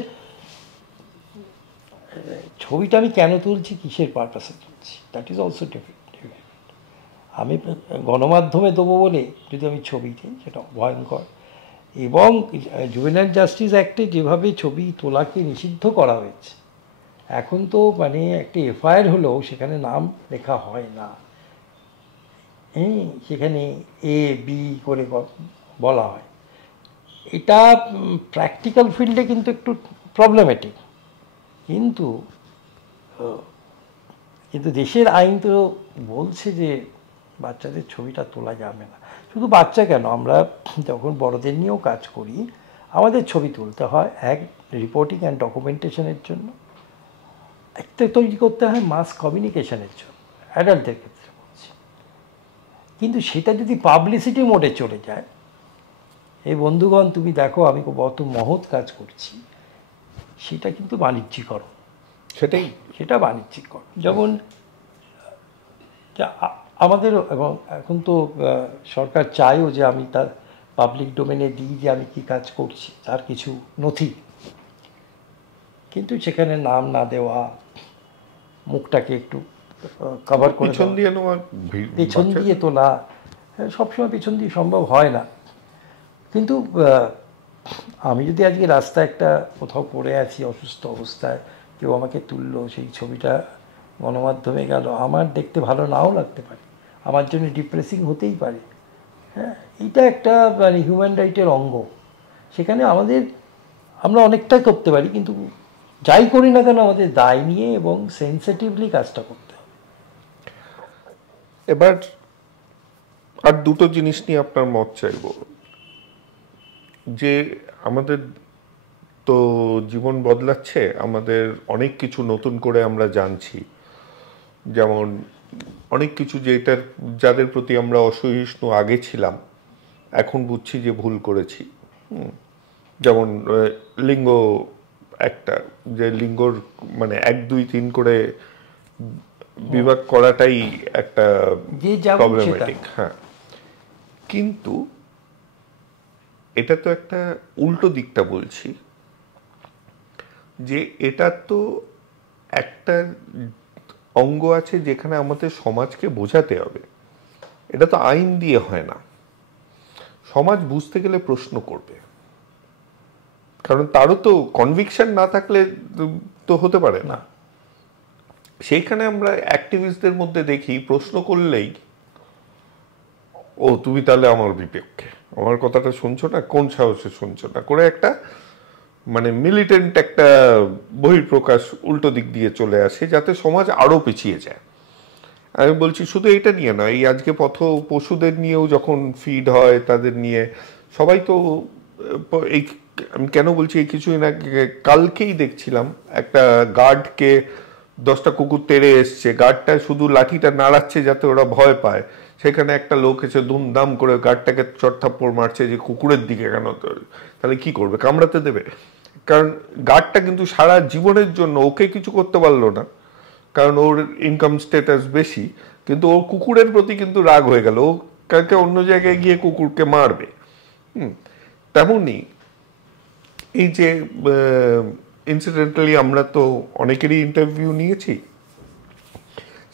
ছবিটা আমি কেন তুলছি, কিসের পারপাসে তুলছি, দ্যাট ইজ অলসো ডিফারেন্ট। আমি গণমাধ্যমে দেবো বলে যদি আমি ছবি দিই, সেটা ভয়ঙ্কর। এবং জুভেনাইল জাস্টিস অ্যাক্টে যেভাবে ছবি তোলাকে নিষিদ্ধ করা হয়েছে, এখন তো মানে একটা এফআইআর হলেও সেখানে নাম লেখা হয় না, সেখানে এ বি করে বলা হয়। এটা প্র্যাকটিক্যাল ফিল্ডে কিন্তু একটু প্রবলেমেটিক, কিন্তু কিন্তু দেশের আইন তো বলছে যে বাচ্চাদের ছবিটা তোলা যাবে না। শুধু বাচ্চা কেন, আমরা যখন বড়দের নিয়েও কাজ করি, আমাদের ছবি তুলতে হয় এক রিপোর্টিং অ্যান্ড ডকুমেন্টেশনের জন্য, একটা তৈরি করতে হয় মাস কমিউনিকেশনের জন্য, অ্যাডাল্টদের ক্ষেত্রে বলছি। কিন্তু সেটা যদি পাবলিসিটি মোডে চলে যায়, এই বন্ধুগণ তুমি দেখো আমি কত মহৎ কাজ করছি, সেটা কিন্তু বাণিজ্যিকরণ, সেটা বাণিজ্যিকরণ। যেমন আমাদের, এবং এখন তো সরকার চায়ও যে আমি তার পাবলিক ডোমেনে দিই যে আমি কি কাজ করছি, তার কিছু নথি, কিন্তু সেখানে নাম না দেওয়া, মুখটাকে একটু কভার করে পেছন দিয়ে তোলা, সবসময় পেছন দিয়ে সম্ভব হয় না। কিন্তু আমি যদি আজকে রাস্তায় একটা কোথাও পড়ে আছি অসুস্থ অবস্থায়, কেউ আমাকে তুললো, সেই ছবিটা গণমাধ্যমে গেল, আমার দেখতে ভালো নাও লাগতে পারে, আমার জন্য ডিপ্রেসিং হতেই পারে। হ্যাঁ, এটা একটা মানে হিউম্যান রাইটের অঙ্গ। সেখানে আমরা অনেকটাই করতে পারি, কিন্তু যাই করি না কেন আমাদের দায় নিয়ে এবং সেন্সিটিভলি কাজটা করতে হবে। এবার আর দুটো জিনিস নিয়ে আপনার মত চাইব, যে আমাদের তো জীবন বদলাচ্ছে, আমাদের অনেক কিছু নতুন করে আমরা জানছি, যেমন অনেক কিছু যাদের প্রতি আমরা অসহিষ্ণু আগে ছিলাম, এখন বুঝছি যে ভুল করেছি। যেমন লিঙ্গ, একটা যে লিঙ্গর মানে 1, 2, 3 করে বিভাগ করাটাই একটা প্রবলেমেটিক। হ্যাঁ, কিন্তু এটা তো একটা উল্টো দিকটা বলছি, যে এটা তো একটা অঙ্গ আছে যেখানে আমাদের সমাজকে বোঝাতে হবে। এটা তো আইন দিয়ে হয় না, সমাজ বুঝতে গেলে প্রশ্ন করবে, কারণ তারও তো কনভিকশন না থাকলে তো হতে পারে না। সেইখানে আমরা অ্যাক্টিভিস্টদের মধ্যে দেখি প্রশ্ন করলেই, ও তুমি তাহলে আমার বিপক্ষে, আমার কথাটা শুনছো না, কোন সাহসে শুনছো না, করে একটা মানে মিলিটেন্ট একটা বহিঃপ্রকাশ উল্টো দিক দিয়ে চলে আসে, যাতে সমাজ আরো পিছিয়ে যায়। আমি বলছি শুধু এটা নিয়ে নয়, এই আজকে পশুদের নিয়েও যখন ফিড হয়, তাদের নিয়ে সবাই তো এই, আমি কেন বলছি, এই কিছুই না, কালকেই দেখছিলাম একটা গার্ডকে 10টা কুকুর তেড়ে এসছে, গার্ডটা শুধু লাঠিটা নাড়াচ্ছে যাতে ওরা ভয় পায়, সেখানে একটা লোক এসে দুমদাম করে গার্ডটাকে চড়থাপ্পড় মারছে যে কুকুরের দিকে কেন, তাহলে কি করবে, কামড়াতে দেবে? কারণ গার্ডটা কিন্তু সারা জীবনের জন্য ওকে কিছু করতে পারলো না, কারণ ওর ইনকাম স্ট্যাটাস বেশি, কিন্তু ওর কুকুরের প্রতি কিন্তু রাগ হয়ে গেল, ও কালকে অন্য জায়গায় গিয়ে কুকুরকে মারবে। তেমনি এই যে ইনসিডেন্টালি আমরা তো অনেকেরই ইন্টারভিউ নিয়েছি,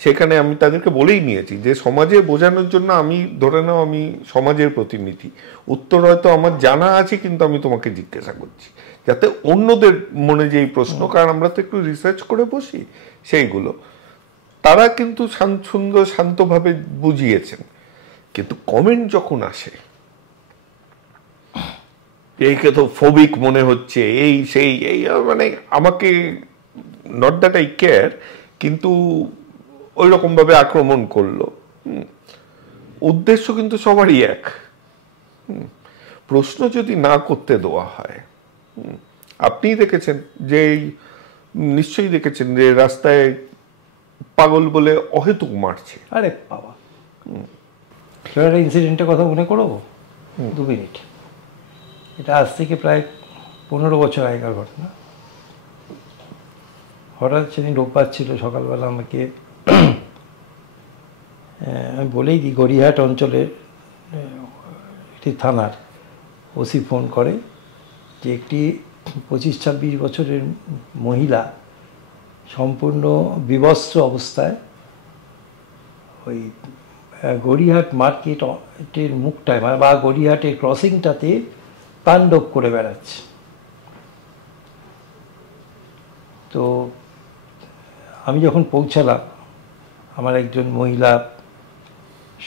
সেখানে আমি তাদেরকে বলেই নিয়েছি যে সমাজে বোঝানোর জন্য আমি ধরে নাও আমি সমাজের প্রতিনিধি, উত্তর হয়তো আমার জানা আছে কিন্তু আমি তোমাকে জিজ্ঞাসা করছি যাতে অন্যদের মনে যেই প্রশ্ন, কারণ আমরা তো একটু রিসার্চ করে বসি সেইগুলো, তারা কিন্তু সুন্দর শান্তভাবে বুঝিয়েছেন। কিন্তু কমেন্ট যখন আসে এইকে তো ফোবিক মনে হচ্ছে, এই সেই এই, মানে আমাকে নট দ্যাট আই কেয়ার, কিন্তু ওই রকম ভাবে আক্রমণ করলো। উদ্দেশ্য কিন্তু সবারই এক। প্রশ্ন যদি না করতে দেওয়া হয়, আপনি দেখেছেন যে নিশ্চয়ই দেখেছেন যে রাস্তায় পাগল বলে অহেতুক মারছে। আরে বাবা, একটা ইনসিডেন্টের কথা মনে করবো 2 মিনিট। এটা আজ থেকে প্রায় 15 বছর আগেকার ঘটনা। হঠাৎ সেদিন রোববার ছিল, সকালবেলা আমাকে আমি বলেই দিই, গড়িয়াহাট অঞ্চলের একটি থানার ওসি ফোন করে যে একটি 25-26 বছরের মহিলা সম্পূর্ণ বিবস্ত্র অবস্থায় ওই গড়িয়াহাট মার্কেটের মুখটায় বা গড়িয়াহাটের ক্রসিংটাতে তাণ্ডব করে বেড়াচ্ছে। তো আমি যখন পৌঁছালাম, আমার একজন মহিলা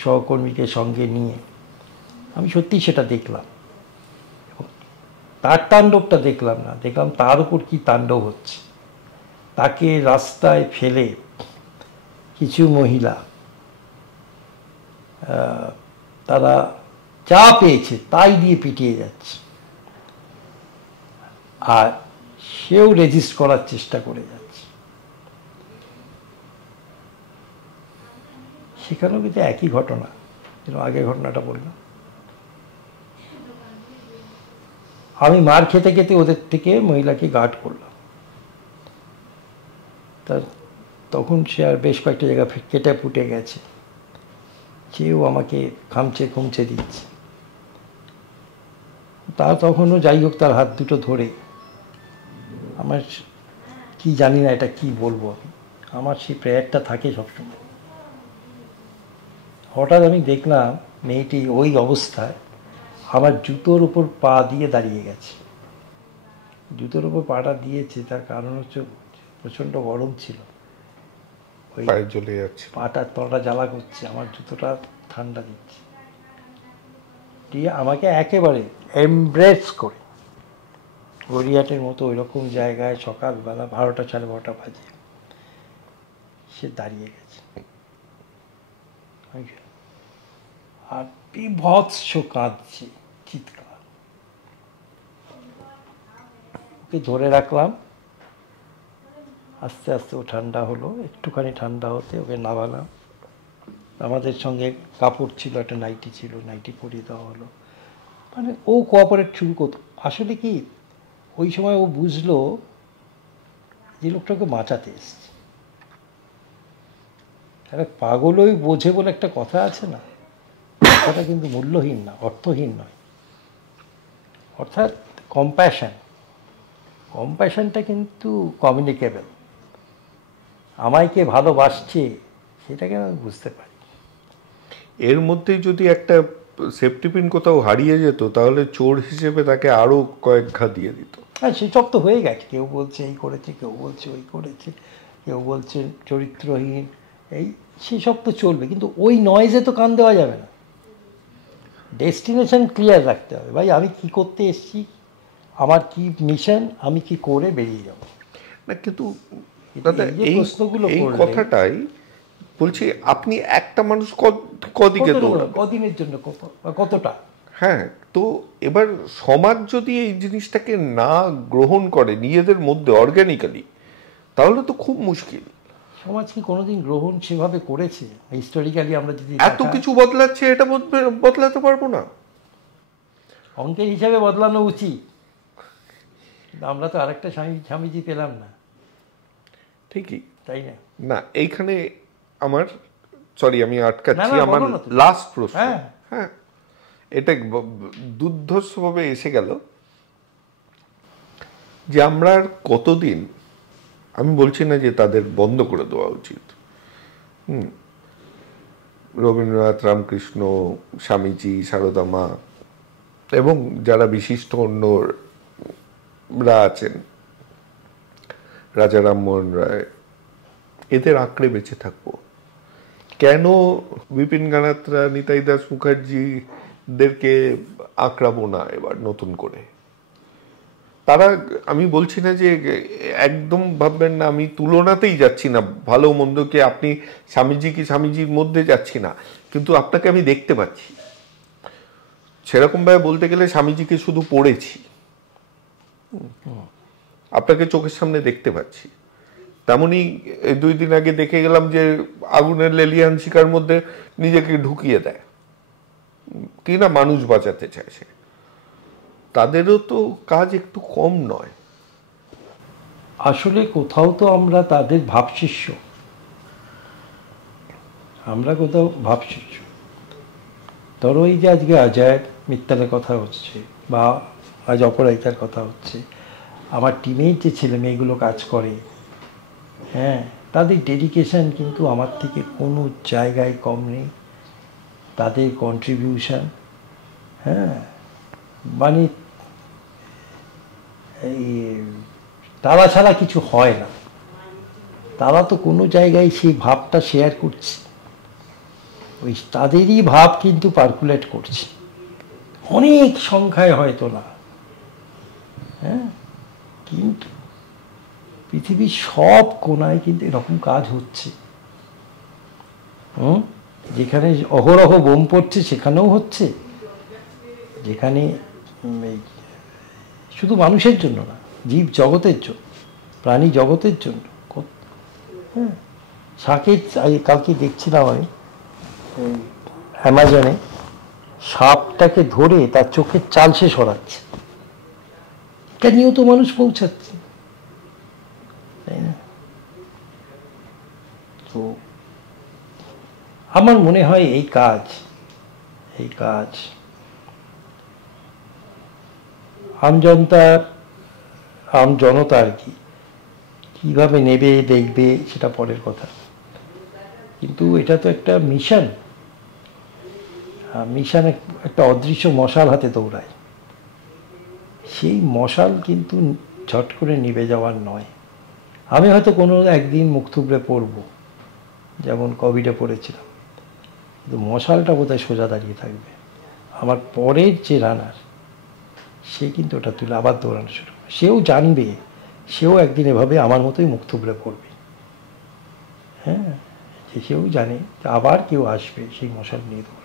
সহকর্মীকে সঙ্গে নিয়ে আমি সত্যি সেটা দেখলাম। তার তাণ্ডবটা দেখলাম না, দেখলাম তার উপর কি তাণ্ডব হচ্ছে। তাকে রাস্তায় ফেলে কিছু মহিলা তারা যা পেয়েছে তাই দিয়ে পিটিয়ে যাচ্ছে, আর সেও রেজিস্ট করার চেষ্টা করে যাচ্ছে। সেখানেও কিন্তু একই ঘটনা, যেন আগের ঘটনাটা বললাম। আমি মার খেতে খেতে ওদের থেকে মহিলাকে গার্ড করলাম। তখন সে আর বেশ কয়েকটা জায়গা কেটে ফুটে গেছে, সেও আমাকে খামচে খুমচে দিচ্ছে। তা তখনও যাই হোক তার হাত দুটো ধরে, আমার কি জানি না এটা কি বলবো আমি, আমার সেই প্রেয়ারটা থাকে সবসময়। হঠাৎ আমি দেখলাম মেয়েটি ওই অবস্থায় আমার জুতোর উপর পা দিয়ে দাঁড়িয়ে গেছে। জুতোর উপর পাটা দিয়েছে তার কারণ হচ্ছে প্রচণ্ড গরম ছিল, ওই পায়ে জ্বলে যাচ্ছে, পাটার তলাটা জ্বালা করছে, আমার জুতোটা ঠান্ডা দিচ্ছে। দিয়ে আমাকে একেবারে এমব্রেস করে গড়িয়াহাটের মতো ওই রকম জায়গায় সকালবেলা 12টা 12:30 বাজে সে দাঁড়িয়ে গেছে। আর বিভৎস কাঁদছে, চিৎকার। ওকে ধরে রাখলাম, আস্তে আস্তে ও ঠান্ডা হলো, একটুখানি ঠান্ডা হতে ওকে নামালাম। আমাদের সঙ্গে কাপড় ছিল, একটা নাইটি ছিল, নাইটি পরিয়ে দেওয়া হলো। মানে ও কোঅপারেট শুরু করতো। আসলে কি ওই সময় ও বুঝলো যে লোকটাকে বাঁচাতে এসছে। একটা পাগলই বোঝে বলে একটা কথা আছে না, কথাটা কিন্তু মূল্যহীন না, অর্থহীন নয়। অর্থাৎ কম্প্যাশনটা কিন্তু কমিউনিকেবল। আমায় কে ভালোবাসছে সেটাকে আমি বুঝতে পারি। এর মধ্যেই যদি একটা সেফটি পিন কোথাও হারিয়ে যেত তাহলে চোর হিসেবে তাকে আরো কয়েক ঘা দিয়ে দিত। হ্যাঁ, সেসব তো হয়ে গেছে। কেউ বলছে এই করেছে, কেউ বলছে ওই করেছে, কেউ বলছে চরিত্রহীন, এই সেসব তো চলবে, কিন্তু ওই নয়েজে তো কান দেওয়া যাবে না। ডেস্টিনেশন ক্লিয়ার রাখতে হবে, ভাই আমি কি করতে এসেছি, আমার কি মিশন, আমি কি করে বেরিয়ে যাব না। কিন্তু দাদা এই কথাটাই বলছি, আপনি একটা মানুষ কদিকে কদিনের জন্য কতটা। হ্যাঁ, তো এবার সমাজ যদি এই জিনিসটাকে না গ্রহণ করে নিজেদের মধ্যে অর্গানিক্যালি, তাহলে তো খুব মুশকিল। সমাজ কি কোনোদিন গ্রহণ সেভাবে করেছে? হিস্টোরিক্যালি আমরা যদি এত কিছু বদলাচ্ছে, এটা বদলাতে পারবো না। অঙ্কের হিসাবে বদলানো উচিত, আমরা তো আরেকটা স্বামীজি পেলাম না। ঠিকই, তাই না? না, এইখানে আমার আমি আটকাচ্ছি, আমার লাস্ট প্রশ্ন। হ্যাঁ, এটা দুর্ধর্ষভাবে এসে গেল যে আমরা কতদিন, আমি বলছি না যে তাদের বন্ধ করে দেওয়া উচিত, রবীন্দ্রনাথ, রামকৃষ্ণ, স্বামীজি, সারদা মা এবং যারা বিশিষ্ট অন্যরা আছেন, রাজা রামমোহন রায়, এদের আঁকড়ে বেঁচে থাকবো? কেন বিপিন গানাত্রা, নিতাই দাস মুখার্জিদেরকে আঁকড়াবো না এবার নতুন করে? তারা, আমি বলছি না যে একদম ভাববেন না আমি তুলনাতেই যাচ্ছি না ভালো মন্দকে, আপনি স্বামীজি কি স্বামীজির মধ্যে যাচ্ছি না, কিন্তু আপনাকে আমি দেখতে পাচ্ছি। সেরকমভাবে বলতে গেলে স্বামীজিকে শুধু পড়েছি, আপনাকে চোখের সামনে দেখতে পাচ্ছি। তেমনি 2 দিন আগে দেখে গেলাম যে আগুনের লেলিহান শিকার মধ্যে নিজেকে ঢুকিয়ে দেয়, কি না মানুষ বাঁচাতে চায় সে। তাদেরও তো কাজ একটু কম নয়। আসলে কোথাও তো আমরা তাদের ভাবশিষ্য, আমরা কোথাও ভাবশিষ্য। ধরো এই যে আজকে অজয় মিত্তালের কথা হচ্ছে বা আজ অপরাজিতার কথা হচ্ছে, আমার টিমের যে ছেলে মেয়েগুলো কাজ করে, হ্যাঁ, তাদের ডেডিকেশন কিন্তু আমার থেকে কোনো জায়গায় কম নেই। তাদের কন্ট্রিবিউশন, হ্যাঁ, মানে এই তারা ছাড়া কিছু হয় না। তারা তো কোনো জায়গায় সেই ভাবটা শেয়ার করছে, ওই তাদেরই ভাব কিন্তু পার্কুলেট করছে, অনেক সংখ্যায় হয়তো না, হ্যাঁ, কিন্তু পৃথিবীর সব কোনায় কিন্তু এরকম কাজ হচ্ছে। যেখানে অহরহ বোম পড়ছে সেখানেও হচ্ছে, যেখানে শুধু মানুষের জন্য না, জীব জগতের জন্য, প্রাণী জগতের জন্য। হ্যাঁ, শাকের কালকে দেখছিলাম আমি অ্যামাজনে, সাপটাকে ধরে তার চোখের চাল সে সরাচ্ছে, এটা নিয়েও তো মানুষ পৌঁছাচ্ছে, তাই না? তো আমার মনে হয় এই কাজ আমজনতা আর কি কীভাবে নেবে দেখবে সেটা পরের কথা, কিন্তু এটা তো একটা মিশন। মিশন একটা অদৃশ্য মশাল হাতে দৌড়ায়, সেই মশাল কিন্তু ঝট করে নিভে যাওয়ার নয়। আমি হয়তো কোনো একদিন মুখ থুবড়ে পড়বো, যেমন কোভিডে পড়েছিলাম, কিন্তু মশালটা বোধহয় সোজা দাঁড়িয়ে থাকবে। আমার পরের যে রানার, সে কিন্তু ওটা তুলে আবার দৌড়ানো শুরু করবে। সেও জানবে, সেও একদিন এভাবে আমার মতোই মুখ থুবড়ে পড়বে, হ্যাঁ, সেও জানে আবার কেউ আসবে সেই মশাল নিয়ে দৌড়াবে।